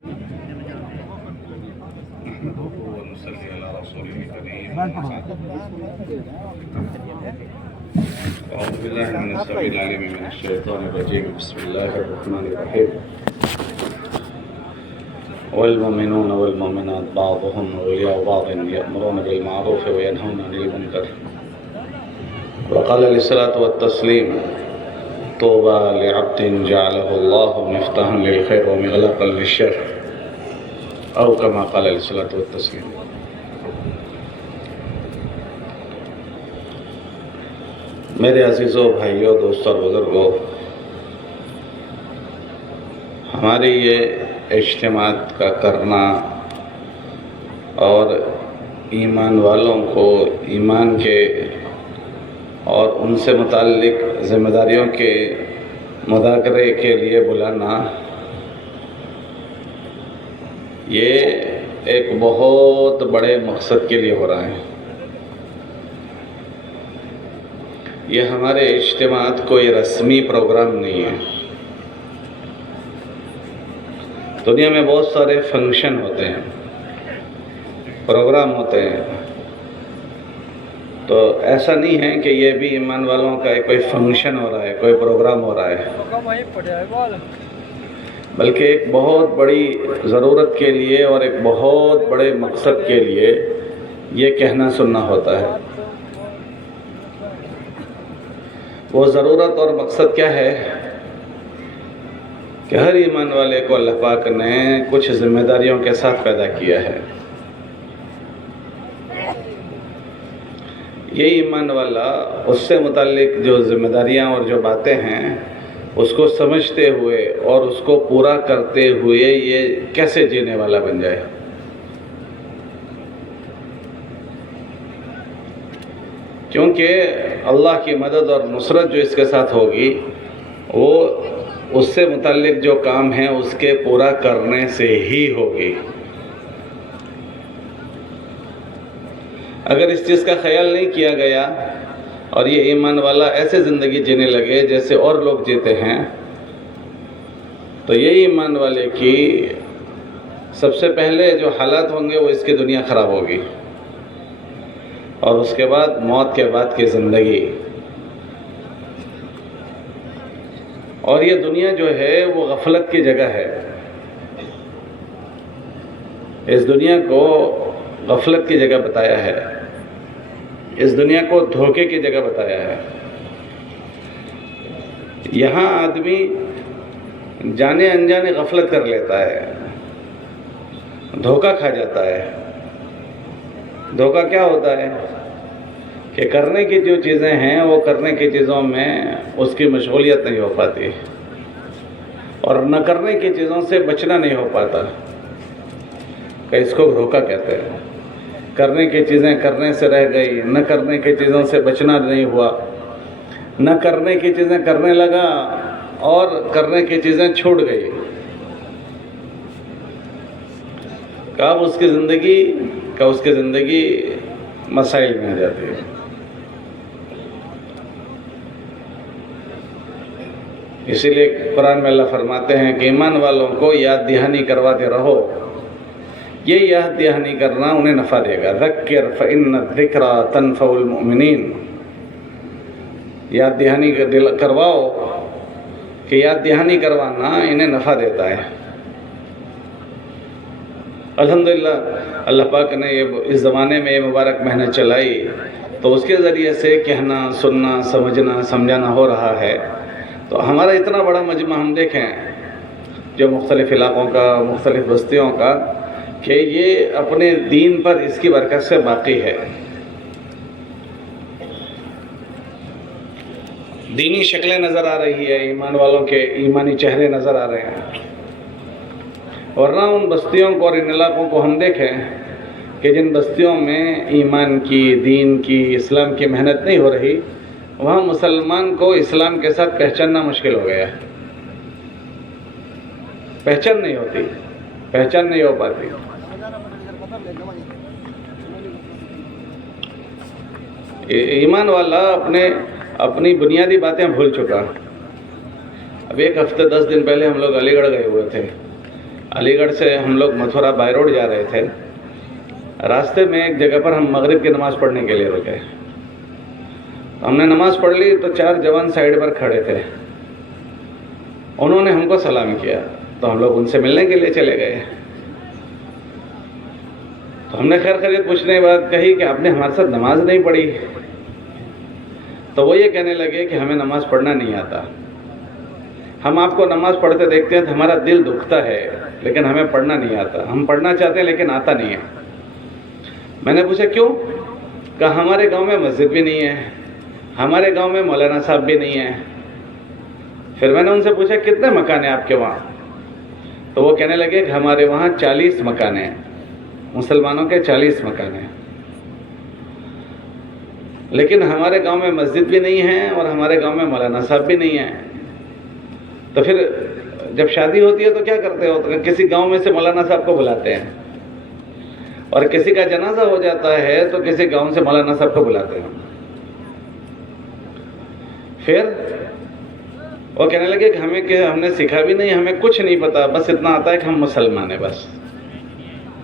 ونصلي على رسوله الكريم. أعوذ بالله من السميع العليم من الشيطان الرجيم. بسم الله الرحمن الرحيم. والمؤمنون والمؤمنات بعضهم أولياء بعض يأمرون بالمعروف وينهون عن المنكر. وقال الصلاة والتسليم طوبى لعبد جعله الله مفتاحا للخير ومغلقا للشر او كما قال الصلاة والتسلیم. میرے عزیزوں، بھائیوں، دوستوں اور بزرگوں، ہماری یہ اجتماعات کا کرنا اور ایمان والوں کو ایمان کے اور ان سے متعلق ذمہ داریوں کے مذاکرے کے لیے بلانا، یہ ایک بہت بڑے مقصد کے لیے ہو رہا ہے. یہ ہمارے اجتماعات کوئی رسمی پروگرام نہیں ہے. دنیا میں بہت سارے فنکشن ہوتے ہیں، پروگرام ہوتے ہیں، تو ایسا نہیں ہے کہ یہ بھی ایمان والوں کا کوئی فنکشن ہو رہا ہے، کوئی پروگرام ہو رہا ہے، بلکہ ایک بہت بڑی ضرورت کے لیے اور ایک بہت بڑے مقصد کے لیے یہ کہنا سننا ہوتا ہے. وہ ضرورت اور مقصد کیا ہے کہ ہر ایمان والے کو اللہ پاک نے کچھ ذمہ داریوں کے ساتھ پیدا کیا ہے. یہ ایمان والا اس سے متعلق جو ذمہ داریاں اور جو باتیں ہیں اس کو سمجھتے ہوئے اور اس کو پورا کرتے ہوئے یہ کیسے جینے والا بن جائے. کیونکہ اللہ کی مدد اور نصرت جو اس کے ساتھ ہوگی وہ اس سے متعلق جو کام ہیں اس کے پورا کرنے سے ہی ہوگی. اگر اس چیز کا خیال نہیں کیا گیا اور یہ ایمان والا ایسے زندگی جینے لگے جیسے اور لوگ جیتے ہیں، تو یہ ایمان والے کی سب سے پہلے جو حالات ہوں گے وہ اس کی دنیا خراب ہوگی، اور اس کے بعد موت کے بعد کی زندگی. اور یہ دنیا جو ہے وہ غفلت کی جگہ ہے. اس دنیا کو غفلت کی جگہ بتایا ہے، اس دنیا کو دھوکے کی جگہ بتایا ہے. یہاں آدمی جانے انجانے غفلت کر لیتا ہے، دھوکہ کھا جاتا ہے. دھوکہ کیا ہوتا ہے کہ کرنے کی جو چیزیں ہیں وہ کرنے کی چیزوں میں اس کی مشغولیت نہیں ہو پاتی، اور نہ کرنے کی چیزوں سے بچنا نہیں ہو پاتا، کہ اس کو دھوکہ کہتے ہیں. کرنے کی چیزیں کرنے سے رہ گئی، نہ کرنے کی چیزوں سے بچنا نہیں ہوا، نہ کرنے کی چیزیں کرنے لگا اور کرنے کی چیزیں چھوٹ گئی. کب اس کی زندگی مسائل میں آ جاتی ہے. اسی لیے قرآن میں اللہ فرماتے ہیں کہ ایمان والوں کو یاد دہانی کرواتے رہو. یہ یاد دہانی کرنا انہیں نفع دے گا. ذکر فإن الذکریٰ تنفع المؤمنین. یاد دہانی کرواؤ کہ یاد دہانی کروانا انہیں نفع دیتا ہے. الحمدللہ اللہ پاک نے اس زمانے میں یہ مبارک محنت چلائی تو اس کے ذریعے سے کہنا، سننا، سمجھنا، سمجھانا ہو رہا ہے. تو ہمارا اتنا بڑا مجمع ہم دیکھیں جو مختلف علاقوں کا، مختلف بستیوں کا، کہ یہ اپنے دین پر اس کی برکت سے باقی ہے. دینی شکلیں نظر آ رہی ہے، ایمان والوں کے ایمانی چہرے نظر آ رہے ہیں. ورنہ ان بستیوں کو اور ان علاقوں کو ہم دیکھیں کہ جن بستیوں میں ایمان کی، دین کی، اسلام کی محنت نہیں ہو رہی، وہاں مسلمان کو اسلام کے ساتھ پہچاننا مشکل ہو گیا ہے. پہچان نہیں ہوتی، پہچان نہیں ہو پاتی. ایمان والا اپنی بنیادی باتیں بھول چکا. اب ایک ہفتے 10 دن پہلے ہم لوگ علی گڑھ گئے ہوئے تھے. علی گڑھ سے ہم لوگ متھرا بائی روڈ جا رہے تھے. راستے میں ایک جگہ پر ہم مغرب کی نماز پڑھنے کے لیے رکے. ہم نے نماز پڑھ لی تو 4 جوان سائڈ پر کھڑے تھے. انہوں نے ہم کو سلام کیا تو ہم لوگ ان سے ملنے کے لیے چلے گئے. تو ہم نے خیر خیریت پوچھنے کے بعد کہی کہ آپ نے ہمارے ساتھ نماز نہیں پڑھی. تو وہ یہ کہنے لگے کہ ہمیں نماز پڑھنا نہیں آتا. ہم آپ کو نماز پڑھتے دیکھتے ہیں تو ہمارا دل دکھتا ہے, لیکن ہمیں پڑھنا نہیں آتا. ہم پڑھنا چاہتے ہیں لیکن آتا نہیں ہے. میں نے پوچھا کیوں؟ کہا ہمارے گاؤں میں مسجد بھی نہیں ہے, ہمارے گاؤں میں مولانا صاحب بھی نہیں ہیں. پھر میں نے ان سے پوچھا کتنے مکان ہیں آپ کے وہاں؟ تو وہ کہنے لگے کہ ہمارے وہاں 40 مکان ہیں, مسلمانوں کے 40 مکان ہیں, لیکن ہمارے گاؤں میں مسجد بھی نہیں ہے اور ہمارے گاؤں میں مولانا صاحب بھی نہیں ہیں. تو پھر جب شادی ہوتی ہے تو کیا کرتے ہو؟ تو کسی گاؤں میں سے مولانا صاحب کو بلاتے ہیں, اور کسی کا جنازہ ہو جاتا ہے تو کسی گاؤں سے مولانا صاحب کو بلاتے ہیں. پھر وہ کہنے لگے کہ ہم نے سیکھا بھی نہیں, ہمیں کچھ نہیں پتا, بس اتنا آتا ہے کہ ہم مسلمان ہیں بس.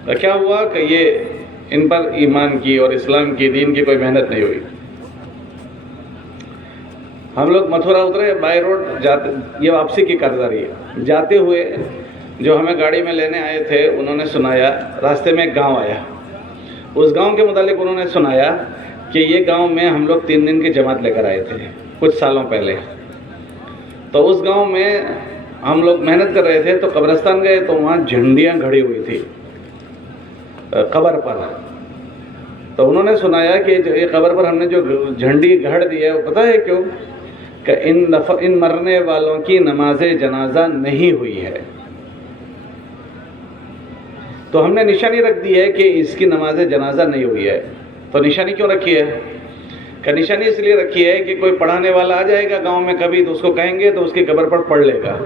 تو کیا ہوا کہ یہ ان پر ایمان کی اور اسلام کی, دین کی کوئی محنت نہیں ہوئی. ہم لوگ متھرا اترے, بائی روڈ جاتے, یہ واپسی کی کارگزاری ہے. جاتے ہوئے جو ہمیں گاڑی میں لینے آئے تھے انہوں نے سنایا, راستے میں ایک گاؤں آیا, اس گاؤں کے متعلق انہوں نے سنایا کہ یہ گاؤں میں ہم لوگ 3 دن کی جماعت لے کر آئے تھے کچھ سالوں پہلے. تو اس گاؤں میں ہم لوگ محنت کر رہے تھے, تو قبرستان گئے تو وہاں جھنڈیاں گھڑی ہوئی تھی قبر پر. تو انہوں نے سنایا کہ یہ قبر پر ہم نے جو جھنڈی گھڑ دی ہے وہ پتہ ہے کیوں؟ کہ ان مرنے والوں کی نماز جنازہ نہیں ہوئی ہے. تو ہم نے نشانی رکھ دی ہے کہ اس کی نماز جنازہ نہیں ہوئی ہے. تو نشانی کیوں رکھی ہے؟ کہ نشانی اس لیے رکھی ہے کہ کوئی پڑھانے والا آ جائے گا گاؤں میں کبھی تو اس کو کہیں گے تو اس کی قبر پر پڑھ لے گا.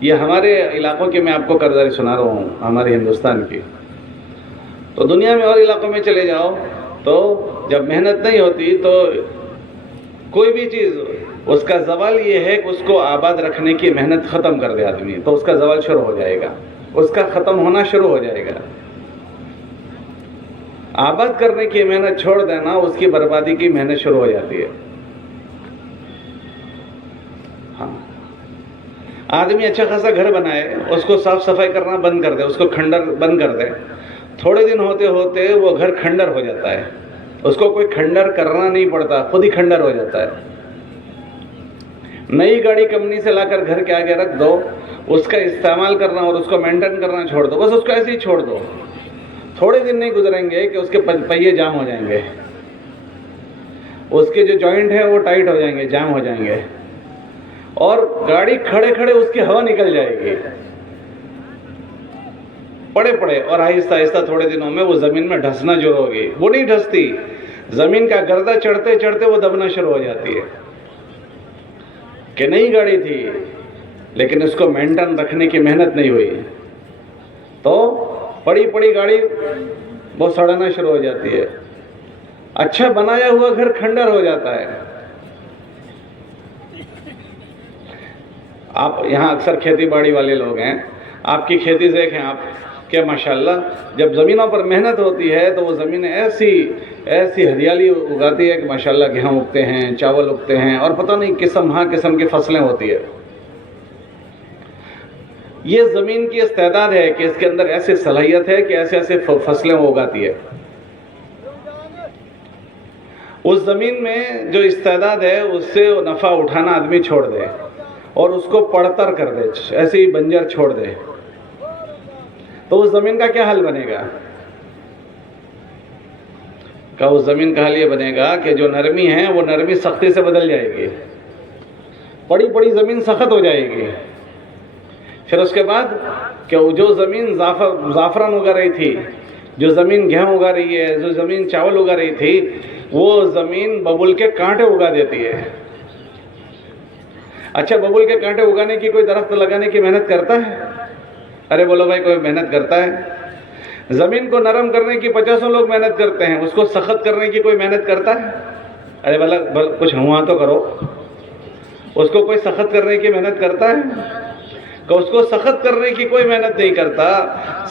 یہ ہمارے علاقوں کی میں آپ کو کارگزاری سنا رہا ہوں, ہمارے ہندوستان کی. تو دنیا میں اور علاقوں میں چلے جاؤ تو جب محنت نہیں ہوتی تو کوئی بھی چیز, اس کا زوال یہ ہے کہ اس کو آباد رکھنے کی محنت ختم کر دے آدمی, تو اس کا زوال شروع ہو جائے گا, اس کا ختم ہونا شروع ہو جائے گا. آباد کرنے کی محنت چھوڑ دینا, اس کی بربادی کی محنت شروع ہو جاتی ہے. ہاں, آدمی اچھا خاصا گھر بنائے, اس کو صاف صفائی کرنا بند کر دے, اس کو کھنڈر بند کر دے, تھوڑے دن ہوتے ہوتے وہ گھر کھنڈر ہو جاتا ہے. اس کو کوئی کھنڈر کرنا نہیں پڑتا, خود ہی کھنڈر ہو جاتا ہے. نئی گاڑی کمپنی سے لا کر گھر کے آگے رکھ دو, اس کا استعمال کرنا اور اس کو مینٹین کرنا چھوڑ دو, بس اس کو ایسے ہی چھوڑ دو. تھوڑے دن نہیں گزریں گے کہ اس کے پہیے جام ہو جائیں گے, اس کے جو جوائنٹ ہیں وہ ٹائٹ ہو جائیں گے, جام ہو جائیں گے, اور گاڑی کھڑے کھڑے اس کی ہوا نکل جائے گی پڑے پڑے, اور آہستہ آہستہ تھوڑے دنوں میں وہ زمین میں ڈھسنا جو ہوگی وہ نہیں ڈھستی, زمین کا گردہ چڑھتے چڑھتے وہ دبنا شروع ہو جاتی ہے. کہ نئی گاڑی تھی لیکن اس کو مینٹین رکھنے کی محنت نہیں ہوئی, تو پڑی پڑی گاڑی وہ سڑنا شروع ہو جاتی ہے. اچھا بنایا ہوا گھر کھنڈر ہو جاتا ہے. آپ یہاں اکثر کھیتی باڑی والے لوگ ہیں, آپ کی کھیتی دیکھیں آپ کہ ماشاءاللہ جب زمینوں پر محنت ہوتی ہے تو وہ زمینیں ایسی ہریالی اگاتی ہے کہ ماشاءاللہ گیہوں اگتے ہیں, چاول اگتے ہیں, اور پتہ نہیں قسم کی فصلیں ہوتی ہے. یہ زمین کی استعداد ہے کہ اس کے اندر ایسی صلاحیت ہے کہ ایسے فصلیں وہ اگاتی ہے. اس زمین میں جو استعداد ہے اس سے نفع اٹھانا آدمی چھوڑ دے اور اس کو پڑتر کر دے, ایسے ہی بنجر چھوڑ دے, تو اس زمین کا کیا حال بنے گا؟ کہ اس زمین کا حال یہ بنے گا کہ جو نرمی ہے وہ نرمی سختی سے بدل جائے گی, پڑی پڑی زمین سخت ہو جائے گی. پھر اس کے بعد کہ جو زمین زعفران اگا رہی تھی, جو زمین گیہوں اگا رہی ہے, جو زمین چاول اگا رہی تھی, وہ زمین ببول کے کانٹے اگا دیتی ہے. اچھا, ببول کے کانٹے اگانے کی کوئی درخت لگانے کی محنت کرتا ہے؟ ارے بولو بھائی, کوئی محنت کرتا ہے؟ زمین کو نرم کرنے کی 50 لوگ محنت کرتے ہیں, اس کو سخت کرنے کی کوئی محنت کرتا ہے؟ ارے بھلا کچھ ہوا تو کرو. اس کو کوئی سخت کرنے کی محنت کرتا ہے؟ کہ اس کو سخت کرنے کی کوئی محنت نہیں کرتا،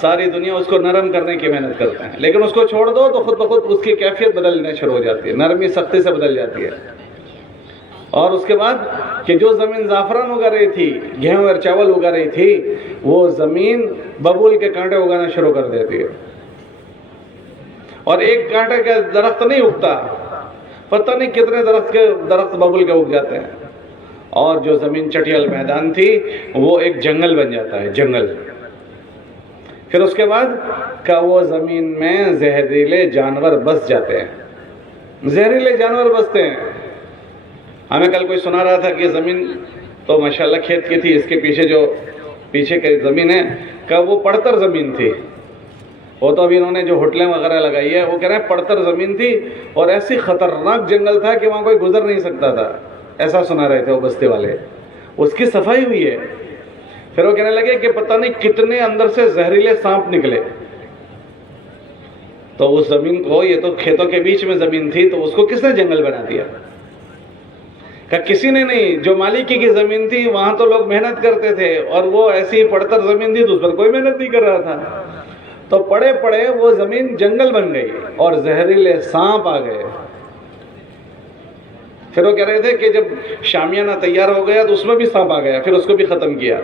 ساری دنیا اس کو نرم کرنے کی محنت کرتا ہے، لیکن اس کو چھوڑ دو تو خود بخود اس کی کیفیت بدلنے شروع ہو جاتی ہے، نرمی سختی سے بدل جاتی ہے۔ اور اس کے بعد کہ جو زمین زعفران اگا رہی تھی، گیہوں اور چاول اگا رہی تھی، وہ زمین ببول کے کانٹے اگانا شروع کر دیتی ہے، اور ایک کانٹے کا درخت نہیں اگتا، پتہ نہیں کتنے درخت ببول کے اگ جاتے ہیں، اور جو زمین چٹیل میدان تھی وہ ایک جنگل بن جاتا ہے، جنگل۔ پھر اس کے بعد کہ وہ زمین میں زہریلے جانور بس جاتے ہیں، زہریلے جانور بستے ہیں۔ ہمیں کل کوئی سنا رہا تھا کہ زمین تو ماشاءاللہ کھیت کی تھی، اس کے پیچھے کی زمین ہے کہ وہ پڑتر زمین تھی، وہ تو ابھی انہوں نے جو ہوٹلیں وغیرہ لگائی ہے، وہ کہہ رہے ہیں پڑتر زمین تھی اور ایسی خطرناک جنگل تھا کہ وہاں کوئی گزر نہیں سکتا تھا، ایسا سنا رہے تھے وہ بستی والے۔ اس کی صفائی ہوئی ہے۔ پھر وہ کہنے لگے کہ پتہ نہیں کتنے اندر سے زہریلے سانپ نکلے، تو اس زمین کو، یہ تو کھیتوں کے بیچ میں زمین تھی، تو اس کو کس نے جنگل بنا دیا؟ کہ کسی نے نہیں، جو مالکی کی زمین تھی وہاں تو لوگ محنت کرتے تھے، اور وہ ایسی پڑتر زمین تھی تو اس پر کوئی محنت نہیں کر رہا تھا، تو پڑے پڑے وہ زمین جنگل بن گئی اور زہریلے سانپ آ گئے۔ پھر وہ کہہ رہے تھے کہ جب شامیانہ تیار ہو گیا تو اس میں بھی سانپ آ گیا، پھر اس کو بھی ختم کیا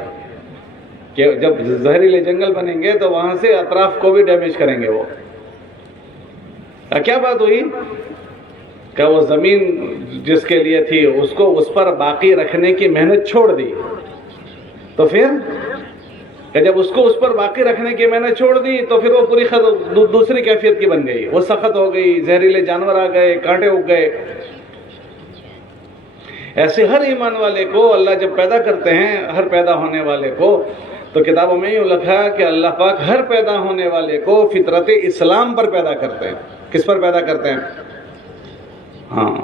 کہ جب زہریلے جنگل بنیں گے تو وہاں سے اطراف کو بھی ڈیمیج کریں گے۔ وہ کیا بات ہوئی کہ وہ زمین جس کے لیے تھی اس کو اس پر باقی رکھنے کی محنت چھوڑ دی، تو پھر کہ جب اس کو اس پر باقی رکھنے کی محنت چھوڑ دی تو پھر وہ پوری دوسری کیفیت کی بن گئی، وہ سخت ہو گئی، زہریلے جانور آ گئے، کانٹے اگ گئے۔ ایسے ہر ایمان والے کو اللہ جب پیدا کرتے ہیں، ہر پیدا ہونے والے کو، تو کتابوں میں یہ لکھا کہ اللہ پاک ہر پیدا ہونے والے کو فطرت اسلام پر پیدا کرتے ہیں۔ کس پر پیدا کرتے ہیں؟ ہاں،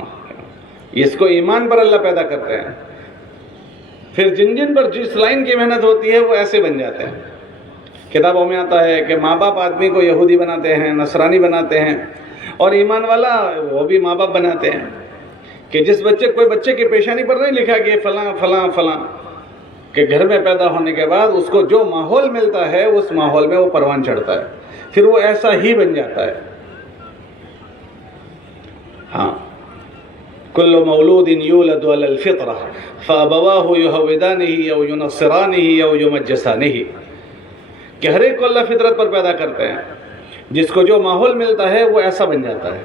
اس کو ایمان پر اللہ پیدا کرتے ہیں۔ پھر جن پر جس لائن کی محنت ہوتی ہے وہ ایسے بن جاتے ہیں۔ کتابوں میں آتا ہے کہ ماں باپ آدمی کو یہودی بناتے ہیں، نصرانی بناتے ہیں، اور ایمان والا وہ بھی ماں باپ بناتے ہیں۔ کہ جس کوئی بچے کی پیشانی پر نہیں لکھا کہ فلاں فلاں فلاں، کہ گھر میں پیدا ہونے کے بعد اس کو جو ماحول ملتا ہے اس ماحول میں وہ پروان چڑھتا ہے، پھر وہ ایسا ہی بن جاتا ہے۔ ہاں، کل مولود یولد علی الفطرہ فابواہ یہودانہ او ینصرانہ او یمجسانہ، کہ ہر ایک کو اللہ فطرت پر پیدا کرتے ہیں، جس کو جو ماحول ملتا ہے وہ ایسا بن جاتا ہے۔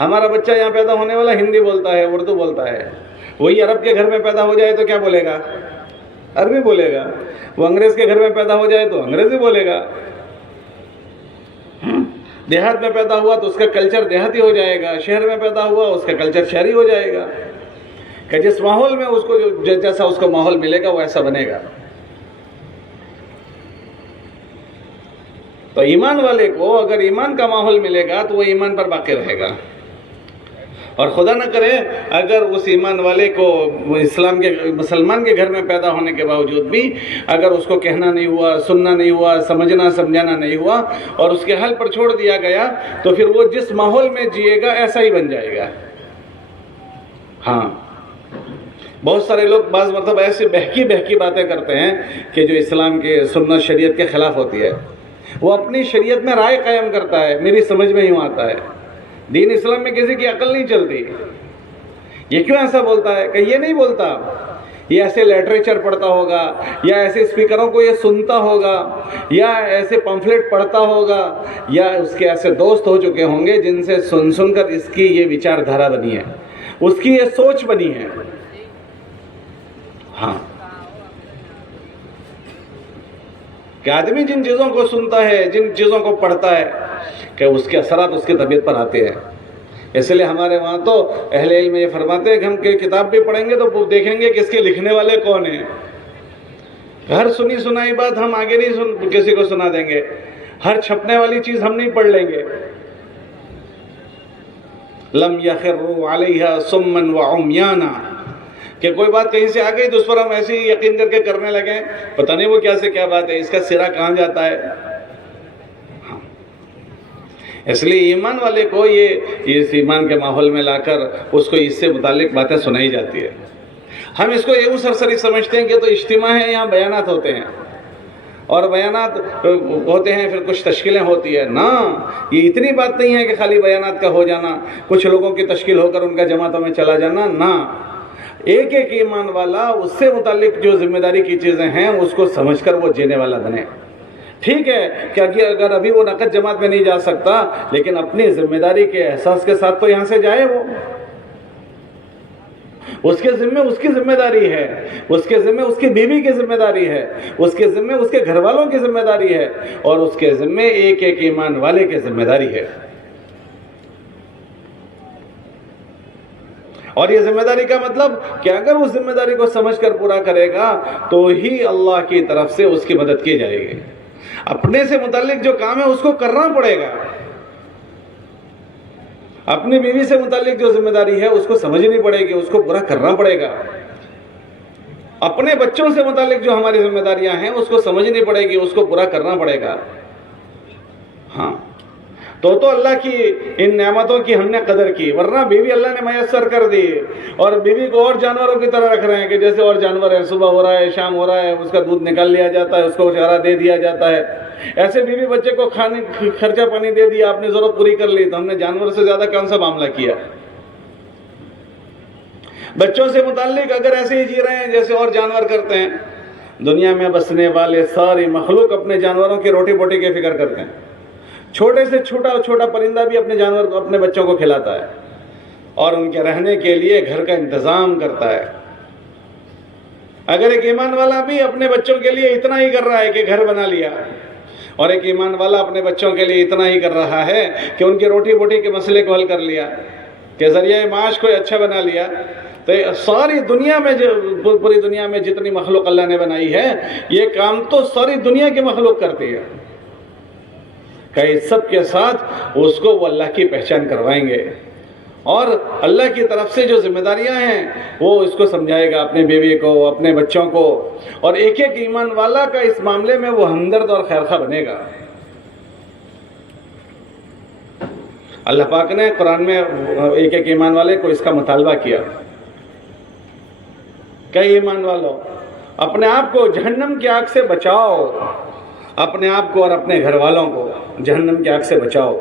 ہمارا بچہ یہاں پیدا ہونے والا ہندی بولتا ہے، اردو بولتا ہے، وہی عرب کے گھر میں پیدا ہو جائے تو کیا بولے گا؟ عربی بولے گا۔ وہ انگریز کے گھر میں پیدا ہو جائے تو انگریزی بولے گا۔ دیہات میں پیدا ہوا تو اس کا کلچر دیہاتی ہو جائے گا، شہر میں پیدا ہوا اس کا کلچر شہری ہو جائے گا، کہ جس ماحول میں اس کو جیسا اس کو ماحول ملے گا وہ ایسا بنے گا۔ تو ایمان والے کو اگر ایمان کا ماحول ملے گا تو وہ ایمان پر باقی رہے گا، اور خدا نہ کرے اگر اس ایمان والے کو مسلمان کے گھر میں پیدا ہونے کے باوجود بھی اگر اس کو کہنا نہیں ہوا، سننا نہیں ہوا، سمجھنا سمجھانا نہیں ہوا، اور اس کے حل پر چھوڑ دیا گیا، تو پھر وہ جس ماحول میں جیے گا ایسا ہی بن جائے گا۔ ہاں، بہت سارے لوگ بعض مرتبہ ایسی بہکی باتیں کرتے ہیں کہ جو اسلام کے سنت شریعت کے خلاف ہوتی ہے۔ وہ اپنی شریعت میں رائے قائم کرتا ہے، میری سمجھ میں یوں آتا ہے۔ دین اسلام میں کسی کی عقل نہیں چلتی۔ یہ کیوں ایسا بولتا ہے؟ کہ یہ نہیں بولتا، یہ ایسے لٹریچر پڑھتا ہوگا، یا ایسے اسپیکروں کو یہ سنتا ہوگا، یا ایسے پمفلیٹ پڑھتا ہوگا، یا اس کے ایسے دوست ہو چکے ہوں گے جن سے سن کر اس کی یہ وچار دھارا بنی ہے، اس کی یہ سوچ بنی ہے۔ ہاں، کہ آدمی جن چیزوں کو سنتا ہے، جن چیزوں کو پڑھتا ہے، کہ اس کے اثرات اس کی طبیعت پر آتے ہیں۔ اس لیے ہمارے وہاں تو اہل علم یہ فرماتے ہیں کہ ہم کتاب بھی پڑھیں گے تو دیکھیں گے کہ اس کے لکھنے والے کون ہیں۔ ہر سنی سنائی بات ہم آگے نہیں کسی کو سنا دیں گے، ہر چھپنے والی چیز ہم نہیں پڑھ لیں گے۔ لم یخروا علیہا صما وعمیانا، کہ کوئی بات کہیں سے آ گئی تو اس پر ہم ایسے ہی یقین کر کے کرنے لگیں، پتہ نہیں وہ کیا بات ہے، اس کا سرا کہاں جاتا ہے۔ اس لیے ایمان والے کو یہ اس ایمان کے ماحول میں لا کر اس کو اس سے متعلق باتیں سنائی جاتی ہے۔ ہم اس کو یوں سرسری سمجھتے ہیں کہ تو اجتماع ہے، یہاں بیانات ہوتے ہیں اور بیانات ہوتے ہیں، پھر کچھ تشکیلیں ہوتی ہیں. نا، یہ اتنی بات نہیں ہے کہ خالی بیانات کا ہو جانا، کچھ لوگوں کی تشکیل ہو کر ان کا جماعتوں میں چلا جانا. نا، ایک ایک ایمان والا اس سے متعلق جو ذمہ داری کی چیزیں ہیں اس کو سمجھ کر وہ جینے والا بنے. ٹھیک ہے کہ اگر ابھی وہ نقد جماعت میں نہیں جا سکتا، لیکن اپنی ذمہ داری کے احساس کے ساتھ تو یہاں سے جائے. وہ اس کے ذمہ اس کی ذمہ داری ہے، اس کے ذمہ اس کی بیوی کی ذمہ داری ہے، اس کے ذمہ اس کے گھر والوں کی ذمہ داری ہے، اور اس کے ذمہ ایک ایک ایمان والے کی ذمہ داری ہے. اور یہ ذمہ داری کا مطلب کہ اگر اس ذمہ داری کو سمجھ کر پورا کرے گا تو ہی اللہ کی طرف سے اس کی مدد کی جائے گی. اپنے سے متعلق جو کام ہے اس کو کرنا پڑے گا. اپنی بیوی سے متعلق جو ذمہ داری ہے اس کو سمجھنی پڑے گی، اس کو پورا کرنا پڑے گا. اپنے بچوں سے متعلق جو ہماری ذمہ داریاں ہیں اس کو سمجھنی پڑے گی، اس کو پورا کرنا پڑے گا. ہاں، تو اللہ کی ان نعمتوں کی ہم نے قدر کی، ورنہ بیوی اللہ نے میسر کر دی اور بیوی کو اور جانوروں کی طرح رکھ رہے ہیں کہ جیسے اور جانور ہیں، صبح ہو رہا ہے، شام ہو رہا ہے، اس کا دودھ نکال لیا جاتا ہے، اس کو چارہ دے دیا جاتا ہے. ایسے بیوی بچے کو کھانے خرچہ پانی دے دیا، آپ نے ضرورت پوری کر لی، تو ہم نے جانور سے زیادہ کون سا معاملہ کیا؟ بچوں سے متعلق اگر ایسے ہی جی رہے ہیں جیسے اور جانور کرتے ہیں. دنیا میں بسنے والے ساری مخلوق اپنے جانوروں کی روٹی بوٹی کی فکر کرتے ہیں. چھوٹے سے چھوٹا پرندہ بھی اپنے جانور کو، اپنے بچوں کو کھلاتا ہے اور ان کے رہنے کے لیے گھر کا انتظام کرتا ہے. اگر ایک ایمان والا بھی اپنے بچوں کے لیے اتنا ہی کر رہا ہے کہ گھر بنا لیا، اور ایک ایمان والا اپنے بچوں کے لیے اتنا ہی کر رہا ہے کہ ان کی روٹی بوٹی کے مسئلے کو حل کر لیا، کہ ذریعہ معاش کو اچھا بنا لیا، تو ساری دنیا میں پوری دنیا میں جتنی مخلوق اللہ نے بنائی ہے یہ کام تو ساری دنیا کی مخلوق کرتی ہے. کہ سب کے ساتھ اس کو وہ اللہ کی پہچان کروائیں گے، اور اللہ کی طرف سے جو ذمہ داریاں ہیں وہ اس کو سمجھائے گا، اپنے بیوی کو، اپنے بچوں کو. اور ایک ایک ایمان والا کا اس معاملے میں وہ ہمدرد اور خیرخواہ بنے گا. اللہ پاک نے قرآن میں ایک ایک ایمان والے کو اس کا مطالبہ کیا. کئی ایمان والوں، اپنے آپ کو جہنم کی آگ سے بچاؤ، اپنے آپ کو اور اپنے گھر والوں کو جہنم کی آگ سے بچاؤ.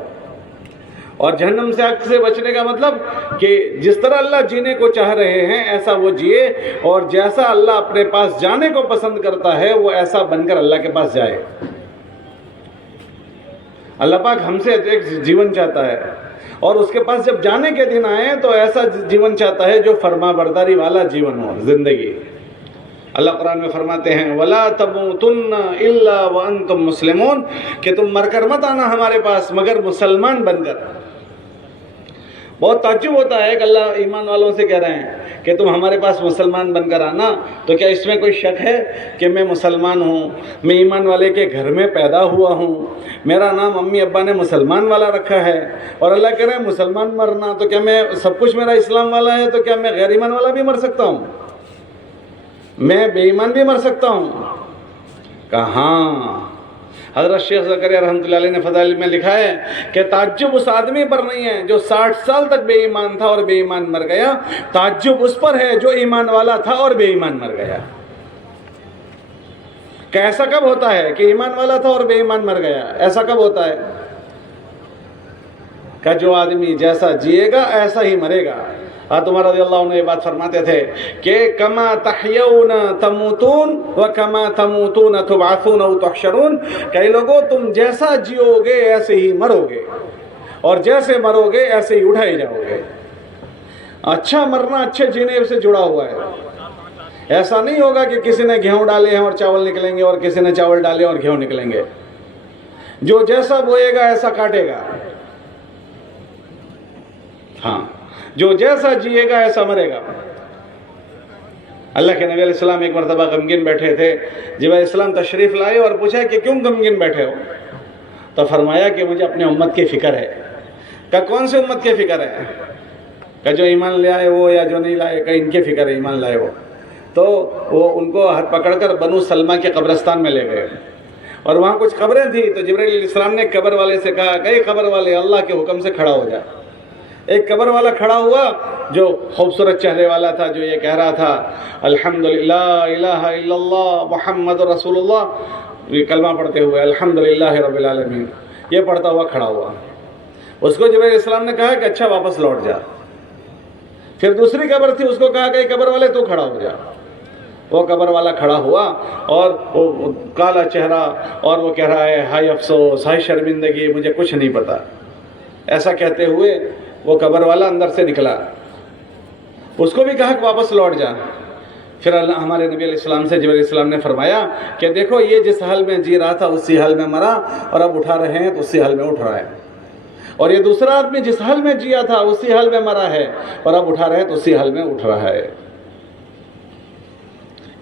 اور جہنم سے آگ سے بچنے کا مطلب کہ جس طرح اللہ جینے کو چاہ رہے ہیں ایسا وہ جیے، اور جیسا اللہ اپنے پاس جانے کو پسند کرتا ہے وہ ایسا بن کر اللہ کے پاس جائے. اللہ پاک ہم سے ایک جیون چاہتا ہے، اور اس کے پاس جب جانے کے دن آئے تو ایسا جیون چاہتا ہے جو فرما برداری والا جیون ہو، زندگی. اللہ قرآن میں فرماتے ہیں وَلَا تَمُوتُنَّ إِلَّا وَأَنْتُمْ مُسْلِمُونَ، کہ تم مر کر مت آنا ہمارے پاس مگر مسلمان بن کر. بہت تعجب ہوتا ہے کہ اللہ ایمان والوں سے کہہ رہے ہیں کہ تم ہمارے پاس مسلمان بن کر آنا. تو کیا اس میں کوئی شک ہے کہ میں مسلمان ہوں، میں ایمان والے کے گھر میں پیدا ہوا ہوں، میرا نام امی ابا نے مسلمان والا رکھا ہے، اور اللہ کہہ رہے ہیں مسلمان مرنا، تو کیا میں سب کچھ میرا اسلام والا ہے، تو کیا میں غیر ایمان والا بھی مر سکتا ہوں؟ میں بے ایمان بھی مر سکتا ہوں؟ کہاں؟ حضرت شیخ زکریا رحمۃ اللہ علیہ نے فضائل میں لکھا ہے کہ تعجب اس آدمی پر نہیں ہے جو 60 سال تک بے ایمان تھا اور بے ایمان مر گیا، تعجب اس پر ہے جو ایمان والا تھا اور بے ایمان مر گیا. کہ ایسا کب ہوتا ہے کہ ایمان والا تھا اور بے ایمان مر گیا؟ ایسا کب ہوتا ہے کہ جو آدمی جیسا جیے گا ایسا ہی مرے گا. عمر رضی اللہ عنہ یہ بات فرماتے تھے کہ کما تحیون تموتون وکما تموتون تبعثون او تحشرون، کئی لوگوں تم جیسا جیو گے ایسے ہی مرو گے، اور جیسے مرو گے ایسے ہی اٹھائے جاؤ گے. اچھا مرنا اچھے جینے سے جڑا ہوا ہے. ایسا نہیں ہوگا کہ کسی نے گیہوں ڈالے ہیں اور چاول نکلیں گے، اور کسی نے چاول ڈالے اور گیہوں نکلیں گے. جو جیسا بوئے گا ایسا کاٹے گا. ہاں، جو جیسا جیے گا ایسا مرے گا. اللہ کے نبی علیہ السلام ایک مرتبہ غمگین بیٹھے تھے. جب علیہ السلام تشریف لائے اور پوچھا کہ کیوں غمگین بیٹھے ہو، تو فرمایا کہ مجھے اپنے امت کی فکر ہے. کہ کون سی امت کی فکر ہے؟ کہ جو ایمان لے آئے وہ یا جو نہیں لائے، کہ ان کی فکر ہے ایمان لائے وہ. تو وہ ان کو ہاتھ پکڑ کر بنو سلمہ کے قبرستان میں لے گئے، اور وہاں کچھ قبریں تھیں. تو جبرائیل علیہ السلام نے قبر والے سے کہا کہ اے قبر والے، اللہ کے حکم سے کھڑا ہو جا. ایک قبر والا کھڑا ہوا جو خوبصورت چہرے والا تھا، جو یہ کہہ رہا تھا الحمدللہ الہ الا اللہ محمد رسول اللہ، یہ کلمہ پڑھتے ہوئے الحمدللہ رب العالمین، یہ پڑھتا ہوا کھڑا ہوا. اس کو جبرائیل علیہ السلام نے کہا کہ اچھا واپس لوٹ جا. پھر دوسری قبر تھی، اس کو کہا کہ قبر والے تو کھڑا ہو جا. وہ قبر والا کھڑا ہوا اور وہ کالا چہرہ، اور وہ کہہ رہا ہے ہائے افسوس، ہائے شرمندگی، مجھے کچھ نہیں پتا. ایسا کہتے ہوئے وہ قبر والا اندر سے نکلا. اس کو بھی کہا کہ واپس لوٹ جا. پھر ہمارے نبی علیہ السلام سے جبرائیل علیہ السلام نے فرمایا کہ دیکھو یہ جس حال میں جی رہا تھا اسی حال میں مرا، اور اب اٹھا رہے ہیں تو اسی حال میں اٹھ رہا ہے. اور یہ دوسرا آدمی جس حال میں جیا تھا اسی حال میں مرا ہے، اور اب اٹھا رہے ہیں تو اسی حال میں اٹھ رہا ہے.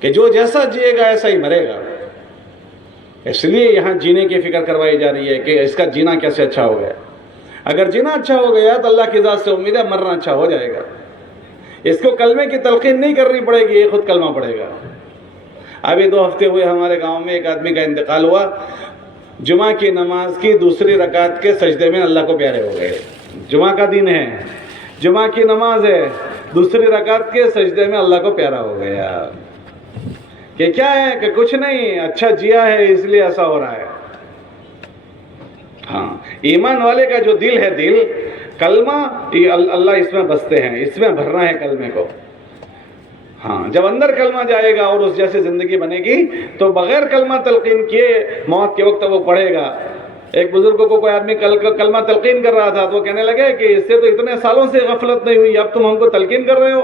کہ جو جیسا جیے گا ایسا ہی مرے گا. اس لیے یہاں جینے کی فکر کروائی جا رہی ہے کہ اس کا جینا کیسے اچھا ہو گیا. اگر جینا اچھا ہو گیا تو اللہ کی ذات سے امید ہے مرنا اچھا ہو جائے گا. اس کو کلمے کی تلقین نہیں کرنی پڑے گی، یہ خود کلمہ پڑے گا. ابھی 2 ہفتے ہوئے ہمارے گاؤں میں ایک آدمی کا انتقال ہوا. جمعہ کی نماز کی دوسری رکعت کے سجدے میں اللہ کو پیارے ہو گئے. جمعہ کا دن ہے، جمعہ کی نماز ہے، دوسری رکعت کے سجدے میں اللہ کو پیارا ہو گیا. کہ کیا ہے کہ کچھ نہیں، اچھا جیا ہے اس لیے ایسا ہو رہا ہے. ہاں، ایمان والے کا جو دل ہے، دل کلمہ اللہ اس میں بستے ہیں، اس میں بھرنا ہے کلمے کو. ہاں، جب اندر کلمہ جائے گا اور اس جیسے زندگی بنے گی تو بغیر کلمہ تلقین کیے موت کے وقت وہ پڑھے گا. ایک بزرگ کو کوئی آدمی کلمہ تلقین کر رہا تھا تو وہ کہنے لگے کہ اس سے تو اتنے سالوں سے غفلت نہیں ہوئی، اب تم ہم کو تلقین کر رہے ہو؟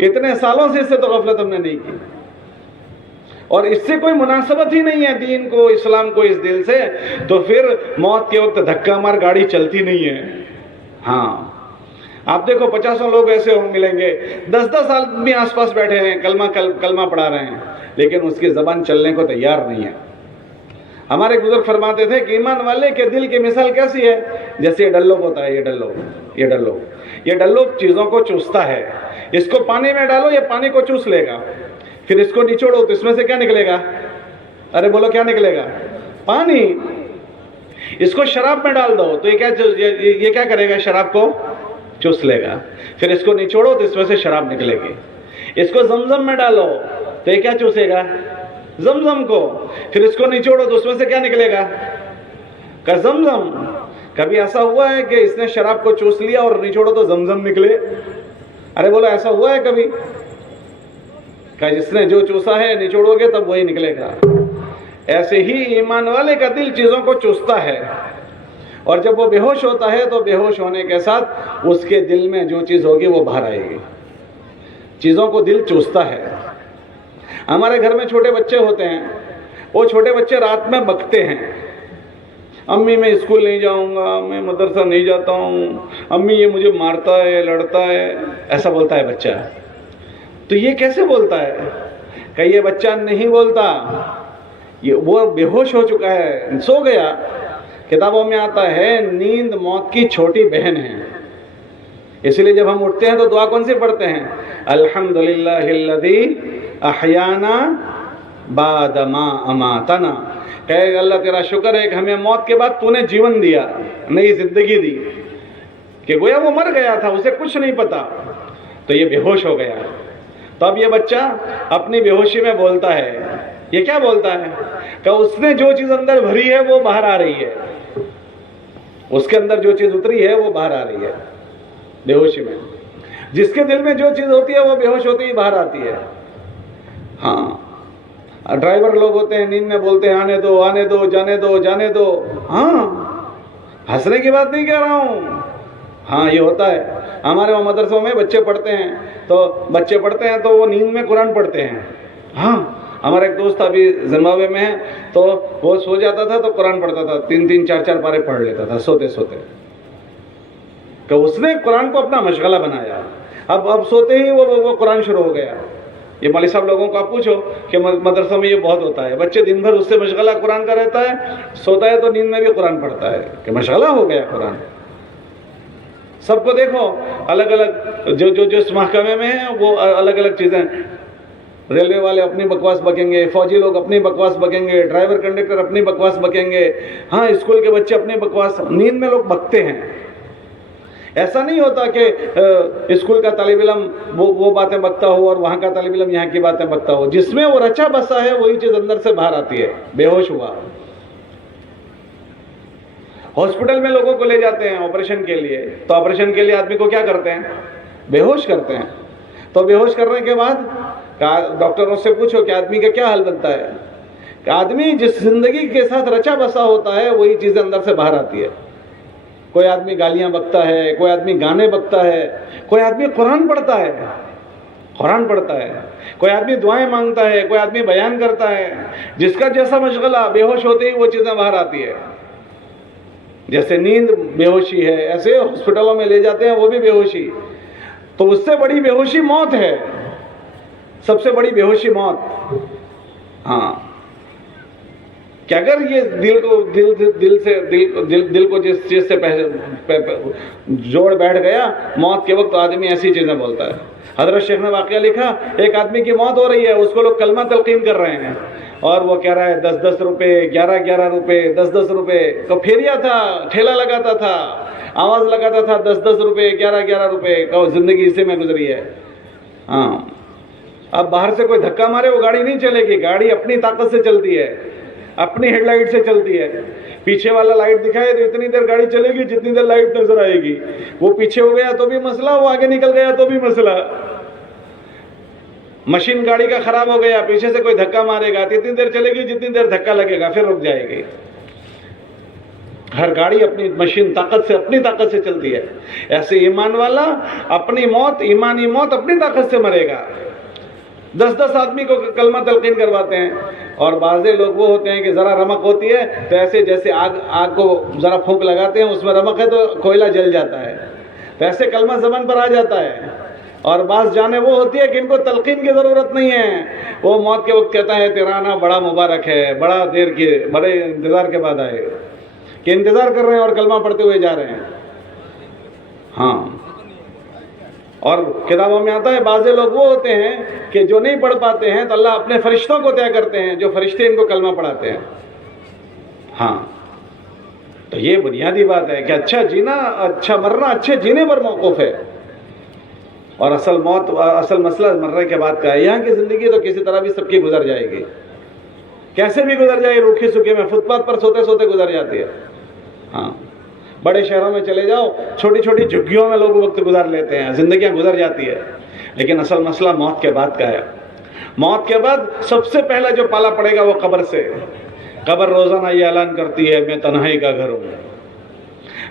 اتنے سالوں سے اس سے تو غفلت ہم نے نہیں کی، اور اس سے کوئی مناسبت ہی نہیں ہے دین کو، اسلام کو اس دل سے. تو پھر موت کے وقت دھکا مار گاڑی چلتی نہیں ہے. ہاں، آپ دیکھو 50 لوگ ایسے ملیں گے، 10 آدمی آس پاس بیٹھے ہیں، کلمہ پڑھا رہے ہیں، لیکن اس کی زبان چلنے کو تیار نہیں ہے. ہمارے بزرگ فرماتے تھے کہ ایمان والے کے دل کی مثال کیسی ہے؟ جیسے یہ ڈلوب ہوتا ہے، یہ ڈلوب چیزوں کو چوستا ہے. اس کو پانی میں ڈالو، یہ پانی کو چوس لے گا. پھر اس کو نچوڑو تو اس میں سے کیا نکلے گا؟ ارے بولو کیا نکلے گا؟ پانی. اس کو شراب میں ڈال دو تو یہ کیا کرے گا؟ شراب کو چوس لے گا. پھر اس کو نچوڑو تو اس میں سے شراب نکلے گی. اس کو زمزم میں ڈالو تو یہ کیا چوسے گا؟ زمزم کو. پھر اس کو نچوڑو تو اس میں سے کیا نکلے گا؟ کہ زمزم. کبھی ایسا ہوا ہے کہ اس نے شراب کو چوس لیا اور نچوڑو تو زمزم نکلے؟ ارے بولو ایسا ہوا ہے کبھی؟ کہ جس نے جو چوسا ہے نچوڑو گے تب وہی نکلے گا. ایسے ہی ایمان والے کا دل چیزوں کو چوستا ہے، اور جب وہ بے ہوش ہوتا ہے تو بے ہوش ہونے کے ساتھ اس کے دل میں جو چیز ہوگی وہ باہر آئے گی. چیزوں کو دل چوستا ہے. ہمارے گھر میں چھوٹے بچے ہوتے ہیں، وہ چھوٹے بچے رات میں بکتے ہیں، امی میں اسکول نہیں جاؤں گا، میں مدرسہ نہیں جاتا ہوں، امی یہ مجھے مارتا ہے، لڑتا ہے، ایسا بولتا ہے بچہ. تو یہ کیسے بولتا ہے؟ کہ یہ بچہ نہیں بولتا، وہ بے ہوش ہو چکا ہے، سو گیا. کتابوں میں آتا ہے نیند موت کی چھوٹی بہن ہے. اس لیے جب ہم اٹھتے ہیں تو دعا کون سی پڑھتے ہیں؟ الحمدللہ الذی احیانا بعد ما اماتنا. کہ اللہ تیرا شکر ہے کہ ہمیں موت کے بعد تو نے جیون دیا، نئی زندگی دی. کہ گویا وہ مر گیا تھا، اسے کچھ نہیں پتا، تو یہ بے ہوش ہو گیا. تو اب یہ بچہ اپنی بے ہوشی میں بولتا ہے. یہ کیا بولتا ہے؟ کہ اس نے جو چیز اندر بھری ہے وہ باہر آ رہی ہے، اس کے اندر جو چیز اتری ہے وہ باہر آ رہی ہے بے ہوشی میں. جس کے دل میں جو چیز ہوتی ہے وہ بے ہوش ہوتی ہی باہر آتی ہے. ہاں، ڈرائیور لوگ ہوتے ہیں نیند میں بولتے ہیں آنے دو، آنے دو، جانے دو، جانے دو. ہاں، ہنسنے کی بات نہیں کہہ رہا ہوں. ہاں، یہ ہوتا ہے. ہمارے وہاں مدرسوں میں بچے پڑھتے ہیں تو وہ نیند میں قرآن پڑھتے ہیں. ہاں، ہمارا ایک دوست ابھی زمبابوے میں ہے، تو وہ سو جاتا تھا تو قرآن پڑھتا تھا، 3 4 پارے پڑھ لیتا تھا سوتے سوتے. کہ اس نے قرآن کو اپنا مشغلہ بنایا. اب سوتے ہی وہ قرآن شروع ہو گیا. یہ مولوی صاحب لوگوں کو آپ پوچھو کہ مدرسوں میں یہ بہت ہوتا ہے، بچے دن بھر اس سے مشغلہ قرآن کا رہتا ہے، سوتا ہے تو نیند میں بھی قرآن پڑھتا ہے، کہ مشغلہ ہو گیا قرآن. سب کو دیکھو الگ الگ، جو اس محکمے میں ہیں وہ الگ الگ چیزیں. ریلوے والے اپنی بکواس بکیں گے، فوجی لوگ اپنی بکواس بکیں گے، ڈرائیور کنڈکٹر اپنی بکواس بکیں گے. ہاں، اسکول کے بچے اپنی بکواس. نیند میں لوگ بکتے ہیں. ایسا نہیں ہوتا کہ اسکول کا طالب علم وہ باتیں بکتا ہو اور وہاں کا طالب علم یہاں کی باتیں بکتا ہو. جس میں وہ رچا بسا ہے وہی چیز اندر سے باہر آتی ہے. بے ہوش ہوا. ہاسپٹل میں لوگوں کو لے جاتے ہیں آپریشن کے لیے, تو آپریشن کے لیے آدمی کو کیا کرتے ہیں؟ بے ہوش کرتے ہیں. تو بے ہوش کرنے کے بعد ڈاکٹروں سے پوچھو کہ آدمی کا کیا حل بنتا ہے؟ کہ آدمی جس زندگی کے ساتھ رچا بسا ہوتا ہے وہی چیزیں اندر سے باہر آتی ہے. کوئی آدمی گالیاں بکتا ہے, کوئی آدمی گانے بکتا ہے, کوئی آدمی قرآن پڑھتا ہے, کوئی آدمی دعائیں مانگتا ہے, کوئی آدمی بیان کرتا ہے. جس کا جیسا مشغلہ, بے ہوش ہوتے ہی وہ چیزیں باہر آتی ہے. جیسے نیند بے ہوشی ہے, ایسے ہاسپٹلوں میں لے جاتے ہیں وہ بھی بے ہوشی. تو اس سے بڑی بے ہوشی موت ہے, سب سے بڑی بے ہوشی موت. ہاں, کہ اگر یہ دل کو جس چیز سے جوڑ بیٹھ گیا, موت کے وقت آدمی ایسی چیزیں بولتا ہے. حضرت شیخ نے واقعہ لکھا, ایک آدمی کی موت ہو رہی ہے, اس کو لوگ کلمہ تلقین کر رہے ہیں اور وہ کہہ رہا ہے 10-10 روپے, 11-11 روپے, 10-10 روپے. تو پھیریا تھا, ٹھیلا لگاتا تھا, آواز لگاتا تھا 10-10 روپے, 11-11 روپے. زندگی اسی میں گزری ہے. ہاں, اب باہر سے کوئی دھکا مارے وہ گاڑی نہیں چلے گی. گاڑی اپنی طاقت سے چلتی ہے, اپنی ہیڈ لائٹ سے چلتی ہے. پیچھے والا لائٹ دکھائے تو اتنی دیر گاڑی چلے گی جتنی دیر لائٹ نظر آئے گی. وہ پیچھے ہو گیا تو بھی مسئلہ, وہ آگے نکل گیا تو بھی مسئلہ. مشین گاڑی کا خراب ہو گیا, پیچھے سے کوئی دھکا مارے گا تو اتنی دیر چلے گی جتنی دیر دھکا لگے گا, پھر رک جائے گی. ہر گاڑی اپنی مشین طاقت سے, اپنی طاقت سے چلتی ہے. ایسے ایمان والا اپنی موت, ایمانی موت اپنی طاقت سے مرے گا. 10-10 آدمی کو کلمہ تلقین کرواتے ہیں. اور بعضے لوگ وہ ہوتے ہیں کہ ذرا رمق ہوتی ہے تو ایسے جیسے آگ کو ذرا پھونک لگاتے ہیں, اس میں رمق ہے تو کوئلہ جل جاتا ہے, تو ایسے کلمہ زبان پر آ جاتا ہے. اور بعض جانیں وہ ہوتی ہے کہ ان کو تلقین کی ضرورت نہیں ہے. وہ موت کے وقت کہتا ہے تیرا آنا بڑا مبارک ہے, بڑے انتظار کے بعد آئے, کہ انتظار کر رہے ہیں اور کلمہ پڑھتے ہوئے جا رہے ہیں. ہاں, اور کتابوں میں آتا ہے بعضے لوگ وہ ہوتے ہیں کہ جو نہیں پڑھ پاتے ہیں تو اللہ اپنے فرشتوں کو طے کرتے ہیں, جو فرشتے ان کو کلمہ پڑھاتے ہیں. ہاں, تو یہ بنیادی بات ہے کہ اچھا جینا, اچھا مرنا اچھے جینے پر موقوف ہے. اور اصل مسئلہ مرنے کے بعد کا ہے. یہاں کی زندگی تو کسی طرح بھی سب کی گزر جائے گی, کیسے بھی گزر جائے, روکھی سوکھی میں فٹ پاتھ پر سوتے سوتے گزر جاتی ہے. ہاں, بڑے شہروں میں چلے جاؤ, چھوٹی چھوٹی جھگیوں میں لوگ وقت گزار لیتے ہیں, زندگیاں گزر جاتی ہے. لیکن اصل مسئلہ موت کے بعد کا ہے. موت کے بعد سب سے پہلا جو پالا پڑے گا وہ قبر سے. قبر روزانہ یہ اعلان کرتی ہے, میں تنہائی کا گھر ہوں,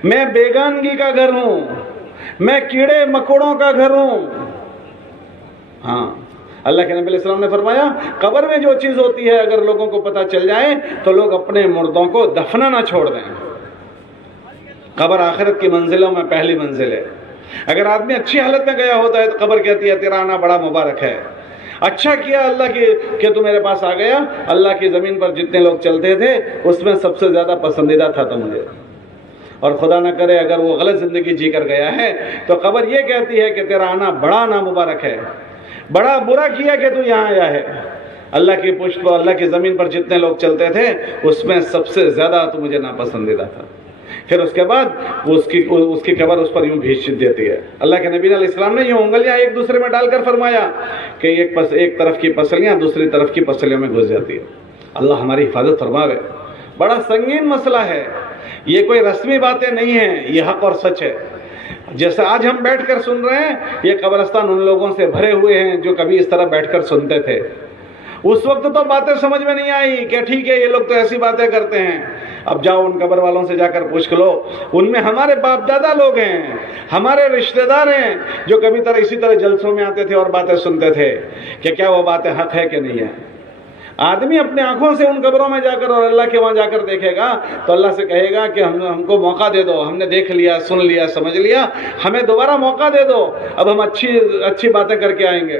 میں بیگانگی کا گھر ہوں, میں کیڑے مکوڑوں کا گھر ہوں. ہاں, اللہ کے نبی علیہ السلام نے فرمایا قبر میں جو چیز ہوتی ہے اگر لوگوں کو پتہ چل جائے تو لوگ اپنے مردوں کو دفنانا چھوڑ دیں. قبر آخرت کی منزلوں میں پہلی منزل ہے. اگر آدمی اچھی حالت میں گیا ہوتا ہے تو قبر کہتی ہے تیرا آنا بڑا مبارک ہے, اچھا کیا اللہ کی کہ تو میرے پاس آ گیا. اللہ کی زمین پر جتنے لوگ چلتے تھے اس میں سب سے زیادہ پسندیدہ تھا تو مجھے. اور خدا نہ کرے اگر وہ غلط زندگی جی کر گیا ہے تو قبر یہ کہتی ہے کہ تیرا آنا بڑا نامبارک ہے, بڑا برا کیا کہ تو یہاں آیا ہے. اللہ کی پشت پر, اللہ کی زمین پر جتنے لوگ چلتے تھے اس میں سب سے زیادہ تو مجھے ناپسندیدہ تھا. پھر اس کے بعد اس کی قبر اس پر یوں بھیج دیتی ہے. اللہ کے نبی علیہ السلام نے یوں انگلیاں ایک دوسرے میں ڈال کر فرمایا کہ ایک طرف کی پسلیاں دوسری طرف کی پسلیوں میں گھس جاتی ہے. اللہ ہماری حفاظت فرماوے. بڑا سنگین مسئلہ ہے یہ, کوئی رسمی باتیں نہیں ہیں, یہ حق اور سچ ہے. جیسے آج ہم بیٹھ کر سن رہے ہیں, یہ قبرستان ان لوگوں سے بھرے ہوئے ہیں جو کبھی اس طرح بیٹھ کر سنتے تھے. اس وقت تو باتیں سمجھ میں نہیں آئی کہ ٹھیک ہے یہ لوگ تو ایسی باتیں کرتے ہیں. اب جاؤ ان قبر والوں سے جا کر پوچھ لو, ان میں ہمارے باپ دادا لوگ ہیں, ہمارے رشتہ دار ہیں جو کبھی اسی طرح جلسوں میں آتے تھے اور باتیں سنتے تھے کہ کیا وہ باتیں حق ہے کہ نہیں ہے. آدمی اپنے آنکھوں سے ان قبروں میں جا کر اور اللہ کے وہاں جا کر دیکھے گا تو اللہ سے کہے گا کہ ہم کو موقع دے دو, ہم نے دیکھ لیا, سن لیا, سمجھ لیا, ہمیں دوبارہ موقع دے دو, اب ہم اچھی باتیں کر کے آئیں گے.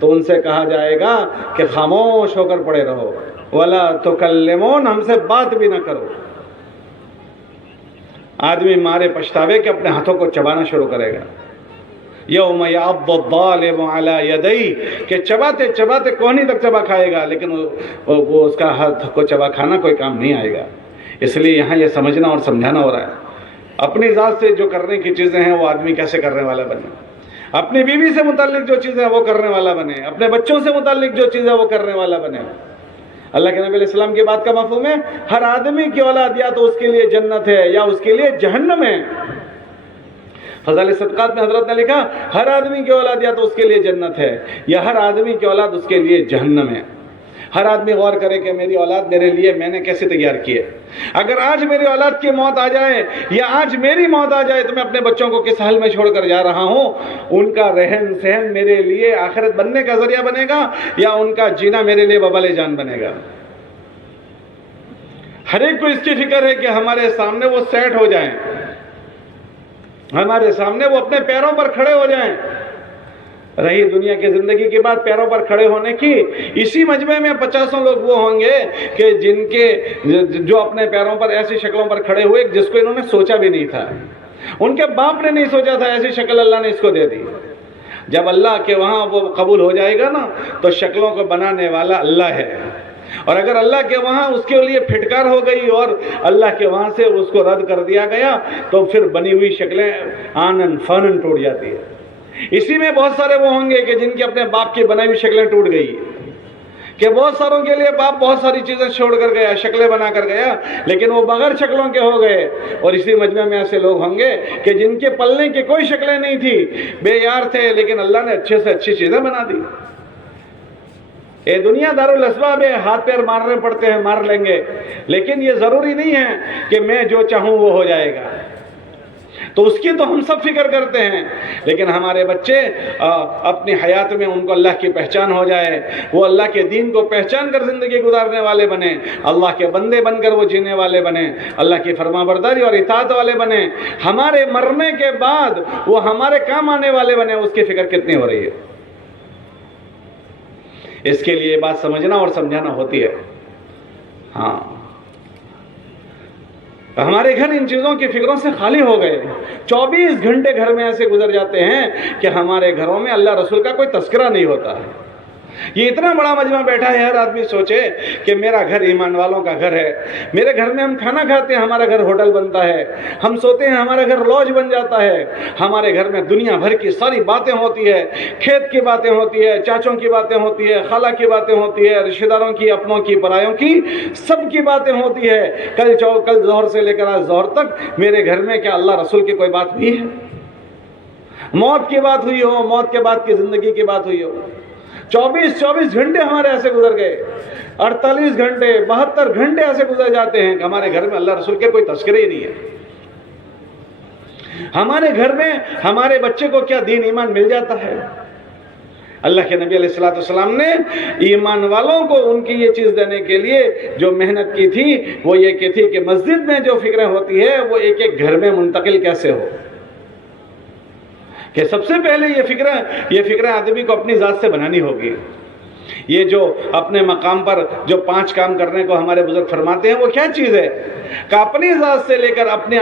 تو ان سے کہا جائے گا کہ خاموش ہو کر پڑے رہو, ولا تکلمون, ہم سے بات بھی نہ کرو. آدمی مارے پچھتاوے کہ اپنے ہاتھوں کو چبانا شروع کرے گا. یوم یعض الظالم علی یدیہ, کہ چباتے چباتے کونی تک چبا کھائے گا لیکن وہ اس کا ہاتھ کو چبا کھانا کوئی کام نہیں آئے گا. اس لیے یہاں یہ سمجھنا اور سمجھانا ہو رہا ہے. اپنی ذات سے جو کرنے کی چیزیں ہیں وہ آدمی کیسے کرنے والا بنے، اپنی بیوی سے متعلق جو چیزیں وہ کرنے والا بنے، اپنے بچوں سے متعلق جو چیزیں وہ کرنے والا بنے۔ اللہ کے نبی علیہ السلام کی بات کا مفہوم ہے ہر آدمی کی اولاد یا تو اس کے لیے جنت ہے یا اس کے لیے جہنم ہے۔ فضائل صدقات میں حضرت نے لکھا ہر آدمی کی اولاد یا تو اس کے لیے جنت ہے یا ہر آدمی کی اولاد اس کے لیے جہنم ہے۔ ہر آدمی غور کرے کہ میری اولاد میرے لیے میں نے کیسے تیار کی ہے۔ اگر آج میری اولاد کی موت آ جائے یا آج میری موت آ جائے تو میں اپنے بچوں کو کس حال میں چھوڑ کر جا رہا ہوں؟ ان کا رہن سہن میرے لیے آخرت بننے کا ذریعہ بنے گا یا ان کا جینا میرے لیے وبال جان بنے گا؟ ہر ایک کو اس کی فکر ہے کہ ہمارے سامنے وہ سیٹ ہو جائیں، ہمارے سامنے وہ اپنے پیروں پر کھڑے ہو جائیں۔ رہی دنیا کی زندگی کے بعد پیروں پر کھڑے ہونے کی، اسی مجمع میں 50 لوگ وہ ہوں گے کہ جن کے جو اپنے پیروں پر ایسی شکلوں پر کھڑے ہوئے جس کو انہوں نے سوچا بھی نہیں تھا، ان کے باپ نے نہیں سوچا تھا ایسی شکل اللہ نے اس کو دے دی۔ جب اللہ کے وہاں وہ قبول ہو جائے گا نا تو شکلوں کو بنانے والا اللہ ہے، اور اگر اللہ کے وہاں اس کے لیے پھٹکار ہو گئی اور اللہ کے وہاں سے اس کو رد کر دیا گیا تو پھر بنی ہوئی شکلیں آنن فانن ٹوٹ جاتی ہے۔ اسی میں بہت سارے وہ ہوں گے کہ جن کی اپنے باپ کی بنائی ہوئی شکلیں ٹوٹ گئی، کہ بہت ساروں کے لیے باپ بہت ساری چیزیں چھوڑ کر گیا، شکلیں بنا کر گیا، لیکن وہ بغیر شکلوں کے ہو گئے۔ اور اسی مجمع میں ایسے لوگ ہوں گے کہ جن کے پلنے کی کوئی شکلیں نہیں تھی، بے یار تھے، لیکن اللہ نے اچھے سے اچھی چیزیں بنا دی۔ اے دنیا دارالاسباب ہے، ہاتھ پیر مارنے پڑتے ہیں، مار لیں گے، لیکن یہ ضروری نہیں ہے کہ میں جو چاہوں وہ ہو جائے گا۔ تو اس کی تو ہم سب فکر کرتے ہیں، لیکن ہمارے بچے اپنی حیات میں ان کو اللہ کی پہچان ہو جائے، وہ اللہ کے دین کو پہچان کر زندگی گزارنے والے بنیں، اللہ کے بندے بن کر وہ جینے والے بنیں، اللہ کی فرما برداری اور اطاعت والے بنیں، ہمارے مرنے کے بعد وہ ہمارے کام آنے والے بنیں۔ اس کی فکر کتنی ہو رہی ہے؟ اس کے لیے بات سمجھنا اور سمجھانا ہوتی ہے۔ ہاں، ہمارے گھر ان چیزوں کی فکروں سے خالی ہو گئے۔ 24 گھنٹے گھر میں ایسے گزر جاتے ہیں کہ ہمارے گھروں میں اللہ رسول کا کوئی تذکرہ نہیں ہوتا ہے۔ یہ اتنا بڑا مجمع بیٹھا ہے، ہر آدمی سوچے کہ میرا گھر ایمان والوں کا گھر ہے، میرے گھر میں ہم کھانا کھاتے ہیں، ہمارا گھر ہوٹل بنتا ہے، ہم سوتے ہیں، ہمارا گھر لاج بن جاتا ہے، ہمارے گھر میں دنیا بھر کی ساری باتیں ہوتی ہے، کھیت کی باتیں ہوتی ہے، چاچوں کی باتیں ہوتی ہے، خالہ کی باتیں ہوتی ہے، رشتہ داروں کی، اپنوں کی، پرایوں کی، سب کی باتیں ہوتی ہے۔ کل ظہر سے لے کر آج ظہر تک میرے گھر میں کیا اللہ رسول کی کوئی بات ہوئی ہے؟ موت کی بات ہوئی ہو، موت کے بعد کی زندگی کی بات ہوئی ہو؟ 24 گھنٹے ہمارے ایسے گزر گئے، 48 گھنٹے 72 گھنٹے ایسے گزر جاتے ہیں کہ ہمارے گھر میں اللہ رسول کے کوئی تذکرے ہی نہیں ہے۔ ہمارے گھر میں ہمارے بچے کو کیا دین ایمان مل جاتا ہے؟ اللہ کے نبی علیہ السلام نے ایمان والوں کو ان کی یہ چیز دینے کے لیے جو محنت کی تھی وہ یہ کہ تھی کہ مسجد میں جو فکریں ہوتی ہے وہ ایک ایک گھر میں منتقل کیسے ہو، کہ سب سے پہلے یہ فکریں آدمی کو اپنی ذات سے بنانی ہوگی۔ یہ جو اپنے مقام پر جو 5 کام کرنے کو ہمارے بزرگ فرماتے ہیں وہ کیا چیز ہے؟ کہ اپنی ذات سے لے کر اپنے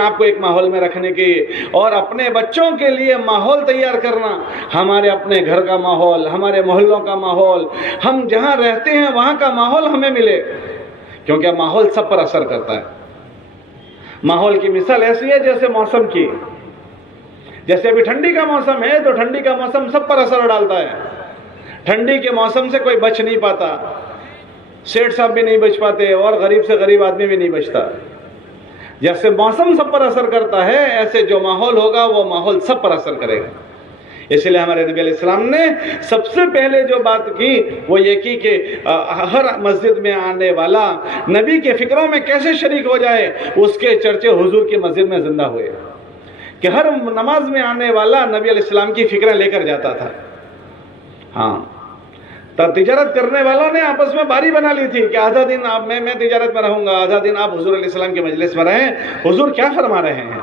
آپ کو ایک ماحول میں رکھنے کی اور اپنے بچوں کے لیے ماحول تیار کرنا، ہمارے اپنے گھر کا ماحول، ہمارے محلوں کا ماحول، ہم جہاں رہتے ہیں وہاں کا ماحول ہمیں ملے، کیونکہ ماحول سب پر اثر کرتا ہے۔ ماحول کی مثال ایسی ہے جیسے موسم کی، جیسے ابھی ٹھنڈی کا موسم ہے تو ٹھنڈی کا موسم سب پر اثر ڈالتا ہے۔ ٹھنڈی کے موسم سے کوئی بچ نہیں پاتا، سیٹ صاحب بھی نہیں بچ پاتے اور غریب سے غریب آدمی بھی نہیں بچتا۔ جیسے موسم سب پر اثر کرتا ہے ایسے جو ماحول ہوگا وہ ماحول سب پر اثر کرے گا۔ اس لیے ہمارے نبی علیہ السلام نے سب سے پہلے جو بات کی وہ یہ کی کہ ہر مسجد میں آنے والا نبی کے فکروں میں کیسے شریک ہو جائے، اس کے چرچے حضور کی مسجد میں زندہ ہوئے، کہ ہر نماز میں آنے والا نبی علیہ السلام کی فکریں لے کر جاتا تھا۔ ہاں، تجارت کرنے والوں نے آپس میں باری بنا لی تھی کہ آدھا دن آپ میں تجارت میں رہوں گا، آدھا دن آپ حضور علیہ السلام کے مجلس میں رہیں۔ حضور کیا فرما رہے ہیں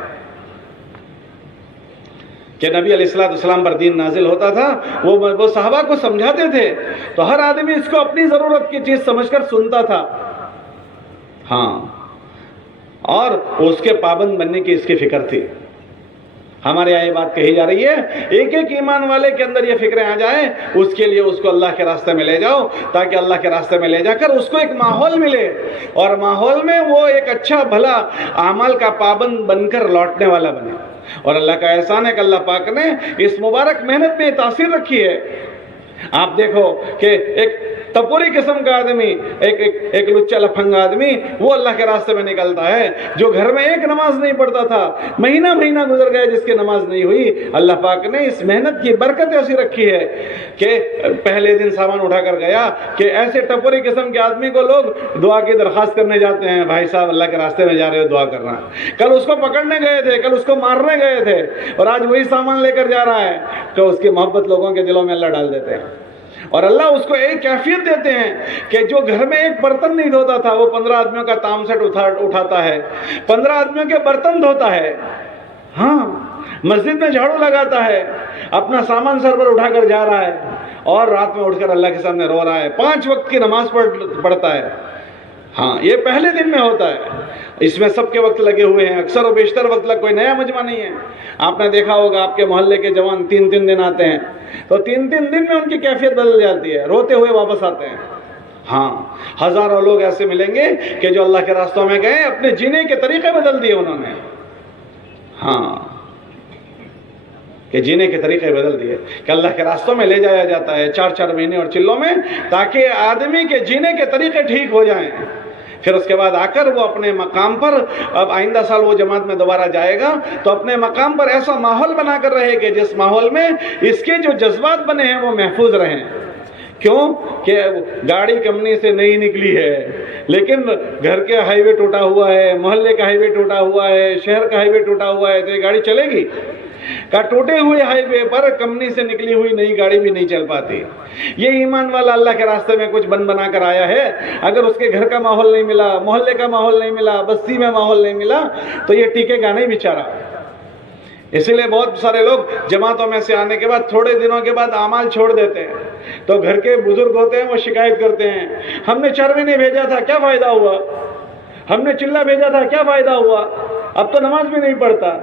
کہ نبی علیہ السلام پر دین نازل ہوتا تھا، وہ صحابہ کو سمجھاتے تھے تو ہر آدمی اس کو اپنی ضرورت کی چیز سمجھ کر سنتا تھا۔ ہاں، اور اس کے پابند بننے کی اس کی فکر تھی۔ ہمارے یہاں یہ بات کہی جا رہی ہے، ایک ایک ایمان والے کے اندر یہ فکریں آ جائیں، اس کے لیے اس کو اللہ کے راستے میں لے جاؤ، تاکہ اللہ کے راستے میں لے جا کر اس کو ایک ماحول ملے، اور ماحول میں وہ ایک اچھا بھلا اعمال کا پابند بن کر لوٹنے والا بنے۔ اور اللہ کا احسان ہے کہ اللہ پاک نے اس مبارک محنت میں تاثیر رکھی ہے۔ آپ دیکھو کہ ایک تپوری قسم کا آدمی، ایک لچا لفنگ آدمی، وہ اللہ کے راستے میں نکلتا ہے، جو گھر میں ایک نماز نہیں پڑھتا تھا، مہینہ گزر گیا جس کی نماز نہیں ہوئی۔ اللہ پاک نے اس محنت کی برکت ایسی رکھی ہے کہ پہلے دن سامان اٹھا کر گیا کہ ایسے ٹپوری قسم کے آدمی کو لوگ دعا کی درخواست کرنے جاتے ہیں، بھائی صاحب اللہ کے راستے میں جا رہے ہو، دعا کرنا۔ کل اس کو پکڑنے گئے تھے، کل اس کو مارنے گئے تھے، اور آج وہی سامان لے کر جا رہا ہے، تو اس کی محبت لوگوں کے دلوں میں اللہ ڈال دیتے ہیں۔ اور اللہ اس کو ایک کیفیت دیتے ہیں کہ جو گھر میں ایک برتن نہیں دھوتا تھا، وہ 15 آدمیوں کا تام سیٹ اٹھاتا ہے، 15 آدمیوں کے برتن دھوتا ہے، ہاں مسجد میں جھاڑو لگاتا ہے، اپنا سامان سر پر اٹھا کر جا رہا ہے، اور رات میں اٹھ کر اللہ کے سامنے رو رہا ہے، 5 وقت کی نماز پڑھتا ہے۔ ہاں یہ پہلے دن میں ہوتا ہے، اس میں سب کے وقت لگے ہوئے ہیں، اکثر و بیشتر وقت لگ، کوئی نیا مجمع نہیں ہے۔ آپ نے دیکھا ہوگا آپ کے محلے کے جوان 3 دن آتے ہیں، تو 3 دن میں ان کی کیفیت بدل جاتی ہے، روتے ہوئے واپس آتے ہیں۔ ہاں ہزاروں لوگ ایسے ملیں گے کہ جو اللہ کے راستوں میں گئے، اپنے جینے کے طریقے بدل دیے انہوں نے، ہاں کہ جینے کے طریقے بدل دیے، کہ اللہ کے راستوں میں لے جایا جاتا ہے 4 مہینے اور چلوں میں، تاکہ آدمی کے جینے کے طریقے ٹھیک ہو جائیں۔ پھر اس کے بعد آ کر وہ اپنے مقام پر، اب آئندہ سال وہ جماعت میں دوبارہ جائے گا تو اپنے مقام پر ایسا ماحول بنا کر رہے کہ جس ماحول میں اس کے جو جذبات بنے ہیں وہ محفوظ رہیں۔ کیوں کہ گاڑی کمپنی سے نہیں نکلی ہے، لیکن گھر کے ہائی وے ٹوٹا ہوا ہے، محلے کا ہائی وے ٹوٹا ہوا ہے، شہر کا ہائی وے ٹوٹا ہوا ہے، تو یہ گاڑی چلے گی؟ کا ٹوٹے ہوئے ہائی وے پر کمپنی سے نکلی ہوئی نئی گاڑی بھی نہیں چل پاتی۔ یہ ایمان والا اللہ کے راستے میں کچھ بنا کر آیا ہے، اگر اس کے گھر کا ماحول نہیں ملا، محلے کا ماحول نہیں ملا، بستی میں ماحول نہیں ملا، تو یہ ٹکے گا نہیں بیچارہ۔ اسی لیے بہت سارے لوگ جماعتوں میں سے آنے کے بعد تھوڑے دنوں کے بعد اعمال چھوڑ دیتے ہیں، تو گھر کے بزرگ ہوتے ہیں وہ شکایت کرتے ہیں، ہم نے چربی نہیں بھیجا تھا کیا فائدہ ہوا، ہم نے چلہ بھیجا تھا کیا فائدہ ہوا، اب تو نماز بھی نہیں پڑھتا۔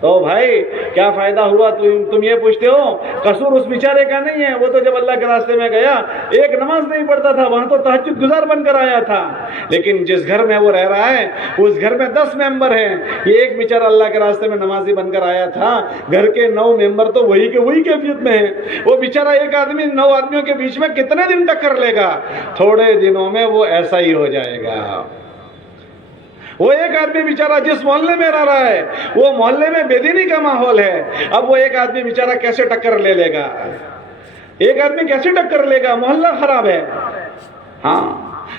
تو بھائی کیا فائدہ ہوا تم یہ پوچھتے ہو؟ قصور اس بیچارے کا نہیں ہے، وہ تو جب اللہ کے راستے میں گیا ایک نماز نہیں پڑھتا تھا، وہاں تو تہجد گزار بن کر آیا تھا، لیکن جس گھر میں وہ رہ رہا ہے اس گھر میں 10 ممبر ہیں، یہ ایک بیچارہ اللہ کے راستے میں نمازی بن کر آیا تھا، گھر کے 9 ممبر تو وہی کے وہی کیفیت میں ہیں۔ وہ بیچارہ ایک آدمی 9 آدمیوں کے بیچ میں کتنے دن تک کر لے گا؟ تھوڑے دنوں میں وہ ایسا ہی ہو جائے گا۔ وہ ایک آدمی بیچارہ جس محلے میں رہ رہا ہے وہ محلے میں بے دینی کا ماحول ہے، اب وہ ایک آدمی بیچارہ کیسے ٹکر لے لے گا؟ ایک آدمی کیسے ٹکر لے گا؟ محلہ خراب ہے۔ ہاں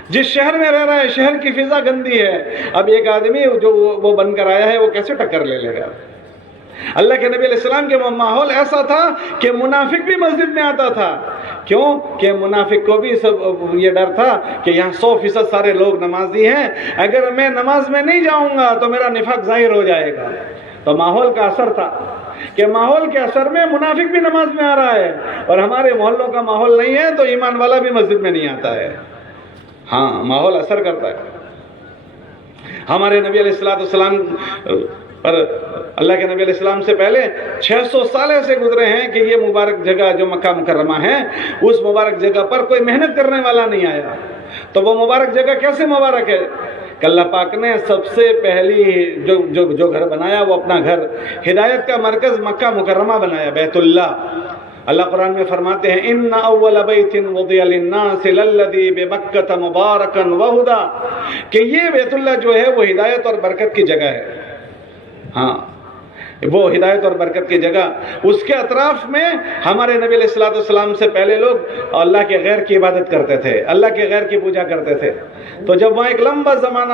جس شہر میں رہ رہا ہے شہر کی فضا گندی ہے، اب ایک آدمی جو وہ بن کر آیا ہے وہ کیسے ٹکر لے لے گا؟ اللہ کے نبی علیہ السلام کے ماحول ایسا تھا کہ منافق بھی مسجد میں آتا تھا۔ کیوں کہ منافق کو بھی یہ ڈر تھا کہ یہاں 100% سارے لوگ نمازی ہیں، اگر میں نماز میں نہیں جاؤں گا تو میرا نفاق ظاہر ہو جائے گا۔ تو ماحول کا اثر تھا کہ ماحول کے اثر میں منافق بھی نماز میں آ رہا ہے، اور ہمارے محلوں کا ماحول نہیں ہے تو ایمان والا بھی مسجد میں نہیں آتا ہے۔ ہاں ماحول اثر کرتا ہے۔ ہمارے نبی علیہ السلام پر اللہ کے نبی علیہ السلام سے پہلے 600 سال ایسے گزرے ہیں کہ یہ مبارک جگہ جو مکہ مکرمہ ہے اس مبارک جگہ پر کوئی محنت کرنے والا نہیں آیا۔ تو وہ مبارک جگہ کیسے مبارک ہے کہ اللہ پاک نے سب سے پہلی جو گھر بنایا وہ اپنا گھر، ہدایت کا مرکز مکہ مکرمہ بنایا، بیت اللہ۔ اللہ قرآن میں فرماتے ہیں ان اول بیت وضع للناس للذی ببکۃ مبارکا وہدی، کہ یہ بیت اللہ جو ہے وہ ہدایت اور برکت کی جگہ ہے۔ ہاں وہ ہدایت اور برکت کی جگہ، اس کے اطراف میں ہمارے نبی علیہ السلام سے پہلے لوگ اللہ کے غیر کی عبادت کرتے تھے، اللہ کے غیر کی پوجا کرتے تھے۔ تو جب وہاں ایک لمبا زمانہ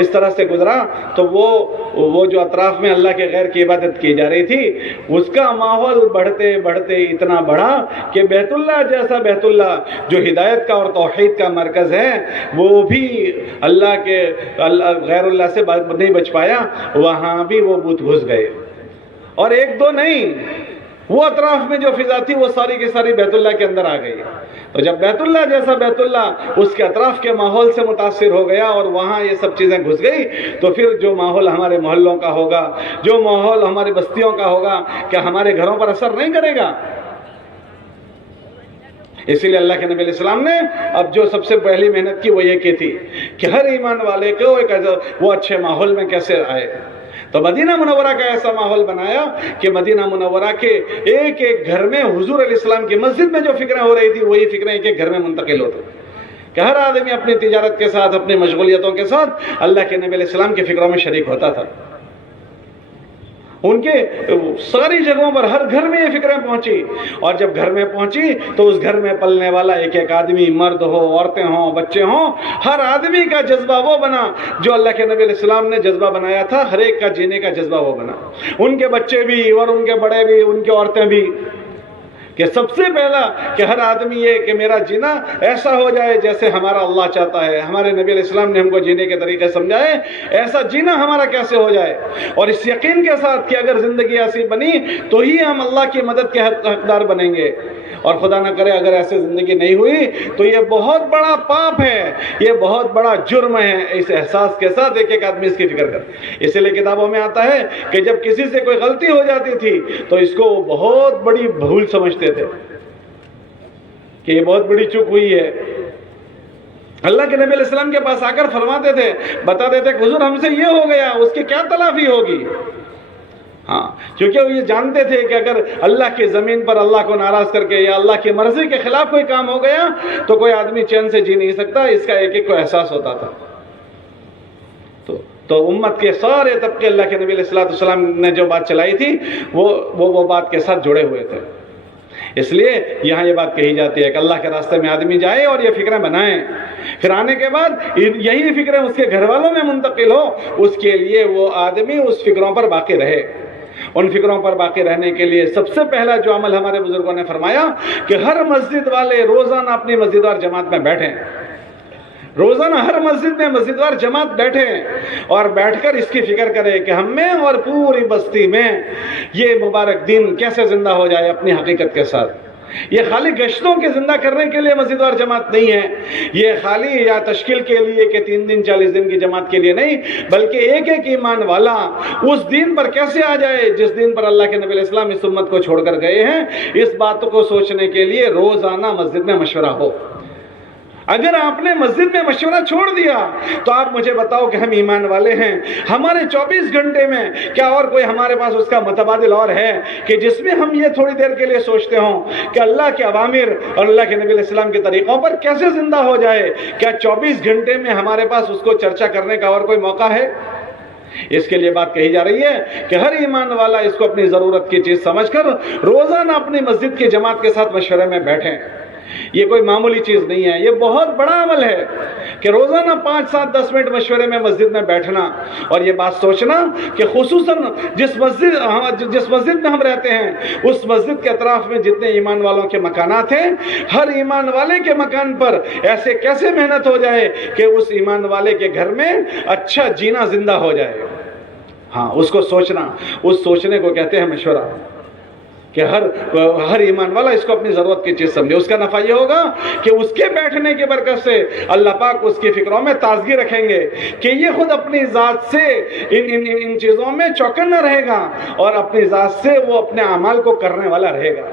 اس طرح سے گزرا تو وہ جو اطراف میں اللہ کے غیر کی عبادت کی جا رہی تھی اس کا ماحول بڑھتے بڑھتے اتنا بڑھا کہ بیت اللہ جیسا بیت اللہ جو ہدایت کا اور توحید کا مرکز ہے وہ بھی اللہ کے غیر اللہ سے نہیں بچ پایا، وہاں بھی وہ بت گھس گئے۔ اور 1 2 نہیں، وہ اطراف میں جو فضا تھی وہ ساری کی ساری بیت اللہ کے اندر آ گئی. تو جب بیت اللہ جیسا بیت اللہ اس کے اطراف کے ماحول سے متاثر ہو گیا اور وہاں یہ سب چیزیں گھس گئی، تو پھر جو ماحول ہمارے محلوں کا ہوگا، جو ماحول ہماری بستیوں کا ہوگا، کیا ہمارے گھروں پر اثر نہیں کرے گا؟ اسی لیے اللہ کے نبی علیہ السلام نے اب جو سب سے پہلی محنت کی وہ یہ کی تھی کہ ہر ایمان والے کو وہ اچھے ماحول میں کیسے آئے. تو مدینہ منورہ کا ایسا ماحول بنایا کہ مدینہ منورہ کے ایک ایک گھر میں حضور علیہ السلام کی مسجد میں جو فکریں ہو رہی تھی وہی فکریں ایک ایک گھر میں منتقل ہوتی کہ ہر آدمی اپنی تجارت کے ساتھ، اپنی مشغولیتوں کے ساتھ اللہ کے نبی علیہ السلام کی فکروں میں شریک ہوتا تھا. ان کے ساری جگہوں پر ہر گھر میں یہ فکریں پہنچی، اور جب گھر میں پہنچی تو اس گھر میں پلنے والا ایک ایک آدمی، مرد ہو، عورتیں ہوں، بچے ہوں، ہر آدمی کا جذبہ وہ بنا جو اللہ کے نبی علیہ السلام نے جذبہ بنایا تھا. ہر ایک کا جینے کا جذبہ وہ بنا، ان کے بچے بھی اور ان کے بڑے بھی، ان کی عورتیں بھی، کہ سب سے پہلا کہ ہر آدمی یہ کہ میرا جینا ایسا ہو جائے جیسے ہمارا اللہ چاہتا ہے، ہمارے نبی علیہ السلام نے ہم کو جینے کے طریقے سمجھائے، ایسا جینا ہمارا کیسے ہو جائے، اور اس یقین کے ساتھ کہ اگر زندگی ایسی بنی تو ہی ہم اللہ کی مدد کے حقدار بنیں گے، اور خدا نہ کرے اگر ایسے زندگی نہیں ہوئی تو یہ بہت بڑا پاپ ہے، یہ بہت بڑا جرم ہے. اس احساس کے ساتھ ایک ایک آدمی اس کی فکر کرے. اسی لیے کتابوں میں آتا ہے کہ جب کسی سے کوئی غلطی ہو جاتی تھی تو اس کو بہت بڑی بھول سمجھتے تھے کہ یہ بہت بڑی چوک ہوئی ہے. اللہ کے نبی علیہ السلام کے پاس آ کر فرماتے تھے، بتاتے تھے کہ حضور ہم سے یہ ہو گیا، اس کی کیا تلافی ہوگی؟ ہاں، کیونکہ وہ یہ جانتے تھے کہ اگر اللہ کی زمین پر اللہ کو ناراض کر کے یا اللہ کی مرضی کے خلاف کوئی کام ہو گیا تو کوئی آدمی چین سے جی نہیں سکتا. اس کا ایک ایک کو احساس ہوتا تھا. تو امت کے سارے طبقے اللہ کے نبی علیہ السلام نے جو بات چلائی تھی وہ بات کے ساتھ جڑے ہوئے تھے. اس لیے یہاں یہ بات کہی جاتی ہے کہ اللہ کے راستے میں آدمی جائے اور یہ فکریں بنائیں، پھر آنے کے بعد یہی فکریں اس کے گھر والوں میں منتقل ہو، اس کے لیے وہ آدمی اس فکروں پر باقی رہے. ان فکروں پر باقی رہنے کے لیے سب سے پہلا جو عمل ہمارے بزرگوں نے فرمایا کہ ہر مسجد والے روزانہ اپنی مسجد وار جماعت میں بیٹھیں. روزانہ ہر مسجد میں مسجد وار جماعت بیٹھیں اور بیٹھ کر اس کی فکر کرے کہ ہم میں اور پوری بستی میں یہ مبارک دن کیسے زندہ ہو جائے اپنی حقیقت کے ساتھ. یہ خالی گشتوں کے زندہ کرنے کے لیے مسجد وار جماعت نہیں ہے، یہ خالی یا تشکیل کے لیے کہ 3 دن 40 دن کی جماعت کے لیے نہیں، بلکہ ایک ایک ایمان والا اس دن پر کیسے آ جائے جس دن پر اللہ کے نبی علیہ السلام اس امت کو چھوڑ کر گئے ہیں. اس بات کو سوچنے کے لیے روزانہ مسجد میں مشورہ ہو. اگر آپ نے مسجد میں مشورہ چھوڑ دیا تو آپ مجھے بتاؤ کہ ہم ایمان والے ہیں، ہمارے 24 گھنٹے میں کیا اور کوئی ہمارے پاس اس کا متبادل اور ہے کہ جس میں ہم یہ تھوڑی دیر کے لیے سوچتے ہوں کہ اللہ کے اوامر اور اللہ کے نبی علیہ السلام کے طریقوں پر کیسے زندہ ہو جائے؟ کیا 24 گھنٹے میں ہمارے پاس اس کو چرچا کرنے کا اور کوئی موقع ہے؟ اس کے لیے بات کہی جا رہی ہے کہ ہر ایمان والا اس کو اپنی ضرورت کی چیز سمجھ کر روزانہ اپنی مسجد کی جماعت کے ساتھ مشورے میں بیٹھیں. یہ کوئی معمولی چیز نہیں ہے، یہ بہت بڑا عمل ہے کہ روزانہ 5 7 10 منٹ مشورے میں مسجد میں بیٹھنا اور یہ بات سوچنا کہ خصوصاً جس مسجد میں ہم رہتے ہیں اس مسجد کے اطراف میں جتنے ایمان والوں کے مکانات ہیں، ہر ایمان والے کے مکان پر ایسے کیسے محنت ہو جائے کہ اس ایمان والے کے گھر میں اچھا جینا زندہ ہو جائے. ہاں، اس کو سوچنا، اس سوچنے کو کہتے ہیں مشورہ، کہ ہر ایمان والا اس کو اپنی ضرورت کی چیز سمجھے. اس کا نفع یہ ہوگا کہ اس کے بیٹھنے کی برکت سے اللہ پاک اس کی فکروں میں تازگی رکھیں گے کہ یہ خود اپنی ذات سے ان چیزوں میں چوکنا رہے گا اور اپنی ذات سے وہ اپنے اعمال کو کرنے والا رہے گا.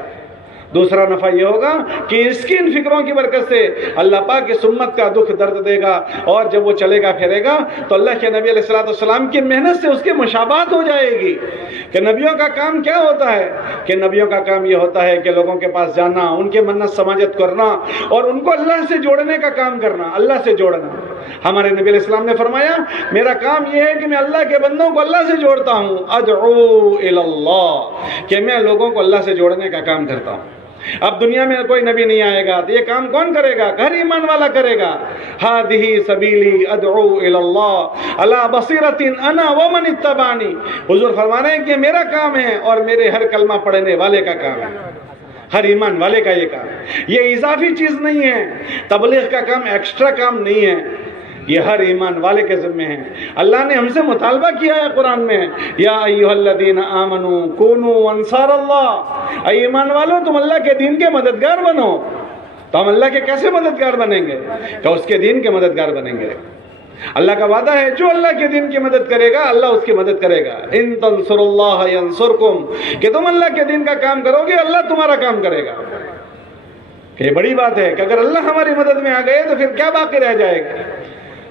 دوسرا نفع یہ ہوگا کہ اس کی ان فکروں کی برکت سے اللہ پاک اس امت کا دکھ درد دے گا، اور جب وہ چلے گا پھرے گا تو اللہ کے نبی علیہ السلام کی محنت سے اس کی مشابہت ہو جائے گی. کہ نبیوں کا کام کیا ہوتا ہے؟ کہ نبیوں کا کام یہ ہوتا ہے کہ لوگوں کے پاس جانا، ان کے منت سماجت کرنا اور ان کو اللہ سے جوڑنے کا کام کرنا، اللہ سے جوڑنا. ہمارے نبی علیہ السلام نے فرمایا میرا کام یہ ہے کہ میں اللہ کے بندوں کو اللہ سے جوڑتا ہوں، ادعو الی اللہ، کہ میں لوگوں کو اللہ سے جوڑنے کا کام کرتا ہوں. اب دنیا میں کوئی نبی نہیں آئے گا تو یہ کام کون کرے گا؟ ہر ایمان والا کرے گا. ہذہ سبیلی ادعو الی اللہ علی بصیرۃ انا ومن اتبعنی. حضور فرما رہے ہیں کہ میرا کام ہے اور میرے ہر کلمہ پڑھنے والے کا کام ہے، ہر ایمان والے کا یہ کام ہے. یہ اضافی چیز نہیں ہے، تبلیغ کا کام ایکسٹرا کام نہیں ہے. یہ ہر ایمان والے کے ذمے ہیں۔ اللہ نے ہم سے مطالبہ کیا ہے قرآن میں، یا ایھا الذین آمنوا کونوا انصار اللہ، اے ایمان والو تم اللہ کے دین کے مددگار بنو۔ تو ہم اللہ کے کیسے مددگار بنیں گے؟ کہ اس کے دین کے مددگار بنیں گے۔ اللہ کا وعدہ ہے جو اللہ کے دین کی مدد کرے گا اللہ اس کی مدد کرے گا۔ ان تنصروا اللہ ینصرکم، کہ تم اللہ کے دین کا کام کرو گے اللہ تمہارا کام کرے گا۔ کہ یہ بڑی بات ہے کہ اگر اللہ ہماری مدد میں آ گئے تو پھر کیا باقی رہ جائے گا؟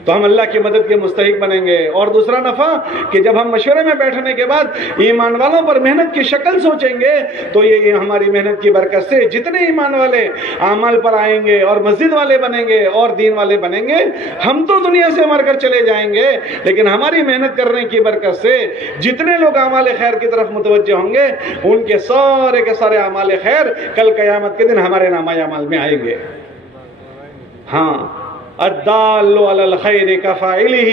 تو ہم اللہ کی مدد کے مستحق بنیں گے۔ اور دوسرا نفع کہ جب ہم مشورے میں بیٹھنے کے بعد ایمان والوں پر محنت کی شکل سوچیں گے تو یہ ہماری محنت کی برکت سے جتنے ایمان والے اعمال پر آئیں گے اور مسجد والے بنیں گے اور دین والے بنیں گے، ہم تو دنیا سے مر کر چلے جائیں گے، لیکن ہماری محنت کرنے کی برکت سے جتنے لوگ اعمال خیر کی طرف متوجہ ہوں گے ان کے سارے اعمال خیر کل قیامت کے دن ہمارے نامہ اعمال میں آئیں گے۔ ہاں، الدال علی الخیر کفاعلہ،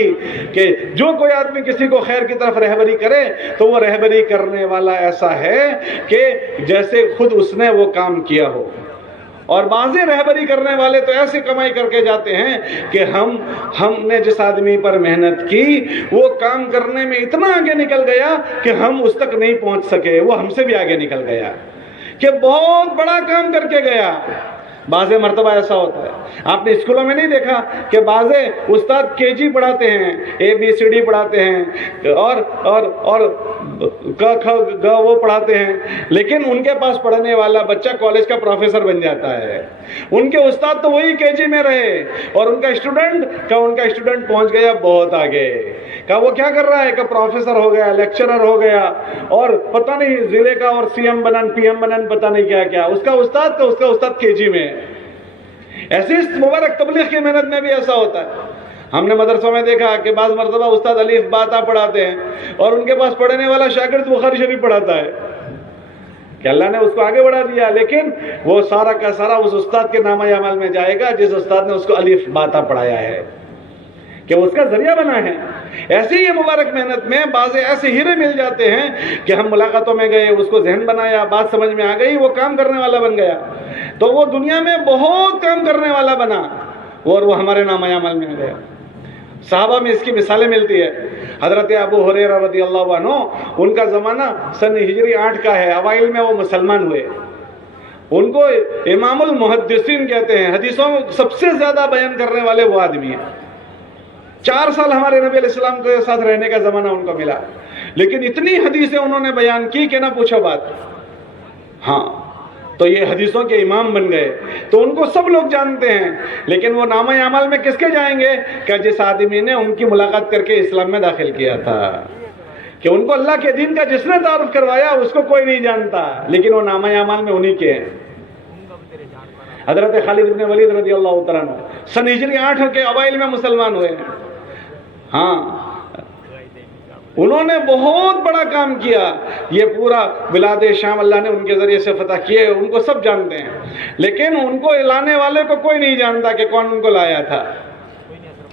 کہ جو کوئی آدمی کسی کو خیر کی طرف رہبری کرے تو وہ رہبری کرنے والا ایسا ہے کہ جیسے خود اس نے وہ کام کیا ہو۔ اور بعضی رہبری کرنے والے تو ایسی کمائی کر کے جاتے ہیں کہ ہم نے جس آدمی پر محنت کی وہ کام کرنے میں اتنا آگے نکل گیا کہ ہم اس تک نہیں پہنچ سکے، وہ ہم سے بھی آگے نکل گیا، کہ بہت بڑا کام کر کے گیا۔ بعض مرتبہ ایسا ہوتا ہے، آپ نے اسکولوں میں نہیں دیکھا کہ بعض استاد KG پڑھاتے ہیں، ABCD پڑھاتے ہیں اور ک کھ گ وہ پڑھاتے ہیں، لیکن ان کے پاس پڑھنے والا بچہ کالج کا پروفیسر بن جاتا ہے۔ ان کے استاد تو وہی KG میں رہے اور ان کا اسٹوڈنٹ پہنچ گیا بہت آگے۔ کہ وہ کیا کر رہا ہے کہ پروفیسر ہو گیا، لیکچرر ہو گیا، اور پتہ نہیں ضلع کا اور CM بنن PM بنن پتہ نہیں کیا کیا، اس کا استاد KG میں۔ ایسی اس مبارک تبلیغ کی محنت میں بھی ایسا ہوتا ہے۔ ہم نے مدرسوں میں دیکھا کہ بعض مرتبہ استاد الف با تا پڑھاتے ہیں اور ان کے پاس پڑھنے والا شاگرد بخاری شریف پڑھاتا ہے، کہ اللہ نے اس کو آگے بڑھا دیا، لیکن وہ سارا کا سارا اس استاد کے نامہ اعمال میں جائے گا جس استاد نے اس کو الف با تا پڑھایا ہے، کہ وہ اس کا ذریعہ بنا ہے۔ ایسے ہی مبارک محنت میں بعض ایسے ہیرے مل جاتے ہیں کہ ہم ملاقاتوں میں گئے، اس کو ذہن بنایا، بات سمجھ میں آ گئی، وہ کام کرنے والا بن گیا، تو وہ دنیا میں بہت کام کرنے والا بنا اور وہ ہمارے نامہ اعمال میں آ گیا۔ صحابہ میں اس کی مثالیں ملتی ہے۔ حضرت ابو ہریرہ رضی اللہ عنہ، ان کا زمانہ سن ہجری 8 کا ہے، اوائل میں وہ مسلمان ہوئے۔ ان کو امام المحدثین کہتے ہیں، حدیثوں میں سب سے زیادہ بیان کرنے والے وہ آدمی ہیں۔ 4 سال ہمارے نبی علیہ السلام کے ساتھ رہنے کا زمانہ ان کو ملا، لیکن اتنی حدیثیں انہوں نے بیان کی کہ نہ پوچھو بات۔ ہاں، تو یہ حدیثوں کے امام بن گئے، تو ان کو سب لوگ جانتے ہیں، لیکن وہ نامہ اعمال میں کس کے جائیں گے؟ کہ جس آدمی نے ان کی ملاقات کر کے اسلام میں داخل کیا تھا، کہ ان کو اللہ کے دین کا جس نے تعارف کروایا اس کو کوئی نہیں جانتا، لیکن وہ نامہ اعمال میں انہی کے ہیں۔ حضرت خالد بن ولید رضی اللہ تعالیٰ عنہ سن ہجری 8 کے اوائل میں مسلمان ہوئے ہیں۔ ہاں، انہوں نے بہت بڑا کام کیا، یہ پورا بلاد شام اللہ نے ان کے ذریعے سے فتح کیے، ان کو سب جانتے ہیں، لیکن ان کو لانے والے کو کوئی نہیں جانتا کہ کون ان کو لایا تھا،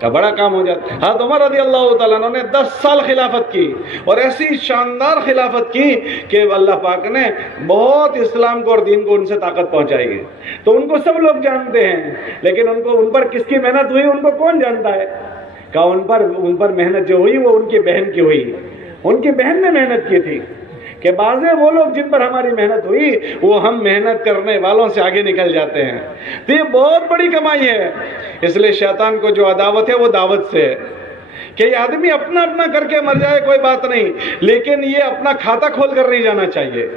کا بڑا کام ہو جاتا۔ حضرت عمر رضی اللہ تعالیٰ عنہ نے 10 سال خلافت کی، اور ایسی شاندار خلافت کی کہ اللہ پاک نے بہت اسلام کو اور دین کو ان سے طاقت پہنچائی گئی، تو ان کو سب لوگ جانتے ہیں، لیکن ان پر کس کی محنت ہوئی ان کو کون جانتا ہے؟ کہ ان پر محنت جو ہوئی وہ ان کی بہن کی ہوئی، ان کی بہن نے محنت کی تھی، کہ بعض وہ لوگ جن پر ہماری محنت ہوئی وہ ہم محنت کرنے والوں سے آگے نکل جاتے ہیں، تو یہ بہت بڑی کمائی ہے۔ اس لیے شیطان کو جو عداوت ہے وہ دعوت سے ہے، کہ یہ آدمی اپنا کر کے مر جائے کوئی بات نہیں، لیکن یہ اپنا کھاتہ کھول کر نہیں جانا چاہیے۔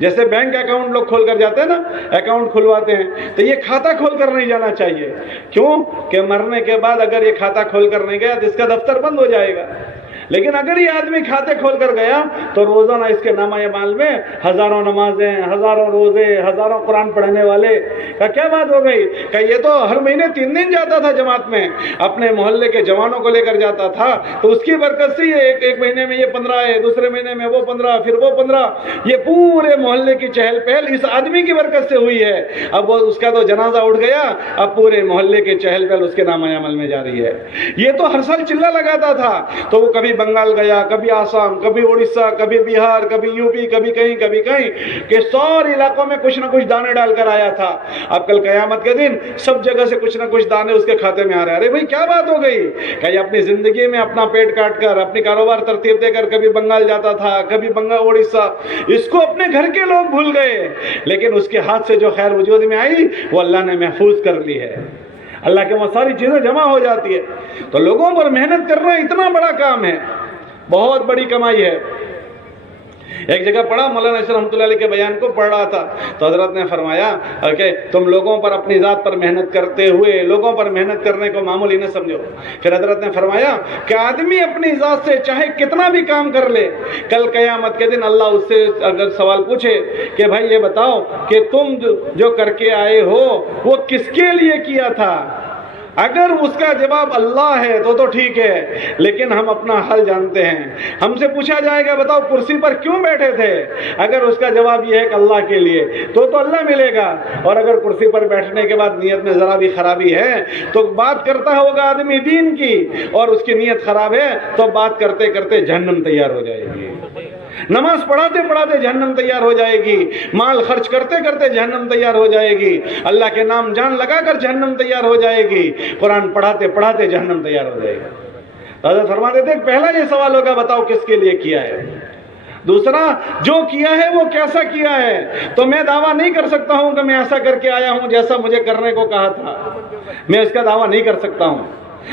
جیسے بینک اکاؤنٹ لوگ کھول کر جاتے ہیں نا، اکاؤنٹ کھلواتے ہیں، تو یہ کھاتہ کھول کر نہیں جانا چاہیے۔ کیوں؟ کہ مرنے کے بعد اگر یہ کھاتہ کھول کر نہیں گیا تو اس کا دفتر بند ہو جائے گا، لیکن اگر یہ آدمی کھاتے کھول کر گیا تو روزانہ اس کے نامہ اعمال میں ہزاروں نمازیں، ہزاروں روزے، ہزاروں قرآن پڑھنے والے۔ کیا بات ہو گئی کہ یہ تو ہر مہینے 3 دن جاتا تھا جماعت میں، اپنے محلے کے جوانوں کو لے کر جاتا تھا، تو اس کی برکت سے یہ ایک مہینے میں یہ 15 ہے، دوسرے مہینے میں وہ 15، پھر وہ 15، یہ پورے محلے کی چہل پہل اس آدمی کی برکت سے ہوئی ہے۔ اب وہ اس کا تو جنازہ اٹھ گیا، اب پورے محلے کے چہل پہل اس کے نامہ عمل میں جا رہی ہے۔ یہ تو ہر سال چلہ لگاتا تھا، تو وہ کبھی بنگال گیا، کبھی آسام، کبھی اڑیسہ، کبھی بہار، کبھی یو پی، کبھی کہیں کہ سارے علاقوں میں کچھ نہ کچھ دانے ڈال کر آیا تھا۔ اب کل قیامت کے دن سب جگہ سے کچھ نہ کچھ دانے اس کے کھاتے میں آ رہے ہیں۔ ارے بھائی کیا بات ہو گئی؟ کہ یہ اپنی زندگی میں اپنا پیٹ کاٹ کر، اپنی کاروبار ترتیب دے کر کبھی بنگال جاتا تھا، کبھی بنگال اڑیسہ، اس کو اپنے گھر کے لوگ بھول گئے، لیکن اس کے ہاتھ سے جو خیر وجود میں آئی وہ اللہ نے محفوظ کر لی ہے۔ اللہ کے وہ ساری چیزیں جمع ہو جاتی ہے۔ تو لوگوں پر محنت کرنا اتنا بڑا کام ہے، بہت بڑی کمائی ہے۔ ایک جگہ پڑھا، مولانا اسلام رحمۃ اللہ علیہ کے بیان کو پڑھ رہا تھا تو حضرت نے فرمایا کہ تم لوگوں پر اپنی ذات پر محنت کرتے ہوئے لوگوں پر محنت کرنے کو معمولی نہ سمجھو۔ پھر حضرت نے فرمایا کہ آدمی اپنی ذات سے چاہے کتنا بھی کام کر لے، کل قیامت کے دن اللہ اس سے اگر سوال پوچھے کہ بھائی یہ بتاؤ کہ تم جو کر کے آئے ہو وہ کس کے لیے کیا تھا، اگر اس کا جواب اللہ ہے تو ٹھیک ہے، لیکن ہم اپنا حل جانتے ہیں۔ ہم سے پوچھا جائے گا بتاؤ کرسی پر کیوں بیٹھے تھے، اگر اس کا جواب یہ ہے کہ اللہ کے لیے تو اللہ ملے گا، اور اگر کرسی پر بیٹھنے کے بعد نیت میں ذرا بھی خرابی ہے تو بات کرتا ہوگا آدمی دین کی اور اس کی نیت خراب ہے تو بات کرتے کرتے جہنم تیار ہو جائے گی، نماز پڑھاتے پڑھاتے جہنم تیار ہو جائے گی، مال خرچ کرتے کرتے جہنم تیار ہو جائے گی، اللہ کے نام جان لگا کر جہنم تیار ہو جائے گی، قرآن پڑھاتے پڑھاتے جہنم تیار ہو جائے گی۔ حضرت فرماتے تھے پہلا یہ سوال ہوگا بتاؤ کس کے لیے کیا ہے، دوسرا جو کیا ہے وہ کیسا کیا ہے۔ تو میں دعویٰ نہیں کر سکتا ہوں کہ میں ایسا کر کے آیا ہوں جیسا مجھے کرنے کو کہا تھا، میں اس کا دعویٰ نہیں کر سکتا ہوں،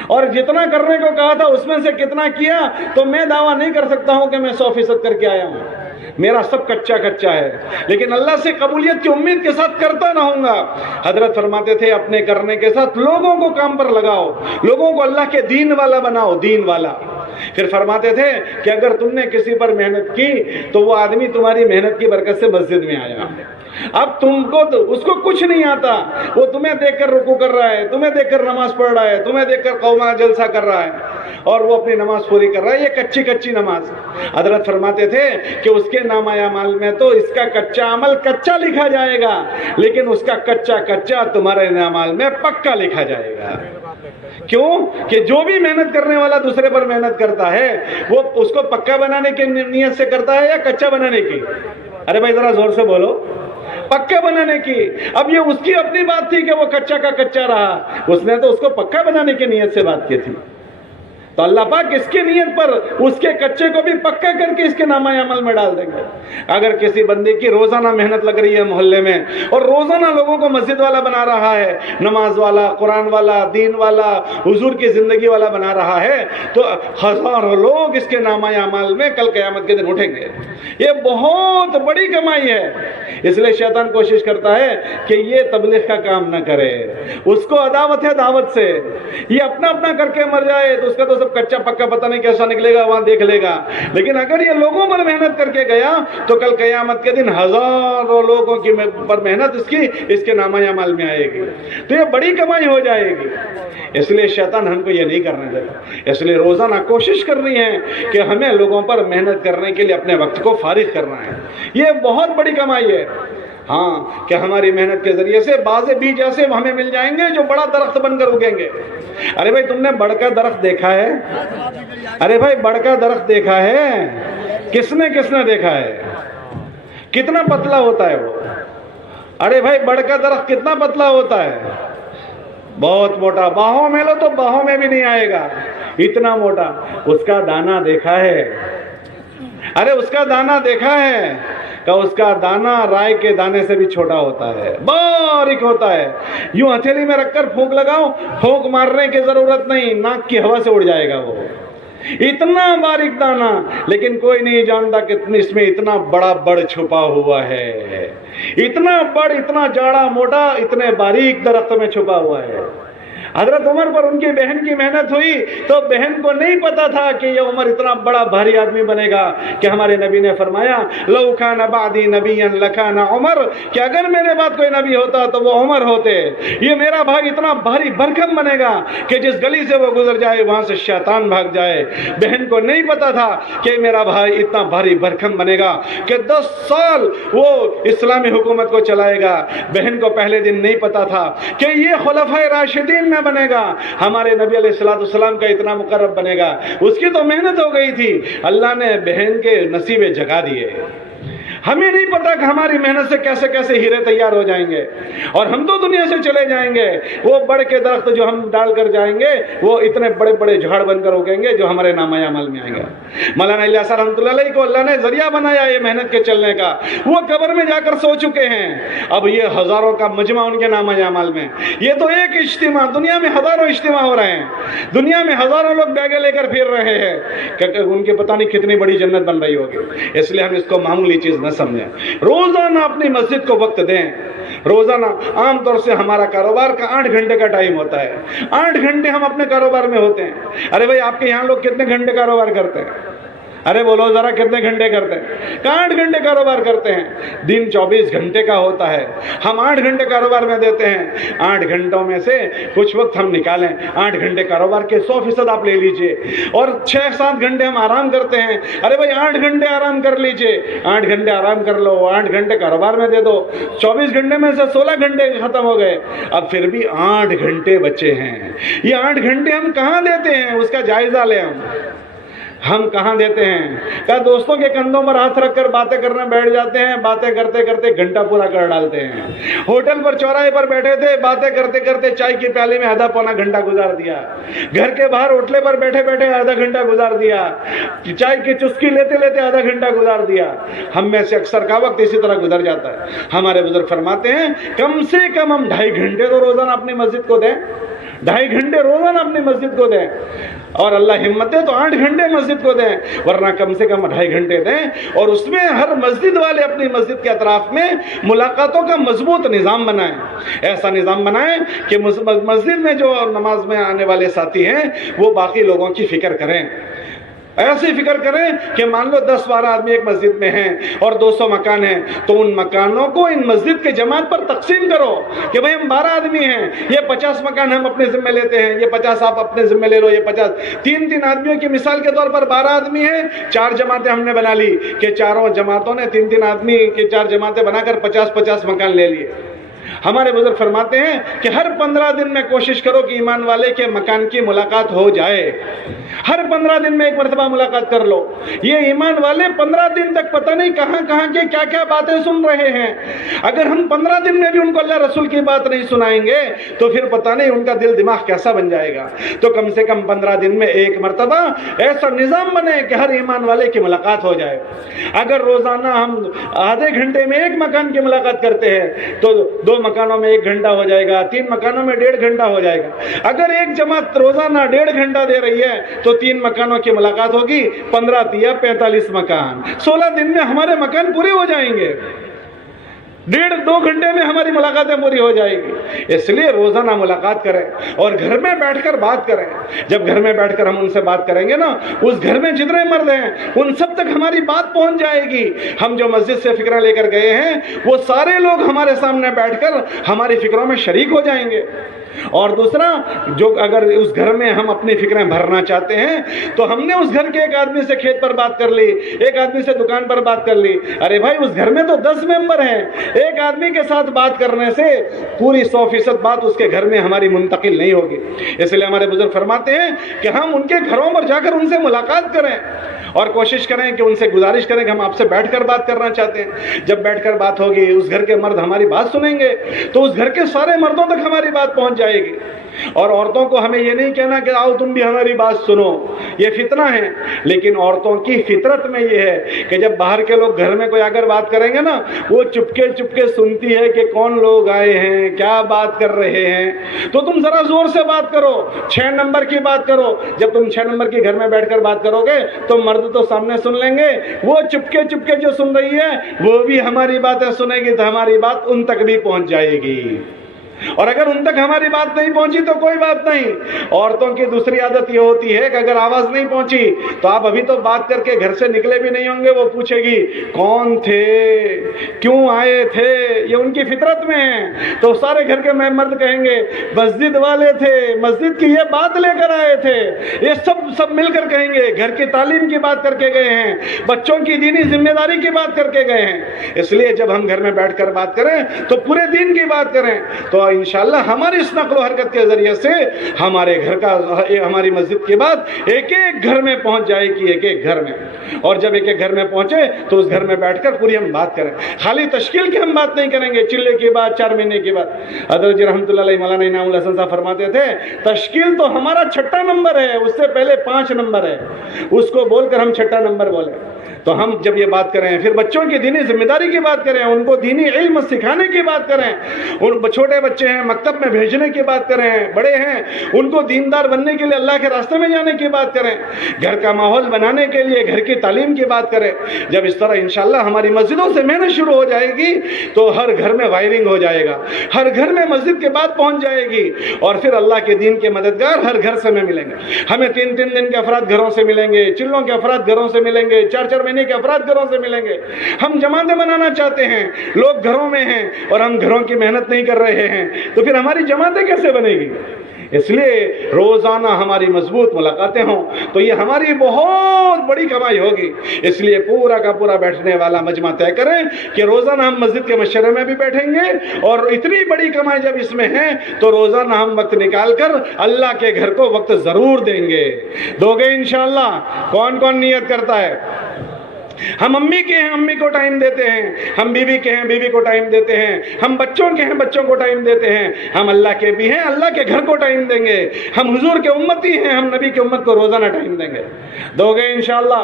اور جتنا کرنے کو کہا تھا اس میں سے کتنا کیا تو میں دعویٰ نہیں کر سکتا ہوں کہ میں 100% کر کے آیا ہوں، میرا سب کچا کچا ہے، لیکن اللہ سے قبولیت کی امید کے ساتھ کرتا رہوں گا۔ حضرت فرماتے تھے اپنے کرنے کے ساتھ لوگوں کو کام پر لگاؤ، لوگوں کو اللہ کے دین والا بناؤ، دین والا۔ پھر فرماتے تھے کہ اگر تم نے کسی پر محنت کی تو وہ آدمی تمہاری محنت کی برکت سے مسجد میں آیا، اب تم کو اس کو کچھ نہیں آتا، وہ تمہیں دیکھ کر رکوع کر رہا ہے، تمہیں دیکھ کر نماز پڑھ رہا ہے، تمہیں دیکھ کر قوما جلسہ کر رہا ہے اور وہ اپنی نماز پوری کر رہا ہے، یہ کچی کچی نماز۔ حضرت فرماتے تھے کہ اس کے نامہ اعمال میں تو اس کا کچا عمل کچا لکھا جائے گا، لیکن اس کا کچا کچا تمہارے اعمال میں پکا لکھا جائے گا۔ کیوں کہ جو بھی محنت کرنے والا دوسرے پر محنت کرتا ہے وہ اس کو پکا بنانے کی نیت سے کرتا ہے یا کچا بنانے کی؟ ارے بھائی ذرا زور سے بولو، پکا بنانے کی۔ اب یہ اس کی اپنی بات تھی کہ وہ کچا کا کچا رہا، اس نے تو اس کو پکا بنانے کی نیت سے بات کی تھی، تو اللہ پاک اس کی نیت پر اس کے کچے کو بھی پکا کر کے اس کے نامہ عمل میں ڈال دیں گے۔ اگر کسی بندے کی روزانہ محنت لگ رہی ہے محلے میں اور روزانہ لوگوں کو مسجد والا بنا رہا ہے، نماز والا، قرآن والا، دین والا، حضور کی زندگی والا بنا رہا ہے، تو ہزاروں لوگ اس کے نامہ عمل میں کل قیامت کے دن اٹھیں گے۔ یہ بہت بڑی کمائی ہے، اس لیے شیطان کوشش کرتا ہے کہ یہ تبلیغ کا کام نہ کرے، اس کو عداوت ہے دعوت سے، یہ اپنا اپنا کر کے مر جائے تو اس کا تو سب کچا پکا پتہ نہیں کیسا نکلے گا، وہاں دیکھ لے گا، لیکن اگر یہ لوگوں پر محنت کر کے گیا تو کل قیامت کے دن ہزاروں لوگوں کی پر محنت اس کے نامہ اعمال میں آئے گی، تو یہ بڑی کمائی ہو جائے گی۔ اس لیے شیطان ہم کو یہ نہیں کرنے دے گا، اس لیے روزانہ کوشش کرنی ہے کہ ہمیں لوگوں پر محنت کرنے کے لیے اپنے وقت کو فارغ کرنا ہے، یہ بہت بڑی کمائی ہے۔ ہاں کہ ہماری محنت کے ذریعے سے بعض بیج ایسے ہمیں مل جائیں گے جو بڑا درخت بن کر اگیں گے۔ ارے بھائی تم نے بڑ کا درخت دیکھا ہے؟ ارے بھائی بڑ کا درخت دیکھا ہے؟ کس نے دیکھا ہے؟ کتنا پتلا ہوتا ہے وہ؟ ارے بھائی بڑ کا درخت کتنا پتلا ہوتا ہے؟ بہت موٹا، باہوں میں لو تو باہوں میں بھی نہیں آئے گا، اتنا موٹا۔ اس کا دانہ دیکھا ہے؟ ارے اس کا دانہ دیکھا ہے کہ اس کا دانہ رائے کے دانے سے بھی چھوٹا ہوتا ہے، باریک ہوتا ہے، یوں ہتھیلی میں رکھ کر پھونک لگاؤ، پھونک مارنے کی ضرورت نہیں، ناک کی ہوا سے اڑ جائے گا وہ، اتنا باریک دانہ، لیکن کوئی نہیں جانتا کہ اس میں اتنا بڑا بڑ چھپا ہوا ہے، اتنا بڑ، اتنا جاڑا موٹا، اتنے باریک درخت میں چھپا ہوا ہے۔ حضرت عمر پر ان کی بہن کی محنت ہوئی تو بہن کو نہیں پتا تھا کہ یہ عمر اتنا بڑا بھاری آدمی بنے گا، کہ ہمارے نبی نے فرمایا لو کان بعدی نبیا لکان عمر، کہ اگر میرے بعد کوئی نبی ہوتا تو وہ عمر ہوتے، یہ میرا بھائی اتنا بھاری بھرکم بنے گا کہ جس گلی سے وہ گزر جائے وہاں سے شیطان بھاگ جائے۔ بہن کو نہیں پتا تھا کہ میرا بھائی اتنا بھاری بھرکم بنے گا کہ 10 سال وہ اسلامی حکومت کو چلائے گا۔ بہن کو پہلے دن نہیں پتا تھا کہ یہ خلفائے راشدین میں بنے گا, ہمارے نبی علیہ السلام کا اتنا مقرب بنے گا. اس کی تو محنت ہو گئی تھی, اللہ نے بہن کے نصیبے جگا دیے. ہمیں نہیں پتا کہ ہماری محنت سے کیسے کیسے ہیرے تیار ہو جائیں گے اور ہم تو دنیا سے چلے جائیں گے. وہ بڑھ کے درخت جو ہم ڈال کر جائیں گے وہ اتنے بڑے بڑے جھاڑ بن کر اگیں گے جو ہمارے نامہ اعمال میں آئیں گے. مولانا الیاس رحمۃ اللہ علیہ کو اللہ نے ذریعہ بنایا یہ محنت کے چلنے کا. وہ قبر میں جا کر سو چکے ہیں, اب یہ ہزاروں کا مجمع ان کے نامہ اعمال میں. یہ تو ایک اجتماع, دنیا میں ہزاروں اجتماع ہو رہے ہیں, دنیا میں ہزاروں لوگ بیگے لے کر پھر رہے ہیں کہ ان کی پتہ نہیں کتنی بڑی جنت بن رہی ہوگی. اس لیے ہم اس کو معمولی چیز نہ سمجھیں. روزانہ اپنی مسجد کو وقت دیں. روزانہ عام طور سے ہمارا کاروبار کا 8 گھنٹے کا ٹائم ہوتا ہے, 8 گھنٹے ہم اپنے کاروبار میں ہوتے ہیں. ارے بھائی آپ کے یہاں لوگ کتنے گھنٹے کاروبار کرتے ہیں؟ ارے بولو ذرا کتنے گھنٹے کرتے ہیں؟ 8 گھنٹے کاروبار کرتے ہیں. دن 24 گھنٹے کا ہوتا ہے, ہم 8 گھنٹے کاروبار میں دیتے ہیں. 8 گھنٹوں میں سے کچھ وقت ہم نکالیں. 8 گھنٹے کاروبار کے 100% آپ لے لیجئے اور 6-7 گھنٹے ہم آرام کرتے ہیں. ارے بھائی 8 گھنٹے آرام کر لیجئے, 8 گھنٹے آرام کر لو, 8 گھنٹے کاروبار میں دے دو. 24 گھنٹے میں سے 16 گھنٹے ختم ہو گئے, اب پھر بھی 8 گھنٹے بچے ہیں. یہ 8 گھنٹے ہم کہاں دیتے ہیں اس کا جائزہ لیں. ہم کہاں دیتے ہیں؟ کیا دوستوں کے کندھوں پر ہاتھ رکھ کر باتیں کرنے بیٹھ جاتے ہیں, باتیں کرتے کرتے گھنٹہ پورا کر ڈالتے ہیں. ہوٹل پر چوراہے پر بیٹھے تھے, باتیں کرتے کرتے چائے کی پیالے میں آدھا پونا گھنٹہ گزار دیا. گھر کے باہر ہوٹلے پر بیٹھے بیٹھے آدھا گھنٹہ گزار دیا. چائے کی چسکی لیتے لیتے آدھا گھنٹہ گزار دیا. ہم میں سے اکثر کا وقت اسی طرح گزر جاتا ہے. ہمارے بزرگ فرماتے ہیں کم سے کم ہم 2.5 گھنٹے تو روزانہ اپنی مسجد کو دیں. 2.5 گھنٹے روزانہ اپنی مسجد کو دیں, اور اللہ ہمت دے تو 8 گھنٹے مسجد کو دیں, ورنہ کم سے کم 2.5 گھنٹے دیں. اور اس میں ہر مسجد والے اپنی مسجد کے اطراف میں ملاقاتوں کا مضبوط نظام بنائیں. ایسا نظام بنائیں کہ مسجد میں جو نماز میں آنے والے ساتھی ہیں وہ باقی لوگوں کی فکر کریں. ایسی فکر کریں کہ مان لو 10-12 آدمی ایک مسجد میں ہیں اور 200 مکان ہیں, تو ان مکانوں کو ان مسجد کے جماعت پر تقسیم کرو کہ بھئی ہم 12 آدمی ہیں, یہ 50 مکان ہم اپنے ذمہ لیتے ہیں, یہ 50 آپ اپنے ذمہ لے لو, یہ 50. 3 آدمیوں کی مثال کے طور پر 12 آدمی ہیں, 4 جماعتیں ہم نے بنا لی کہ چاروں جماعتوں نے 3 آدمی کی 4 جماعتیں بنا کر 50 مکان لے لیے. ہمارے بزرگ فرماتے ہیں کہ ہر 15 دن میں کوشش کرو کہ ایمان والے کے مکان کی ملاقات ہو جائے. ہر 15 دن میں ایک مرتبہ ملاقات کر لو. یہ ایمان والے 15 دن تک پتہ نہیں کہاں کہاں کے کیا کیا باتیں سن رہے ہیں. اگر ہم 15 دن میں بھی ان کو اللہ رسول کی بات نہیں سنائیں گے تو پھر پتہ نہیں ان کا دل دماغ کیسا بن جائے گا. تو کم سے کم 15 دن میں ایک مرتبہ ایسا نظام بنے کہ ہر ایمان والے کی ملاقات ہو جائے. اگر روزانہ ہم آدھے گھنٹے میں ایک مکان کی ملاقات کرتے ہیں تو 2 مکانوں میں 1 گھنٹہ ہو جائے گا, 3 مکانوں میں 1.5 گھنٹہ ہو جائے گا. اگر ایک جماعت روزانہ 1.5 گھنٹہ دے رہی ہے تو 3 مکانوں کی ملاقات ہوگی, 15 × 45 مکان, 16 دن میں ہمارے مکان پورے ہو جائیں گے. 1.5-2 گھنٹے میں ہماری ملاقاتیں پوری ہو جائیں گی. اس لیے روزانہ ملاقات کریں اور گھر میں بیٹھ کر بات کریں. جب گھر میں بیٹھ کر ہم ان سے بات کریں گے نا, اس گھر میں جتنے مرد ہیں ان سب تک ہماری بات پہنچ جائے گی. ہم جو مسجد سے فکریں لے کر گئے ہیں وہ سارے لوگ ہمارے سامنے بیٹھ کر ہماری فکروں میں شریک ہو جائیں گے. اور دوسرا, جو اگر اس گھر میں ہم اپنی فکریں بھرنا چاہتے ہیں تو ہم نے اس گھر کے ایک آدمی سے کھیت پر بات کر لی, ایک آدمی سے دکان پر بات کر لی. ارے بھائی اس گھر میں تو 10 ممبر ہیں, ایک آدمی کے ساتھ بات کرنے سے پوری 100% بات اس کے گھر میں ہماری منتقل نہیں ہوگی. اس لیے ہمارے بزرگ فرماتے ہیں کہ ہم ان کے گھروں پر جا کر ان سے ملاقات کریں اور کوشش کریں کہ ان سے گزارش کریں کہ ہم آپ سے بیٹھ کر بات کرنا چاہتے ہیں. جب بیٹھ کر بات ہوگی, اس گھر کے مرد ہماری بات سنیں گے تو اس گھر کے سارے مردوں تک ہماری بات پہنچ جائے گی. اور عورتوں کو ہمیں یہ نہیں کہنا کہ آؤ تم بھی ہماری بات سنو, یہ فتنہ ہے. لیکن عورتوں کی فطرت میں یہ ہے کہ جب باہر کے لوگ گھر میں کوئی اگر بات کریں گے نا, وہ چپکے سنتی ہے کہ کون لوگ آئے ہیں, کیا بات کر رہے ہیں. تو تم ذرا زور سے بات کرو, 6 نمبر کی بات کرو. جب تم 6 نمبر کی گھر میں بیٹھ کر بات کرو گے تو مرد تو سامنے سن لیں گے, وہ چپکے جو سن رہی ہے وہ بھی ہماری باتیں سنے گی تو ہماری بات ان تک بھی پہنچ جائے گی. اور اگر ان تک ہماری بات نہیں پہنچی تو کوئی بات نہیں. عورتوں کی دوسری عادت یہ ہوتی ہے کہ اگر آواز نہیں پہنچی تو آپ ابھی تو بات کر کے گھر سے نکلے بھی نہیں ہوں گے, وہ پوچھے گی کون تھے, کیوں آئے تھے. یہ ان کی فطرت میں ہے. تو سارے گھر کے مرد کہیں گے مسجد والے تھے, مسجد کی یہ بات لے کر آئے تھے. یہ سب مل کر کہیں گے گھر کی تعلیم کی بات کر کے گئے ہیں, بچوں کی دینی ذمہ داری کی بات کر کے گئے ہیں. اس لیے جب ہم گھر میں بیٹھ کر بات کریں تو پورے دین کی بات کریں. تو انشاءاللہ ہماری اس نقل و حرکت کے ذریعے سے ہمارے گھر کا، ہماری مسجد کے بعد ایک ایک گھر میں پہنچ جائے گی، ایک ایک گھر میں. اور جب ایک ایک گھر میں پہنچے تو اس گھر میں بیٹھ کر پوری ہم بات کریں. خالی تشکیل کی ہم بات نہیں کریں گے چلے کے بعد 4 مہینے کے بعد. حضرت جی رحمۃ اللہ علیہ مولانا انعام الحسن صاحب فرماتے تھے تشکیل تو ہمارا 6واں نمبر ہے، اس سے پہلے 5 نمبر ہے، اس کو بول کر ہم 6واں نمبر بولیں. تو ہم جب یہ بات کریں پھر بچوں کی دینی ذمہ داری کی بات کریں، ان کو دینی علم سکھانے کی بات کریں، ان چھوٹے بچے ہیں مکتب میں بھیجنے کی بات کریں، بڑے ہیں ان کو دیندار بننے کے لیے اللہ کے راستے میں جانے کی بات کریں، گھر کا ماحول بنانے کے لیے گھر کی تعلیم کی بات کریں. جب اس طرح انشاءاللہ ہماری مسجدوں سے محنت شروع ہو جائے گی تو ہر گھر میں وائرنگ ہو جائے گا، ہر گھر میں مسجد کے بعد پہنچ جائے گی، اور پھر اللہ کے دین کے مددگار ہر گھر سے میں ملیں گے. ہمیں 3 دن کے افراد گھروں سے ملیں گے، چلوں کے افراد گھروں سے ملیں گے، 4 مہینے کے افراد گھروں سے ملیں گے. ہم جماعتیں بنانا چاہتے ہیں، لوگ گھروں میں ہیں اور ہم گھروں کی محنت نہیں کر رہے ہیں، تو پھر ہماری جماعتیں کیسے بنے گی؟ اس لیے روزانہ ہماری مضبوط ملاقاتیں ہوں تو یہ ہماری بہت بڑی کمائی ہوگی. اس لیے پورا کا پورا بیٹھنے والا مجمع طے کریں کہ روزانہ ہم مسجد کے مشورے میں بھی بیٹھیں گے، اور اتنی بڑی کمائی جب اس میں ہے تو روزانہ ہم وقت نکال کر اللہ کے گھر کو وقت ضرور دیں گے. دو گے انشاءاللہ؟ کون کون نیت کرتا ہے؟ ہم امی کے ہیں امی کو ٹائم دیتے ہیں، ہم بیوی کے ہیں بیوی کو ٹائم دیتے ہیں، ہم بچوں کے ہیں بچوں کو ٹائم دیتے ہیں، ہم اللہ کے بھی ہیں اللہ کے گھر کو ٹائم دیں گے، ہم حضور کے امتی ہیں ہم نبی کے امت کو روزانہ ٹائم دیں گے. دو گے انشاءاللہ؟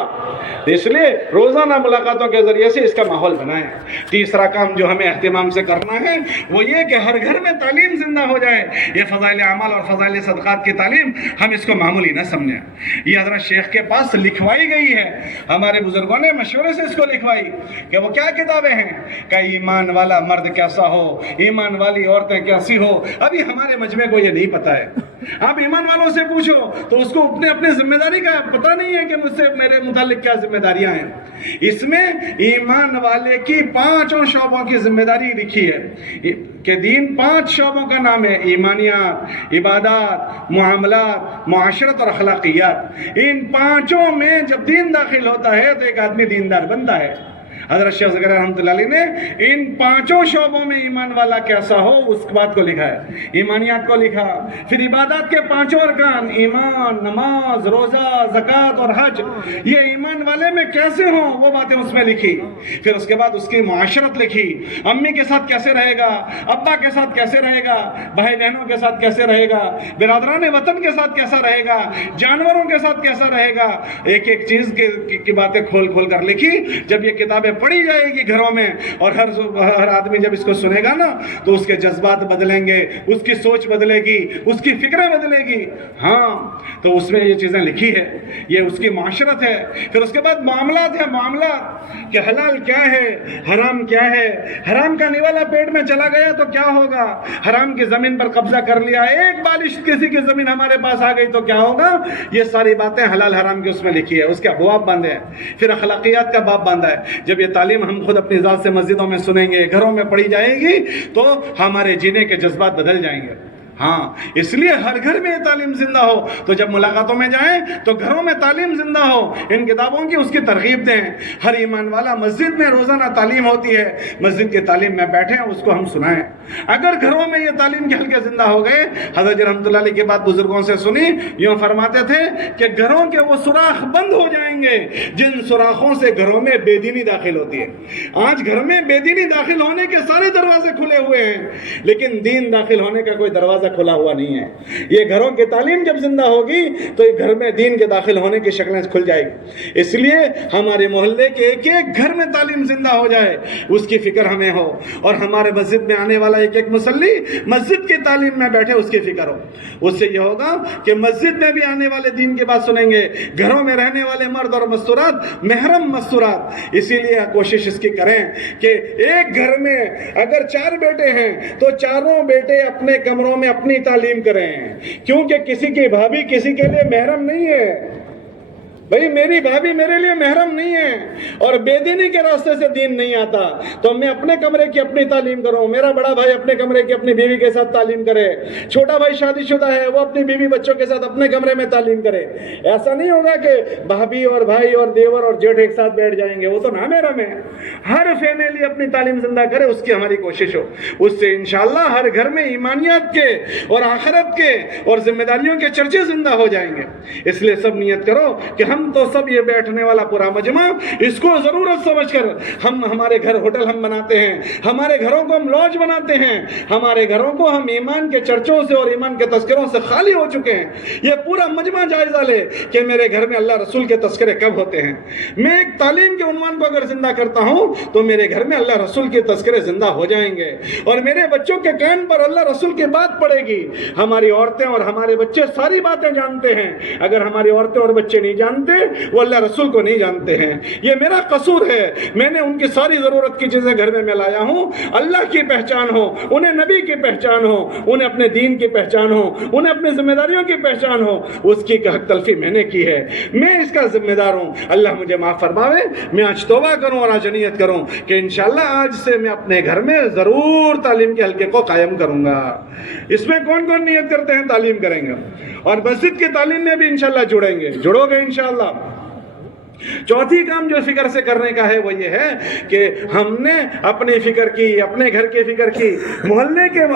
اس لیے روزانہ ملاقاتوں کے ذریعے سے اس کا ماحول بنائیں. تیسرا کام جو ہمیں اہتمام سے کرنا ہے وہ یہ کہ ہر گھر میں تعلیم زندہ ہو جائے. یہ فضائل اعمال اور فضائل صدقات کی تعلیم ہم اس کو معمولی نہ سمجھیں. یہ حضرت شیخ کے پاس لکھوائی گئی ہے، ہمارے بزرگوں نے مشورے سے اس کو لکھوائی کہ وہ کیا کتابیں ہیں کہ ایمان والا مرد کیسا ہو، ایمان والی عورتیں کیسی ہو. ابھی ہمارے مجمع کو یہ نہیں پتا ہے. آپ ایمان والوں سے پوچھو تو اس کو اپنے ذمہ داری کا پتہ نہیں ہے کہ مجھ سے میرے متعلق کیا ذمہ داریاں ہیں. اس میں ایمان والے کی 5 شعبوں کی ذمہ داری لکھی ہے کہ دین 5 شعبوں کا نام ہے: ایمانیات، عبادات، معاملات، معاشرت اور اخلاقیات. ان 5 میں جب دین داخل ہوتا ہے تو ایک آدمی دیندار بنتا ہے. حضرت شیخ زکریا رحمۃ اللہ علیہ نے ان 5 شعبوں میں ایمان والا کیسا ہو اس بات کو لکھا ہے. ایمانیات کو لکھا، پھر عبادات کے 5 ارکان ایمان، نماز، روزہ، زکوٰۃ اور حج، یہ ایمان والے میں کیسے ہوں وہ باتیں اس میں لکھی. پھر اس کے بعد اس کی معاشرت لکھی، امی کے ساتھ کیسے رہے گا، ابا کے ساتھ کیسے رہے گا، بھائی بہنوں کے ساتھ کیسے رہے گا، برادران وطن کے ساتھ کیسا رہے گا، جانوروں کے ساتھ کیسا رہے گا. ایک ایک چیز کی باتیں کھول کھول کر لکھی. جب یہ کتابیں پڑھی جائے گی گھروں میں اور ہر آدمی جب اس کو سنے گا نا تو اس کے جذبات بدلیں گے، اس کی سوچ بدلے گی، اس کی فکریں بدلے گی. ہاں تو اس میں یہ چیزیں لکھی ہے، یہ اس کی معاشرت ہے. پھر اس کے بعد معاملات ہے، معاملات کہ حلال کیا ہے، حرام کیا ہے، حرام کا نوالا پیٹ میں چلا گیا تو کیا ہوگا، حرام کی زمین پر قبضہ کر لیا، ایک بارش کسی کی زمین ہمارے پاس آ گئی تو کیا ہوگا. یہ ساری باتیں حلال حرام کی اس میں لکھی ہے، اس کے ابواب باندھے ہیں. پھر اخلاقیات کا باب باندھا ہے. جب یہ تعلیم ہم خود اپنی ذات سے مسجدوں میں سنیں گے، گھروں میں پڑھی جائے گی تو ہمارے جینے کے جذبات بدل جائیں گے. ہاں اس لیے ہر گھر میں یہ تعلیم زندہ ہو. تو جب ملاقاتوں میں جائیں تو گھروں میں تعلیم زندہ ہو، ان کتابوں کی اس کی ترغیب دیں. ہر ایمان والا مسجد میں روزانہ تعلیم ہوتی ہے، مسجد کی تعلیم میں بیٹھیں اس کو ہم سنائیں. اگر گھروں میں یہ تعلیم کے حلقے زندہ ہو گئے، حضرت رحمۃ اللہ علیہ کی بات بزرگوں سے سنی، یوں فرماتے تھے کہ گھروں کے وہ سوراخ بند ہو جائیں گے جن سوراخوں سے گھروں میں بے دینی داخل ہوتی ہے. آج گھر میں بے دینی داخل ہونے کے سارے دروازے کھلے ہوئے ہیں، لیکن دین داخل ہونے کا کوئی دروازہ کھلا ہوا نہیں ہے. یہ گھروں کی تعلیم جب زندہ ہوگی تو یہ گھر میں دین کے داخل ہونے کی شکلیں کھل جائے گی. اس لیے ہمارے محلے کے ایک ایک گھر میں تعلیم زندہ ہو جائے، اس کی فکر ہمیں ہو، اور ہمارے مسجد میں آنے والا ایک ایک مصلی مسجد کی تعلیم میں بیٹھے اس کی فکر ہو. اس سے یہ ہوگا کہ مسجد میں بھی آنے والے دین کی بات سنیں گے، گھروں میں رہنے والے مرد اور مستورات محرم مستورات. اسی لیے کوشش اس کی کریں کہ ایک گھر میں اگر 4 بیٹے ہیں تو چاروں بیٹے اپنے کمروں میں اپنی تعلیم کریں، کیونکہ کسی کی بھابھی کسی کے لیے محرم نہیں ہے. بھائی میری بھابھی میرے لیے محرم نہیں ہے اور بے دینی کے راستے سے دین نہیں آتا تو میں اپنے کمرے کی اپنی تعلیم کروں، میرا بڑا بھائی اپنے کمرے کی اپنی بیوی کے ساتھ تعلیم کرے، چھوٹا بھائی شادی شدہ ہے وہ اپنی بیوی بچوں کے ساتھ اپنے کمرے میں تعلیم کرے۔ ایسا نہیں ہوگا کہ بھابھی اور بھائی اور دیور اور جیٹھ ایک ساتھ بیٹھ جائیں گے، وہ تو نامحرم ہے۔ ہر فیملی اپنی تعلیم زندہ کرے، اس کی ہماری کوشش ہو، اس سے انشاءاللہ ہر گھر میں ایمانیات کے اور آخرت کے اور ذمہ داریوں کے چرچے زندہ ہو جائیں گے۔ اس لیے سب نیت کرو کہ ہم تو سب یہ بیٹھنے والا پورا مجمع اس کو ضرورت سمجھ کر ہم ہمارے گھر ہوٹل ہم بناتے ہیں، ہمارے گھروں کو ہم لاج بناتے ہیں، ہمارے گھروں کو ہم ایمان کے چرچوں سے اور ایمان کے تذکروں سے خالی ہو چکے ہیں۔ یہ پورا مجمع جائزہ لے کہ میرے گھر میں اللہ رسول کے تذکرے کب ہوتے ہیں۔ میں ایک تعلیم کے عنوان کو اگر زندہ کرتا ہوں تو میرے گھر میں اللہ رسول کے تذکرے زندہ ہو جائیں گے اور میرے بچوں کے کان پر اللہ رسول کی بات پڑے گی۔ ہماری عورتیں اور ہمارے بچے ساری باتیں جانتے ہیں، اگر ہماری عورتیں اور بچے نہیں جانتے وہ اللہ رسول کو نہیں جانتے ہیں۔ یہ میرا قصور ہے، میں نے ان کی ساری ضرورت کی چیزیں گھر میں لایا ہوں۔ اللہ کی پہچان ہو، انہیں نبی کی پہچان ہو، انہیں اپنے دین کی پہچان ہو، انہیں اپنی ذمہ داریوں کی پہچان ہو، اس کی حق تلفی میں نے کی ہے، میں اس کا ذمہ دار ہوں۔ اللہ مجھے معاف فرماوے، میں آج توبہ کروں اور آج نیت کروں کہ انشاءاللہ آج سے میں اپنے گھر میں ضرور تعلیم کے حلقے کو قائم کروں گا۔ اس میں کون کون نیت کرتے ہیں تعلیم کریں گے اور مسجد کی تعلیم میں بھی انشاءاللہ جڑیں گے، جڑو گے انشاءاللہ۔ چوتھی کام جو فکر سے کرنے کا ہے وہ یہ ہے کہ ہم نے اپنی فکر کی، اپنے گھر کی فکر کی، محلے کے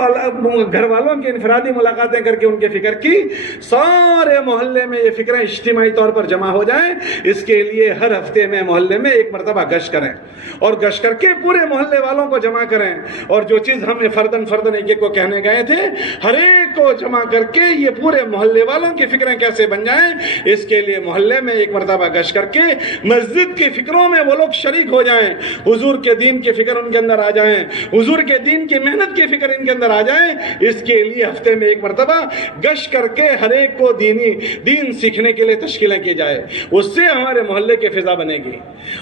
گھر والوں کی انفرادی ملاقاتیں کر کے ان کی فکر کی، سارے محلے میں یہ فکریں اجتماعی طور پر جمع ہو جائیں۔ اس کے لیے ہر ہفتے میں محلے میں ایک مرتبہ گشت کریں اور گشت کر کے پورے محلے والوں کو جمع کریں اور جو چیز ہم نے فردن ایک ایک کو کہنے گئے تھے ہر ایک کو جمع کر کے یہ پورے محلے والوں کی فکریں کیسے بن جائیں، اس کے لیے محلے میں ایک مرتبہ گشت کر کے مسجد کی فکروں میں وہ لوگ شریک ہو جائیں، حضور کے دین کی فکر ان کے اندر آ جائیں، حضور کے دین کی محنت کی فکر ان کے اندر آ جائیں۔ اس کے لیے ہفتے میں ایک مرتبہ گشت کر کے ہر ایک کو دین سیکھنے کے لیے تشکیلیں کی جائے، اس سے ہمارے محلے کی فضا بنے گی۔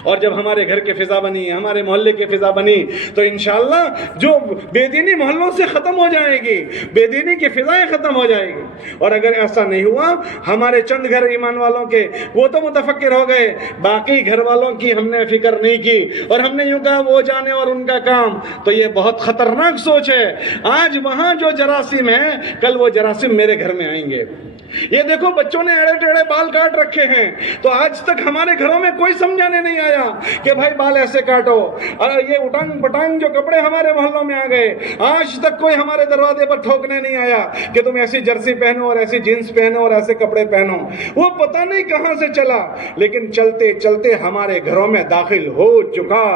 اور جب ہمارے گھر کی فضا بنی، ہمارے محلے کی فضا بنی تو انشاءاللہ جو بے دینی محلوں سے ختم ہو جائے گی، بے دینی کی فضائیں ختم ہو جائے گی۔ اور اگر ایسا نہیں ہوا، ہمارے چند گھر ایمان والوں کے وہ تو متفکر ہو گئے، باقی گھر والوں کی ہم نے فکر نہیں کی اور ہم نے یوں کہا وہ جانے اور ان کا کام، تو یہ بہت خطرناک سوچ ہے۔ آج وہاں جو جراثیم ہیں کل وہ جراثیم میرے گھر میں آئیں گے۔ یہ دیکھو بچوں نے ایڑے ٹیڑے بال کاٹ رکھے ہیں تو آج تک ہمارے گھروں میں کوئی سمجھانے نہیں آیا کہ بھائی بال ایسے کاٹو، اور یہ اٹانگ پٹانگ جو کپڑے ہمارے محلوں میں آ گئے، آج تک کوئی ہمارے دروازے پر ٹھوکنے نہیں آیا کہ تم ایسی جرسی پہنو اور ایسی جینس پہنو اور ایسے کپڑے پہنو۔ وہ پتہ نہیں کہاں سے چلا، لیکن چلتے چلتے ہمارے گھروں میں داخل ہو چکا،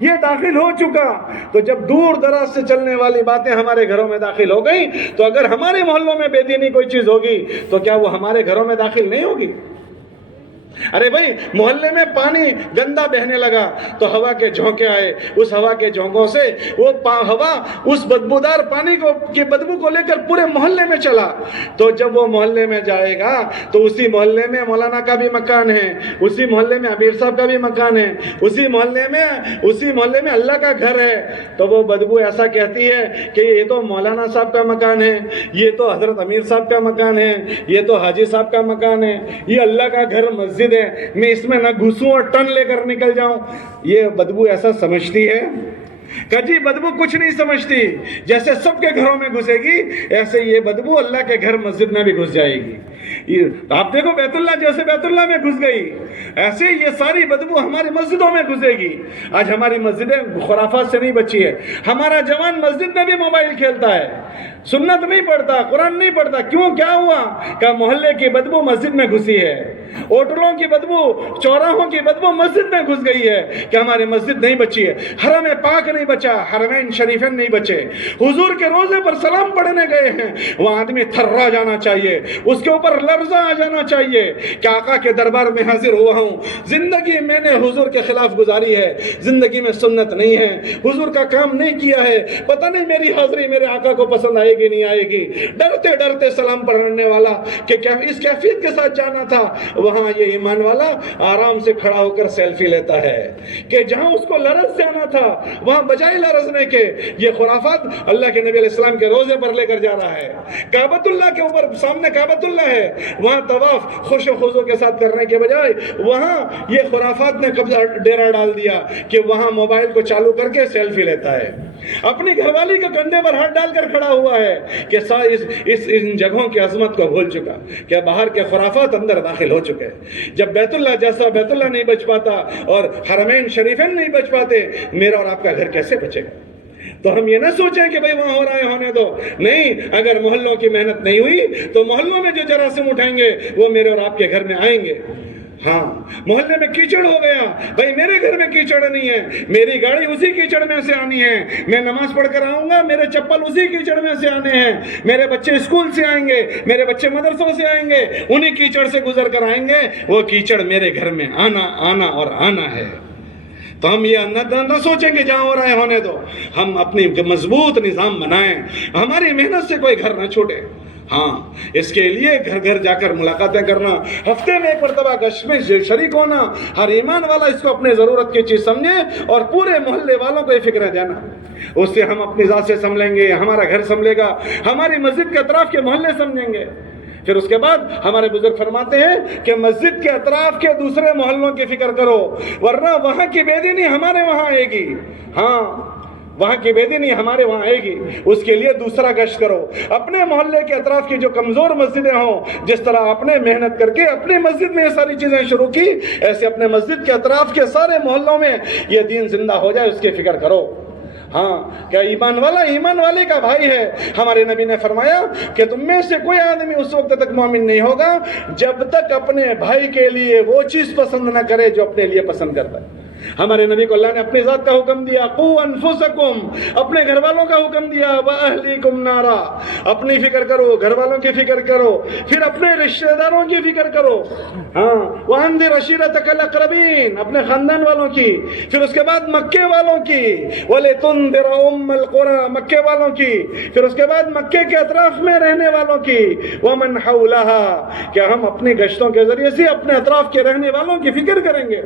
یہ داخل ہو چکا۔ تو جب دور دراز سے چلنے والی باتیں ہمارے گھروں میں داخل ہو گئی تو اگر ہمارے محلوں میں بے دینی کوئی چیز ہوگی تو کیا وہ ہمارے گھروں میں داخل نہیں ہوگی؟ ارے بھائی محلے میں پانی گندا بہنے لگا تو ہوا کے جھونکے آئے، اس ہوا کے جھونکوں سے وہ ہوا اس بدبودار پانی کی بدبو کو لے کر پورے محلے میں چلا، تو جب وہ محلے میں جائے گا تو اسی محلے میں مولانا کا بھی مکان ہے، اسی محلے میں امیر صاحب کا بھی مکان ہے، اسی محلے میں اللہ کا گھر ہے، تو وہ بدبو ایسا کہتی ہے کہ یہ تو مولانا صاحب کا مکان ہے، یہ تو حضرت امیر صاحب کا مکان ہے، یہ تو حاجی صاحب کا مکان ہے، یہ اللہ کا گھر مسجد ہے، میں اس میں نہ گھسوں اور ٹن لے کر نکل جاؤں۔ یہ بدبو ایسا سمجھتی ہے کہ جی بدبو کچھ نہیں سمجھتی، جیسے سب کے گھروں میں گھسے گی ایسے یہ بدبو اللہ کے گھر مسجد میں بھی گھس جائے گی۔ آپ دیکھو بیت اللہ جیسے بیت اللہ میں گھس گئی، ایسے یہ ساری بدبو ہماری مسجدوں میں گھسے گی۔ آج ہماری مسجدیں خرافات سے نہیں بچی ہے، ہمارا جوان مسجد میں بھی موبائل کھیلتا ہے، سنت نہیں پڑھتا، قرآن نہیں پڑھتا۔ کیوں؟ کیا ہوا کہ محلے کی بدبو مسجد میں گھسی ہے، ہوٹلوں کی بدبو، چوراہوں کی بدبو مسجد میں گھس گئی ہے کہ ہماری مسجد نہیں بچی ہے، حرم پاک نہیں بچا، حرمین شریفین نہیں بچے۔ حضور کے روزے پر سلام پڑھنے گئے ہیں، وہ آدمی تھرا جانا چاہیے، اس کے اوپر لرزہ آ جانا چاہیے کہ آقا کے دربار میں حاضر ہوا ہوں، زندگی میں نے حضور کے خلاف گزاری ہے، زندگی میں سنت نہیں ہے، حضور کا کام نہیں کیا ہے، پتہ نہیں میری حاضری میرے آقا کو پسند آئے گی نہیں آئے گی۔ ڈرتے ڈرتے سلام پڑھنے والا کہ اس کیفیت کے ساتھ جانا تھا، وہاں یہ ایمان والا آرام سے کھڑا ہو کر سیلفی لیتا ہے کہ جہاں اس کو لرز جانا تھا وہاں بجائے لرزنے کے یہ خرافات اللہ کے نبی علیہ السلام کے روزے پر لے کر جا رہا ہے۔ کعبۃ اللہ کے اوپر سامنے کعبۃ اللہ ہے، ہے وہاں طواف خوش و خضو کے ساتھ کرنے کے بجائے وہاں یہ خرافات نے قبضہ ڈیرا ڈال دیا کہ وہاں موبائل کو چالو کر کے سیلفی لیتا ہے، اپنی گھر والی کے کندھے پر ہاتھ ڈال کر کھڑا ہوا ہے کہ ان جگہوں کی عظمت کو بھول چکا، کہ باہر کے خرافات اندر داخل ہو چکے۔ جب بیت اللہ جیسا بیت اللہ نہیں بچ پاتا اور حرمین شریفین نہیں بچ پاتے، میرا اور آپ کا گھر کیسے بچے گا؟ تو ہم یہ نہ سوچیں کہ بھئی وہاں ہو رہا ہے ہونے دو، نہیں، اگر محلوں کی محنت نہیں ہوئی تو محلوں میں جو جراثیم اٹھائیں گے وہ میرے اور آپ کے گھر میں آئیں گے۔ ہاں، محلے میں کیچڑ ہو گیا، بھئی میرے گھر میں کیچڑ نہیں ہے، میری گاڑی اسی کیچڑ میں سے آنی ہے، میں نماز پڑھ کر آؤں گا، میرے چپل اسی کیچڑ میں سے آنے ہیں، میرے بچے اسکول سے آئیں گے، میرے بچے مدرسوں سے آئیں گے، انہی کیچڑ سے گزر کر آئیں گے، وہ کیچڑ میرے گھر میں آنا اور آنا ہے۔ تو ہم یہ نہ سوچیں کہ جہاں ہو رہا ہے ہونے دو، ہم اپنی مضبوط نظام بنائیں، ہماری محنت سے کوئی گھر نہ چھوٹے۔ ہاں، اس کے لیے گھر گھر جا کر ملاقاتیں کرنا، ہفتے میں ایک مرتبہ گشت میں شریک ہونا، ہر ایمان والا اس کو اپنے ضرورت کی چیز سمجھے اور پورے محلے والوں کو یہ فکر دینا، اس سے ہم اپنی ذات سے سنبھلیں گے، ہمارا گھر سنبھلے گا، ہماری مسجد کے اطراف کے محلے سمجھیں گے۔ پھر اس کے بعد ہمارے بزرگ فرماتے ہیں کہ مسجد کے اطراف کے دوسرے محلوں کی فکر کرو، ورنہ وہاں کی بے دینی ہمارے وہاں آئے گی۔ ہاں، وہاں کی بے دینی ہمارے وہاں آئے گی، اس کے لیے دوسرا گشت کرو۔ اپنے محلے کے اطراف کی جو کمزور مسجدیں ہوں، جس طرح آپ نے محنت کر کے اپنی مسجد میں یہ ساری چیزیں شروع کی، ایسے اپنے مسجد کے اطراف کے سارے محلوں میں یہ دین زندہ ہو جائے، اس کی فکر کرو۔ ہاں، کیا ایمان والا ایمان والے کا بھائی ہے؟ ہمارے نبی نے فرمایا کہ تم میں سے کوئی آدمی اس وقت تک مومن نہیں ہوگا جب تک اپنے بھائی کے لیے وہ چیز پسند نہ کرے جو اپنے لیے پسند کرتا ہے۔ ہمارے نبی کو اللہ نے اپنی ذات کا حکم دیا، قو انفسکم، اپنے گھر والوں کا حکم دیا، واہلیکم نارا، اپنی فکر کرو، گھر والوں کی فکر کرو، پھر اپنے رشتہ داروں کی فکر کرو۔ ہاں، وانذر عشیرتک الاقربین، اپنے خاندان والوں کی، پھر اس کے بعد مکے والوں کی، ولتنذر ام القری، مکے والوں کی، پھر اس کے بعد مکے کے اطراف میں رہنے والوں کی، ومن حولها، کہ ہم اپنی گشتوں کے ذریعے سے اپنے اطراف کے رہنے والوں کی فکر کریں گے،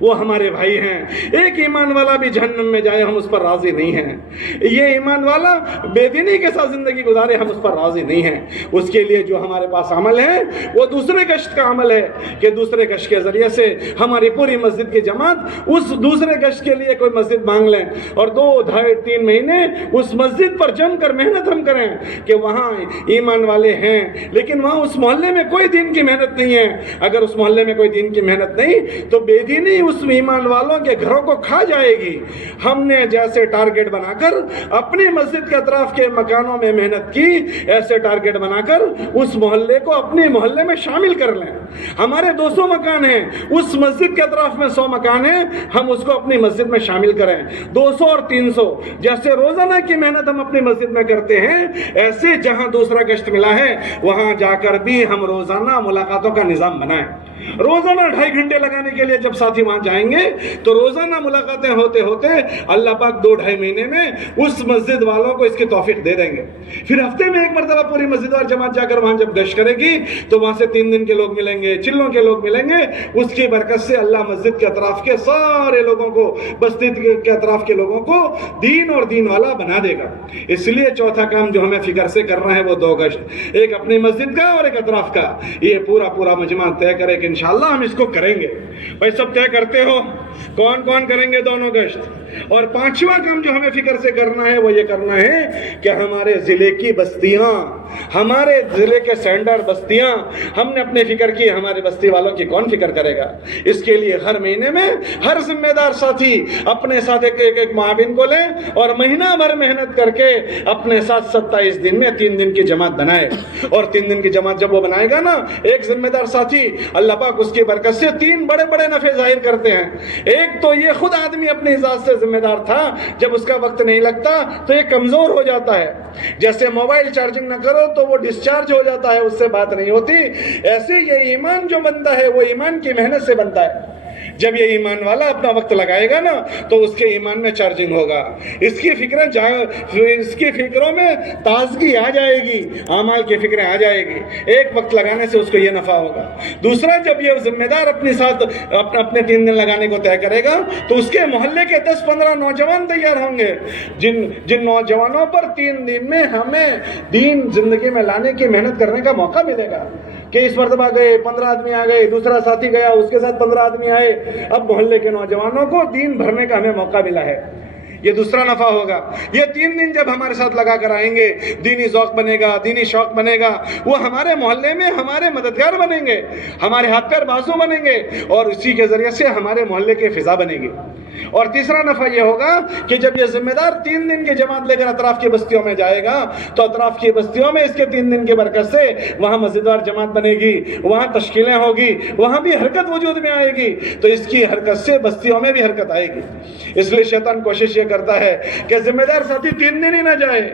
وہ ہمارے بھائی ہیں۔ ایک ایمان والا بھی جہنم میں جائے ہم اس پر راضی نہیں ہیں، یہ ایمان والا بے دینی کے ساتھ زندگی گزارے ہم اس پر راضی نہیں ہیں۔ اس کے لیے جو ہمارے پاس عمل ہے وہ دوسرے گشت کا عمل ہے کہ دوسرے گشت کے ذریعے سے ہماری پوری مسجد کی جماعت اس دوسرے گشت کے لیے کوئی مسجد مانگ لیں اور 2, 2.5, 3 مہینے اس مسجد پر جم کر محنت ہم کریں کہ وہاں ایمان والے ہیں لیکن وہاں اس محلے میں کوئی دین کی محنت نہیں ہے۔ اگر اس محلے میں کوئی دین کی محنت نہیں تو بے دینی اس ایمان والوں کے گھروں کو کھا جائے گی۔ ہم نے جیسے ٹارگٹ بنا کر اپنی مسجد کے اطراف کے مکانوں میں محنت کی، ایسے ٹارگٹ بنا کر اس محلے کو اپنے محلے میں شامل کر لیں۔ ہمارے 200 مکان ہیں، اس مسجد کے اطراف میں 100 مکان ہیں، ہم اس کو اپنی مسجد میں شامل کریں۔ 200 اور 300 جیسے روزانہ کی محنت ہم اپنی مسجد میں کرتے ہیں، ایسے جہاں دوسرا گشت ملا ہے وہاں جا کر بھی ہم روزانہ ملاقاتوں کا نظام بنائیں۔ روزانہ 2.5 گھنٹے لگانے کے لیے جب ساتھی وہاں جائیں گے تو روزانہ ملاقاتیں ہوتے ہوتے اللہ پاک 2-2.5 مہینے میں اس مسجد والوں کو اس کی توفیق دے دیں گے۔ پھر ہفتے میں ایک مرتبہ پوری مسجد اور جماعت جا کر وہاں جب گشت کرے گی تو وہاں سے 3 دن کے لوگ ملیں گے، چلوں کے لوگ ملیں گے۔ اس کی برکت سے اللہ مسجد کے اطراف کے سارے لوگوں کو، بستی کے اطراف کے لوگوں کو دین اور دین والا بنا دے گا۔ اس لیے چوتھا کام جو ہمیں فکر سے کرنا ہے وہ 2 گشت، ایک اپنی مسجد کا اور ایک اطراف کا۔ یہ پورا مجمع طے کرے کہ انشاءاللہ ہم اس کو کریں گے۔ بھائی سب طے کرتے ہو کون کون کریں گے دونوں گشت؟ اور 5واں کام جو ہمیں فکر سے کرنا ہے وہ یہ کرنا ہے کہ ہمارے ضلع کی بستیاں، ہمارے ضلع کے سینٹر بستیاں، ہم نے اپنے فکر کی، ہمارے بستی والوں کی کون فکر کرے گا؟ اس کے لیے ہر مہینے میں ہر ذمہ دار ساتھی اپنے ساتھ ایک معاون کو لیں اور مہینہ بھر محنت کر کے اپنے ساتھ 27 دن میں 3 دن کی جماعت بنائے۔ اور 3 دن کی جماعت جب وہ بنائے گا نا، ایک ذمہ دار ساتھی، اللہ پاک اس کی برکت سے 3 بڑے نفع ظاہر کرتے ہیں۔ ایک تو یہ خود آدمی اپنی ذات سے ذمہ دار تھا، جب اس کا وقت نہیں لگتا تو یہ کمزور ہو جاتا ہے۔ جیسے موبائل چارجنگ نہ کرو تو وہ ڈسچارج ہو جاتا ہے، اس سے بات نہیں ہوتی، ایسے یہ ایمان جو بنتا ہے وہ ایمان کی محنت سے بنتا ہے۔ جب یہ ایمان والا اپنا وقت لگائے گا نا تو اس کے ایمان میں چارجنگ ہوگا، اس کی فکروں میں تازگی آ جائے گی، اعمال کی فکریں آ جائے گی، ایک وقت لگانے سے اس کو یہ نفع ہوگا۔ دوسرا، جب یہ ذمہ دار اپنے ساتھ اپنے 3 دن لگانے کو طے کرے گا تو اس کے محلے کے 10-15 نوجوان تیار ہوں گے، جن نوجوانوں پر 3 دن میں ہمیں دین زندگی میں لانے کی محنت کرنے کا موقع ملے گا کہ اس مرتبہ گئے 15 آدمی آ گئے، دوسرا ساتھی گیا اس کے ساتھ 15 آدمی آئے، اب محلے کے نوجوانوں کو دین بھرنے کا ہمیں موقع ملا ہے، یہ دوسرا نفع ہوگا۔ یہ 3 دن جب ہمارے ساتھ لگا کر آئیں گے، دینی ذوق بنے گا، دینی شوق بنے گا، وہ ہمارے محلے میں ہمارے مددگار بنیں گے، ہمارے ہاتھ پیر بازو بنیں گے، اور اسی کے ذریعے سے ہمارے محلے کی فضا بنے گی۔ اور تیسرا نفع یہ ہوگا کہ جب یہ ذمہ دار 3 دن کی جماعت لے کر اطراف کی بستیوں میں جائے گا تو اطراف کی بستیوں میں اس کے 3 دن کی برکت سے وہاں مسجدوار جماعت بنے گی، وہاں تشکیلیں ہوگی، وہاں بھی حرکت وجود میں آئے گی، تو اس کی حرکت سے بستیوں میں بھی حرکت آئے گی۔ اس لیے شیطان کوشش یہ کرتا ہے کہ ذمہ دار ساتھی 3 دن ہی نہ جائے،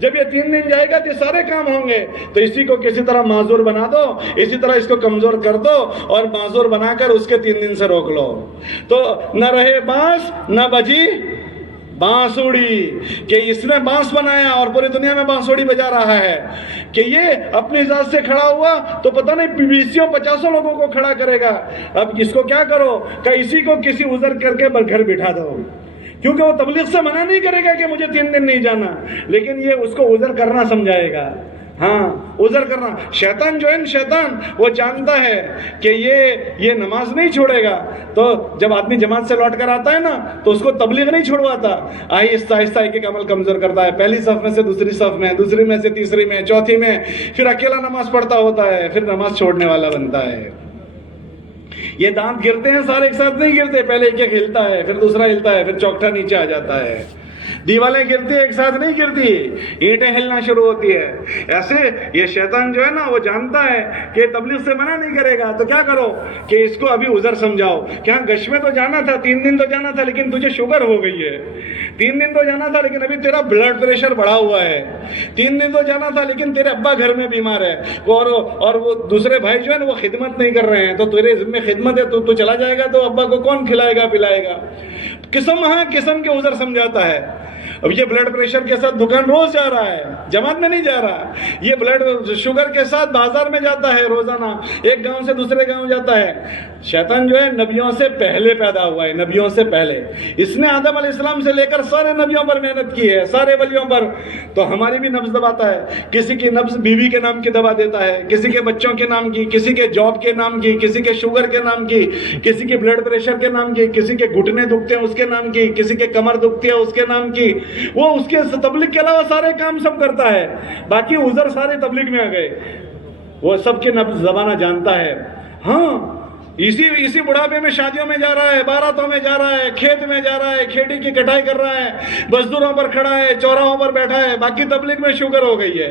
جب یہ 3 دن جائے گا تو سارے کام ہوں گے، تو اسی کو کسی طرح معذور بنا دو، اسی طرح اس کو کمزور کر دو اور معذور بنا کر اس کے 3 دن سے روک لو، تو نہ رہے بانس نہ بجی بانسوڑی، کہ اس نے بانس بنایا اور پوری دنیا میں بانسوڑی بجا رہا ہے، کہ یہ اپنی ذات سے کھڑا ہوا تو پتہ نہیں 20-50 لوگوں کو کھڑا کرے گا، اب اس کو کیا کرو کہ اسی کو کسی عذر کر کے گھر بٹھا دو، کیونکہ وہ تبلیغ سے منع نہیں کرے گا کہ مجھے 3 دن نہیں جانا، لیکن یہ اس کو عذر کرنا سمجھائے گا۔ ہاں، عذر کرنا۔ شیطان جو ہے شیطان وہ جانتا ہے کہ یہ نماز نہیں چھوڑے گا، تو جب آدمی جماعت سے لوٹ کر آتا ہے نا تو اس کو تبلیغ نہیں چھوڑواتا، آہستہ آہستہ ایک عمل کمزور کرتا ہے، پہلی صف میں سے دوسری صف میں، دوسری میں سے تیسری میں، چوتھی میں، پھر اکیلا نماز پڑھتا ہوتا ہے، پھر نماز چھوڑنے والا بنتا ہے۔ یہ دانت گرتے ہیں سارے ایک ساتھ نہیں گرتے، پہلے ایک ہلتا ہے، پھر دوسرا ہلتا ہے، پھر چوکٹا نیچے آ جاتا ہے، دیوالیں گرتی ایک ساتھ نہیں گرتی، اینٹیں ہلنا شروع ہوتی ہے۔ ایسے یہ شیطان جو ہے نا وہ جانتا ہے کہ تبلیغ سے منع نہیں کرے گا، تو کیا کرو کہ اس کو ابھی عذر سمجھاؤ کہ ہاں گش میں تو جانا تھا، 3 دن تو جانا تھا، لیکن تجھے شوگر ہو گئی ہے، 3 دن تو جانا تھا لیکن ابھی تیرا بلڈ پریشر بڑھا ہوا ہے، 3 دن تو جانا تھا لیکن تیرے ابا گھر میں بیمار ہے، اور وہ دوسرے بھائی جو ہے نا وہ خدمت نہیں کر رہے ہیں، تو تیرے ذمہ خدمت ہے، تو چلا جائے گا تو ابا کو کون کھلائے گا پلائے گا؟ قسم کے عذر سمجھاتا ہے۔ اب یہ بلڈ پریشر کے ساتھ دکان روز جا رہا ہے، جماعت میں نہیں جا رہا، یہ بلڈ شوگر کے ساتھ بازار میں جاتا ہے روزانہ، ایک گاؤں سے دوسرے گاؤں جاتا ہے۔ شیطان جو ہے نبیوں سے پہلے پیدا ہوا ہے، نبیوں سے پہلے اس نے آدم علیہ السلام سے لے کر سارے نبیوں پر محنت کی ہے، سارے ولیوں پر، تو ہماری بھی نبض دباتا ہے، کسی کی نبض بیوی کے نام کی دبا دیتا ہے، کسی کے بچوں کے نام کی، کسی کے جاب کے نام کی، کسی کے شوگر کے نام کی، کسی کے بلڈ پریشر کے نام کی، کسی کے گھٹنے دکھتے ہیں اس کے نام کی، کسی کے کمر دکھتی ہے اس کے نام کی، وہ اس کے تبلیغ کے علاوہ سارے کام سب کرتا ہے، باقی عذر سارے تبلیغ میں آ گئے، وہ سب کے نبض زبانہ جانتا ہے۔ ہاں، اسی بڑھاپے میں شادیوں میں جا رہا ہے، باراتوں میں جا رہا ہے، کھیت میں جا رہا ہے، کھیتی کی کٹائی کر رہا ہے، مزدوروں پر کھڑا ہے، چوراہوں پر بیٹھا ہے، باقی تبلیغ میں شوگر ہو گئی ہے،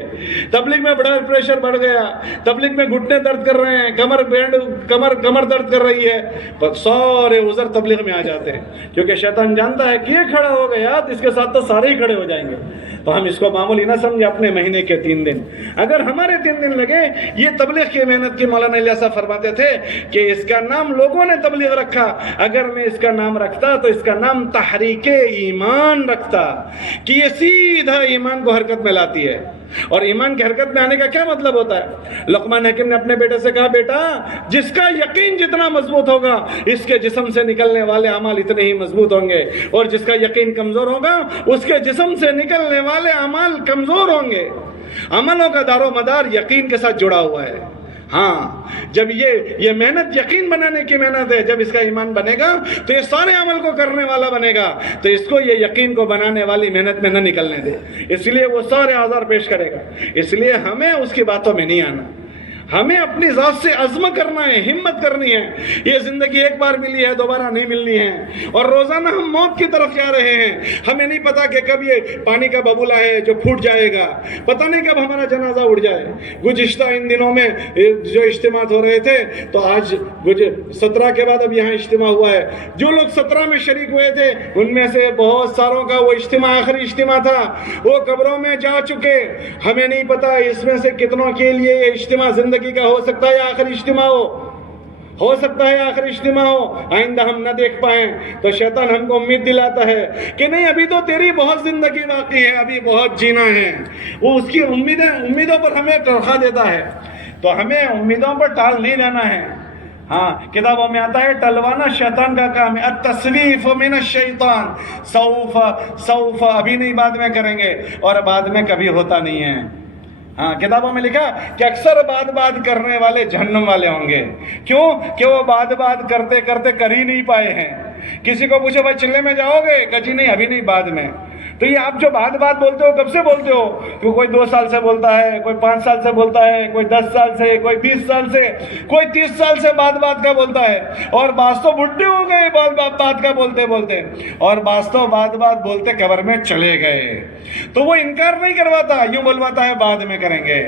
تبلیغ میں بلڈ پریشر بڑھ گیا، تبلیغ میں گھٹنے درد کر رہے ہیں، کمر درد کر رہی ہے، پر سارے عذر تبلیغ میں آ جاتے ہیں، کیونکہ شیطان جانتا ہے کہ یہ کھڑا ہو گیا تو اس کے ساتھ تو سارے ہی کھڑے ہو جائیں گے، تو ہم اس کو معمولی نہ سمجھے، اپنے مہینے کے 3 دن، اگر ہمارے 3 دن لگے، یہ تبلیغ کی محنت کی مولانا الیاس صاحب فرماتے تھے کہ اس کا نام لوگوں نے تبلیغ رکھا، اگر میں اس کا نام رکھتا تو اس کا نام تحریک ایمان رکھتا، کہ یہ سیدھا ایمان کو حرکت میں لاتی ہے، اور ایمان کی حرکت میں آنے کا کیا مطلب ہوتا ہے؟ لقمان حکیم نے اپنے بیٹے سے کہا، بیٹا جس کا یقین جتنا مضبوط ہوگا اس کے جسم سے نکلنے والے اعمال اتنے ہی مضبوط ہوں گے، اور جس کا یقین کمزور ہوگا اس کے جسم سے نکلنے والے اعمال کمزور ہوں گے۔ عملوں کا دار و مدار یقین کے ساتھ جڑا ہوا ہے۔ ہاں، جب یہ محنت یقین بنانے کی محنت ہے، جب اس کا ایمان بنے گا تو یہ سارے عمل کو کرنے والا بنے گا، تو اس کو یہ یقین کو بنانے والی محنت میں نہ نکلنے دے، اس لیے وہ سارے آزار پیش کرے گا، اس لیے ہمیں اس کی باتوں میں نہیں آنا، ہمیں اپنی ذات سے عزم کرنا ہے، ہمت کرنی ہے، یہ زندگی ایک بار ملی ہے، دوبارہ نہیں ملنی ہے، اور روزانہ ہم موت کی طرف جا رہے ہیں، ہمیں نہیں پتا کہ کب یہ پانی کا ببولا ہے جو پھوٹ جائے گا، پتہ نہیں کب ہمارا جنازہ اڑ جائے۔ گزشتہ ان دنوں میں جو اجتماعات ہو رہے تھے، تو آج 17 کے بعد اب یہاں اجتماع ہوا ہے، جو لوگ 17 میں شریک ہوئے تھے ان میں سے بہت ساروں کا وہ اجتماع آخری اجتماع تھا، وہ قبروں میں جا چکے، ہمیں نہیں پتا اس میں سے کتنوں کے لیے یہ اجتماع زندگی کا ہو سکتا ہے یا آخری اجتماع ہو سکتا ہے آخری اجتماع ہو، آئندہ ہم نہ دیکھ پائیں، تو شیطان ہم کو امید دلاتا ہے کہ نہیں ابھی تو تیری بہت زندگی باقی ہے، ابھی بہت جینا ہے، وہ اس کی امیدوں پر ہمیں ٹرخا دیتا ہے، تو ہمیں امیدوں پر ٹال نہیں دینا ہے۔ ہاں کتابوں میں آتا ہے ٹلوانا شیطان کا کام ہے، التسویف من الشیطان، سوف ابھی نہیں بعد میں کریں گے، اور بعد میں کبھی ہوتا نہیں ہے۔ ہاں کتابوں میں لکھا کہ اکثر بات کرنے والے جہنم والے ہوں گے، کیوں کہ وہ بات کرتے کرتے کر ہی نہیں پائے ہیں۔ کسی کو پوچھو بھائی چلے میں جاؤ گے، کہ جی نہیں ابھی نہیں بعد میں۔ تو یہ آپ جو بات بولتے ہو کب سے بولتے ہو؟ کہ کوئی 2 سال سے بولتا ہے، کوئی 5 سال سے بولتا ہے، کوئی 10 سال سے، کوئی 20 سال سے، کوئی 30 سال سے بات کا بولتا ہے، اور بعض تو بڈھے ہو گئے بات کا بولتے، اور بعض تو بات بولتے قبر میں چلے گئے۔ تو وہ انکار نہیں کرواتا، یوں بلواتا ہے بعد میں کریں گے،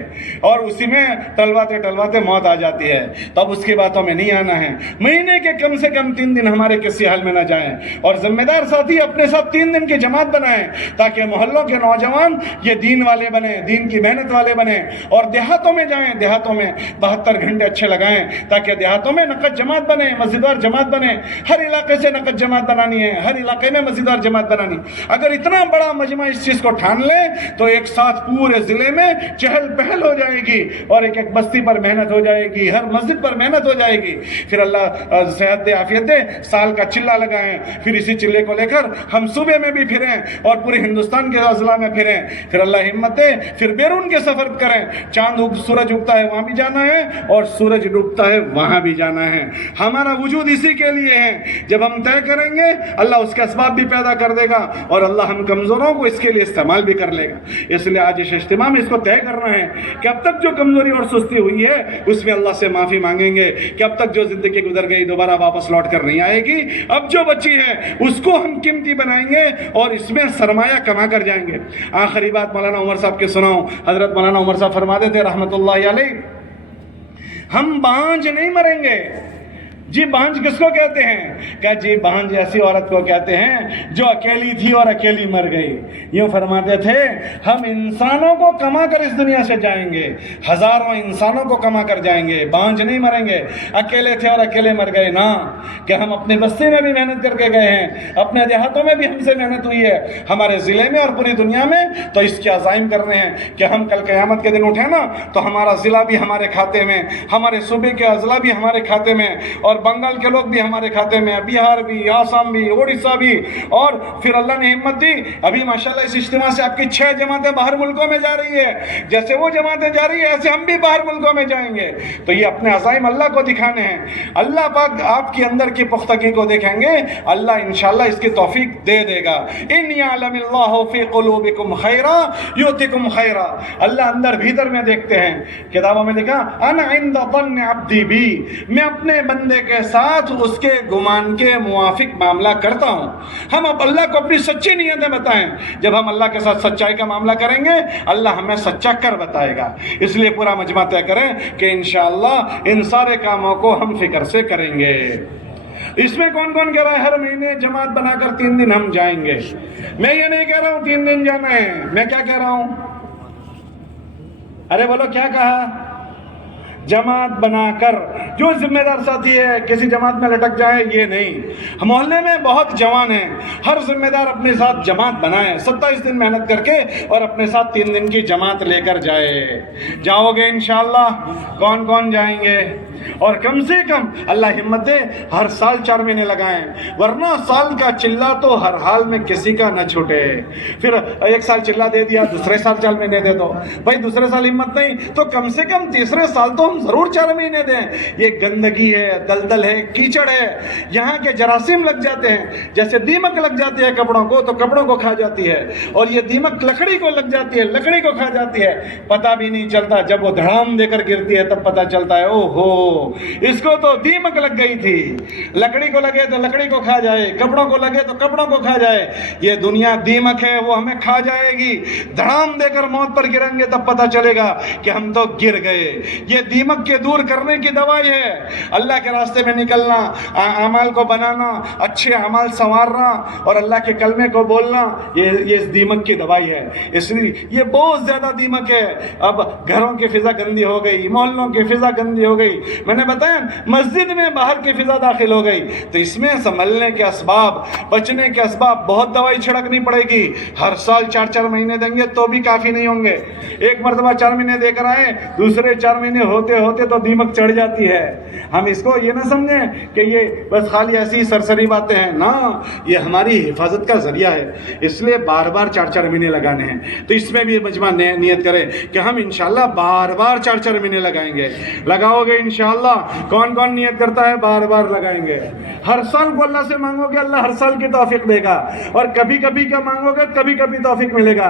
اور اسی میں ٹلواتے موت آ جاتی ہے۔ تب اس کی باتوں میں نہیں آنا ہے۔ مہینے کے کم سے کم 3 دن ہمارے کسی حال میں نہ جائیں، اور ذمہ دار ساتھی اپنے ساتھ 3 دن کی جماعت بنائیں، تاکہ محلوں کے نوجوان یہ دین والے بنیں، دین کی محنت والے بنیں، اور دیہاتوں میں جائیں، دیہاتوں میں 72 گھنٹے اچھے لگائیں، تاکہ دیہاتوں میں نقد جماعت بنے، مسجدوار جماعت بنے۔ ہر علاقے سے نقد جماعت بنانی ہے، ہر علاقے میں مسجدوار جماعت بنانی۔ اگر اتنا بڑا مجمع اس چیز کو ٹھان لے تو ایک ساتھ پورے ضلع میں چہل پہل ہو جائے گی، اور ایک بستی پر محنت ہو جائے گی، ہر مسجد پر محنت ہو جائے گی۔ پھر اللہ صحت دے، عافیت دے، سال کا چلہ لگائیں، پھر اسی چلے کو لے کر ہم صوبے میں بھی پھریں اور پورے ہندوستان کے اضلاع میں پھریں، پھر اللہ ہمت دے، پھر بیرون کے سفر کریں۔ چاند سورج اگتا ہے وہاں بھی جانا ہے، اور سورج ڈوبتا ہے وہاں بھی جانا ہے۔ ہمارا وجود اسی کے لیے ہے۔ جب ہم طے کریں گے اللہ اس کے اسباب بھی پیدا کر دے گا، اور اللہ ہم کمزوروں کو اس کے لیے استعمال بھی کر لے گا۔ اس لیے آج اس اجتماع میں اس کو طے کرنا ہے کہ اب تک جو کمزوری اور سستی ہوئی ہے اس میں اللہ سے معافی مانگیں گے، کہ اب تک جو زندگی گزر گئی دوبارہ واپس لوٹ کر نہیں آئے گی، اب جو بچی ہے اس کو ہم قیمتی بنائیں گے اور اس میں سرمایہ کما کر جائیں گے۔ آخری بات مولانا عمر صاحب کے سناؤں۔ حضرت مولانا عمر صاحب فرماتے تھے رحمت اللہ علیہ، ہم بانجھ نہیں مریں گے۔ جی بانجھ کس کو کہتے ہیں؟ کہ جی بانجھ ایسی عورت کو کہتے ہیں جو اکیلی تھی اور اکیلی مر گئی۔ یوں فرماتے تھے ہم انسانوں کو کما کر اس دنیا سے جائیں گے، ہزاروں انسانوں کو کما کر جائیں گے، بانجھ نہیں مریں گے۔ اکیلے تھے اور اکیلے مر گئے نا، کہ ہم اپنے بستی میں بھی محنت کر کے گئے ہیں، اپنے دیہاتوں میں بھی ہم سے محنت ہوئی ہے، ہمارے ضلع میں اور پوری دنیا میں۔ تو اس کے عزائم کرنے ہیں کہ ہم کل قیامت کے دن اٹھیں نا تو ہمارا ضلع بھی ہمارے کھاتے میں، ہمارے صوبے کے اضلاع بھی ہمارے کھاتے میں، اور بنگال کے لوگ بھی ہمارے کھاتے میں، بہار بھی، آسام بھی، اڑیسہ بھی۔ اور پھر اللہ نے ہمت دی، ابھی ماشاءاللہ اس اجتماع سے آپ کی 6 جماعتیں باہر ملکوں میں جا رہی ہے، جیسے وہ جماعتیں جا رہی ہے ایسے ہم بھی باہر ملکوں میں جائیں گے۔ تو یہ اپنے عزائم اللہ کو دکھانے ہیں۔ اللہ پاک آپ کے اندر کی پختگی کو دیکھیں گے، اللہ انشاءاللہ اس کی توفیق دے دے گا۔ ان یعلم اللہ فی قلوبکم خیرا یؤتکم خیرا، اللہ اندر بھیتر میں دیکھتے ہیں۔ کتابوں میں لکھا انا عند ظن عبدی بی، میں اپنے بندے کے ساتھ اس کے گمان کے موافق معاملہ کرتا ہوں۔ ہم اب اللہ کو اپنی سچی نیتیں بتائیں، جب ہم اللہ کے ساتھ سچائی کا معاملہ کریں گے اللہ ہمیں سچا کر بتائے گا۔ اس لیے پورا مجمع طے کریں کہ انشاءاللہ ان سارے کاموں کو ہم فکر سے کریں گے۔ اس میں کون کون کہہ رہا ہے ہر مہینے جماعت بنا کر 3 دن ہم جائیں گے؟ میں یہ نہیں کہہ رہا ہوں 3 دن جانا ہے، میں کیا کہہ رہا ہوں؟ ارے بولو کیا کہا؟ جماعت بنا کر۔ جو ذمہ دار ساتھی ہے کسی جماعت میں لٹک جائے یہ نہیں۔ محلے میں بہت جوان ہیں، ہر ذمہ دار اپنے ساتھ جماعت بنائے، 27 دن محنت کر کے اور اپنے ساتھ 3 دن کی جماعت لے کر جائے۔ جاؤ گے انشاءاللہ؟ کون کون جائیں گے؟ اور کم سے کم اللہ ہمت دے ہر سال 4 مہینے لگائیں، ورنہ سال کا چلہ تو ہر حال میں کسی کا نہ چھوٹے۔ پھر 1 سال چلہ دے دیا، دوسرے سال 4 مہینے دے دو، بھائی دوسرے سال ہمت نہیں تو کم سے کم تیسرے سال تو ہم ضرور 4 مہینے دیں۔ یہ گندگی ہے، دلدل ہے، کیچڑ ہے، یہاں کے جراثیم لگ جاتے ہیں، جیسے دیمک لگ جاتی ہے کپڑوں کو تو کپڑوں کو کھا جاتی ہے، اور یہ دیمک لکڑی کو لگ جاتی ہے، لکڑی کو کھا جاتی ہے، پتہ بھی نہیں چلتا، جب وہ دھڑام دے کر گرتی ہے تب پتہ چلتا ہے او ہو اس کو تو دیمک لگ گئی تھی۔ لکڑی کو لگے تو لکڑی کو کھا جائے، کپڑوں کو لگے تو کپڑوں کو کھا جائے، یہ دنیا دیمک ہے، وہ ہمیں کھا جائے گی۔ دھڑام دے کر موت پر گریں گے تب پتہ چلے گا کہ ہم تو گر گئے۔ یہ دیمک کے دور کرنے کی دوائی ہے، اللہ کے راستے میں نکلنا، اعمال کو بنانا، اچھے اعمال سنوارنا اور اللہ کے کلمے کو بولنا، یہ اس دیمک کی دوائی ہے۔ اس لیے یہ بہت زیادہ دیمک ہے۔ اب گھروں کی فضا گندی ہو گئی، محلوں کی فضا گندی ہو گئی، میں نے بتایا مسجد میں باہر کی فضا داخل ہو گئی تو اس میں سنبھلنے کے اسباب، بچنے کے اسباب، بہت دوائی چھڑکنی پڑے گی. ہر سال 4 مہینے دیں گے تو بھی کافی نہیں ہوں گے. ایک مرتبہ 4 مہینے دے کر آئے، دوسرے 4 مہینے ہوتے ہوتے تو دیمک چڑھ جاتی ہے. ہم اس کو یہ نہ سمجھیں کہ یہ بس خالی ایسی سرسری باتیں ہیں، نہ، یہ ہماری حفاظت کا ذریعہ ہے. اس لیے بار بار 4 مہینے لگانے ہیں. تو اس میں بھی مجمع نیت کرے کہ ہم انشاءاللہ بار بار 4 مہینے لگائیں گے. لگاؤ گے انشاءاللہ؟ کون کون نیت کرتا ہے بار بار لگائیں گے؟ ہر سال کو اللہ سے مانگو گے، اللہ ہر سال کی توفیق دے گا. اور کبھی کبھی کا مانگو گے، کبھی کبھی توفیق ملے گا.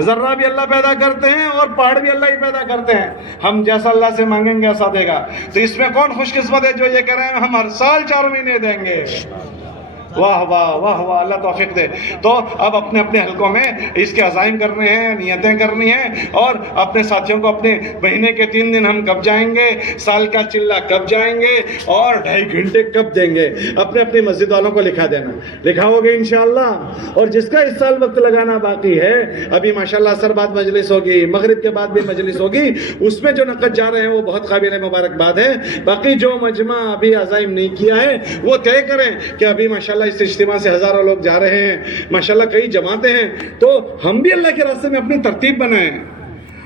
ذرہ بھی اللہ پیدا کرتے ہیں اور پہاڑ بھی اللہ ہی پیدا کرتے ہیں. ہم جیسا اللہ سے مانگیں گے ایسا دے گا. تو اس میں کون خوش قسمت ہے جو یہ کہہ رہے ہیں ہم ہر سال 4 مہینے دیں گے؟ واہ واہ واہ واہ، اللہ توفیق دے. تو اب اپنے اپنے حلقوں میں اس کے عزائم کرنے ہیں، نیتیں کرنی ہیں، اور اپنے ساتھیوں کو اپنے مہینے کے 3 دن ہم کب جائیں گے، سال کا چلہ کب جائیں گے، اور 2.5 گھنٹے کب دیں گے، اپنے اپنی مسجد والوں کو لکھا دینا. لکھاؤ گے انشاءاللہ؟ اور جس کا اس سال وقت لگانا باقی ہے، ابھی ماشاءاللہ اثر بعد مجلس ہوگی، مغرب کے بعد بھی مجلس ہوگی، اس میں جو نقد جا رہے ہیں وہ بہت قابل مبارکباد ہے. باقی جو مجمع ابھی عزائم نہیں کیا ہے وہ طے کریں کہ ابھی ماشاءاللہ اس اجتماع سے ہزاروں لوگ جا رہے ہیں، ماشاءاللہ کئی جماعتیں ہیں، تو ہم بھی اللہ کے راستے میں اپنی ترتیب بنائیں.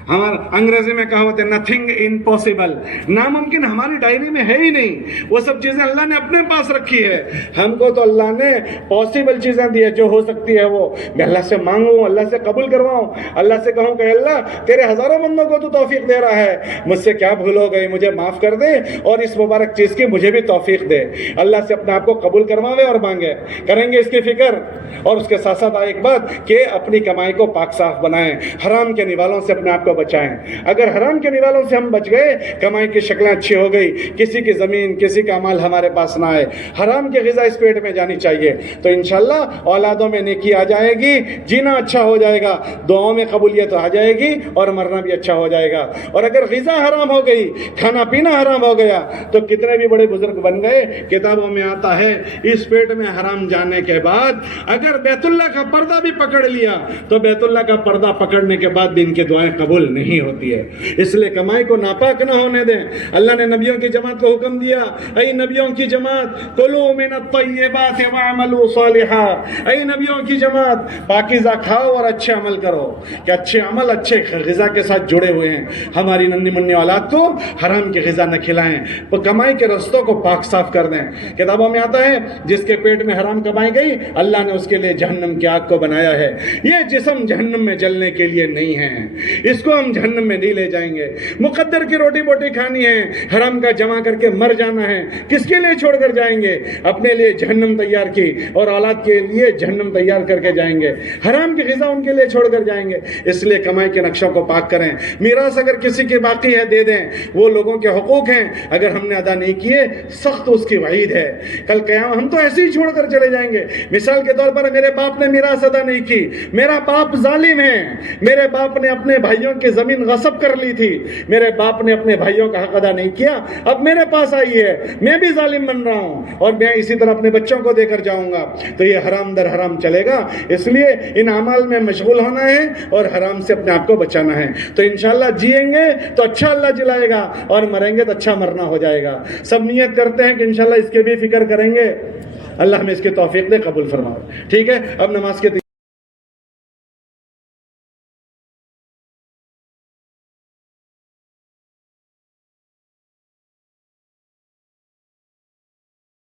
ہمارا انگریزی میں کہاوت ہے نتھنگ امپاسبل، ناممکن ہماری ڈائری میں ہے ہی نہیں. وہ سب چیزیں اللہ نے اپنے پاس رکھی ہے. ہم کو تو اللہ نے پاسبل چیزیں دی ہے، جو ہو سکتی ہے وہ میں اللہ سے مانگوں، اللہ سے قبول کرواؤں، اللہ سے کہوں کہ اللہ تیرے ہزاروں بندوں کو تو توفیق دے رہا ہے، مجھ سے کیا بھول ہو گئی، مجھے معاف کر دے، اور اس مبارک چیز کی مجھے بھی توفیق دے. اللہ سے اپنے آپ کو قبول کرواوے اور مانگے. کریں گے اس کی فکر. اور اس کے ساتھ ساتھ ایک بات کہ اپنی کمائی کو پاک صاف بنائیں، حرام کے نوالوں سے اپنے آپ کو بچائیں. اگر حرام کے نوالوں سے ہم بچ گئے، کمائی کی شکلیں اچھی ہو گئی، کسی کی زمین، کسی کا مال ہمارے پاس نہ آئے، حرام کی غذا اس پیٹ میں جانی چاہیے، تو انشاءاللہ اولادوں میں نیکی آ جائے گی، جینا اچھا ہو جائے گا، دعاؤں میں قبولیت آ جائے گی، اور مرنا بھی اچھا ہو جائے گا. اور اگر غذا حرام ہو گئی، کھانا پینا حرام ہو گیا، تو کتنے بھی بڑے بزرگ بن گئے. کتابوں میں آتا ہے اس پیٹ میں حرام جانے کے بعد اگر بیت اللہ کا پردہ بھی پکڑ لیا تو بیت اللہ کا پردہ پکڑنے کے بعد بھی ان کی دعائیں قبول نہیں ہوتی ہے. اس لیے کمائی کو ناپاک نہ ہونے دیں. اللہ نے نبیوں کی جماعت کو حکم دیا، اے نبیوں کی جماعت کلوا من الطیبات واعملوا صالحا، اے نبیوں کی جماعت پاکیزہ کھاؤ اور اچھے عمل کرو. کہ اچھے عمل اچھے غذا کے ساتھ جڑے ہوئے ہیں. ہماری ننھی منی اولاد کو حرام کی غذا نہ کھلائیں، وہ کمائی کے رستوں کو پاک صاف کر دیں. کتابوں میں آتا ہے جس کے پیٹ میں حرام کمائی گئی، اللہ نے اس کے لیے جہنم کی آگ کو بنایا ہے. یہ جسم جہنم میں جلنے کے لیے نہیں ہے، اس کو ہم جہنم میں نہیں لے جائیں گے. مقدر کی روٹی بوٹی کھانی ہے، حرام کا جمع کر کے مر جانا ہے، کس کے لیے چھوڑ کر جائیں گے؟ اپنے لیے جہنم تیار کی اور اولاد کے لیے جہنم تیار کر کے جائیں گے. حرام کی غذا ان کے لیے چھوڑ کر جائیں گے. اس لیے کمائی کے نقشوں کو پاک کریں. میراث اگر کسی کی باقی ہے دے دیں، وہ لوگوں کے حقوق ہیں، اگر ہم نے ادا نہیں کیے سخت اس کی وعید ہے. کل قیامت ہم تو ایسے ہی چھوڑ کر چلے جائیں گے. مثال کے طور پر میرے باپ نے میراث ادا نہیں کی، میرا باپ ظالم ہے، میرے باپ نے اپنے بھائیوں کی زمین غصب کر لی تھی، میرے باپ نے اپنے بھائیوں کا حق ادا نہیں کیا، اب میرے پاس آئی ہے، میں بھی ظالم بن رہا ہوں، اور میں اسی طرح اپنے بچوں کو دے کر جاؤں گا. تو یہ حرام در حرام چلے گا. اس لیے ان اعمال میں مشغول ہونا ہے اور حرام سے اپنے آپ کو بچانا ہے. تو انشاءاللہ جئیں گے تو اچھا اللہ جلائے گا، اور مریں گے تو اچھا مرنا ہو جائے گا. سب نیت کرتے ہیں کہ انشاءاللہ اس کے بھی فکر کریں گے. اللہ ہمیں اس کی توفیق دے، قبول فرمائے. ٹھیک ہے، اب نماز کے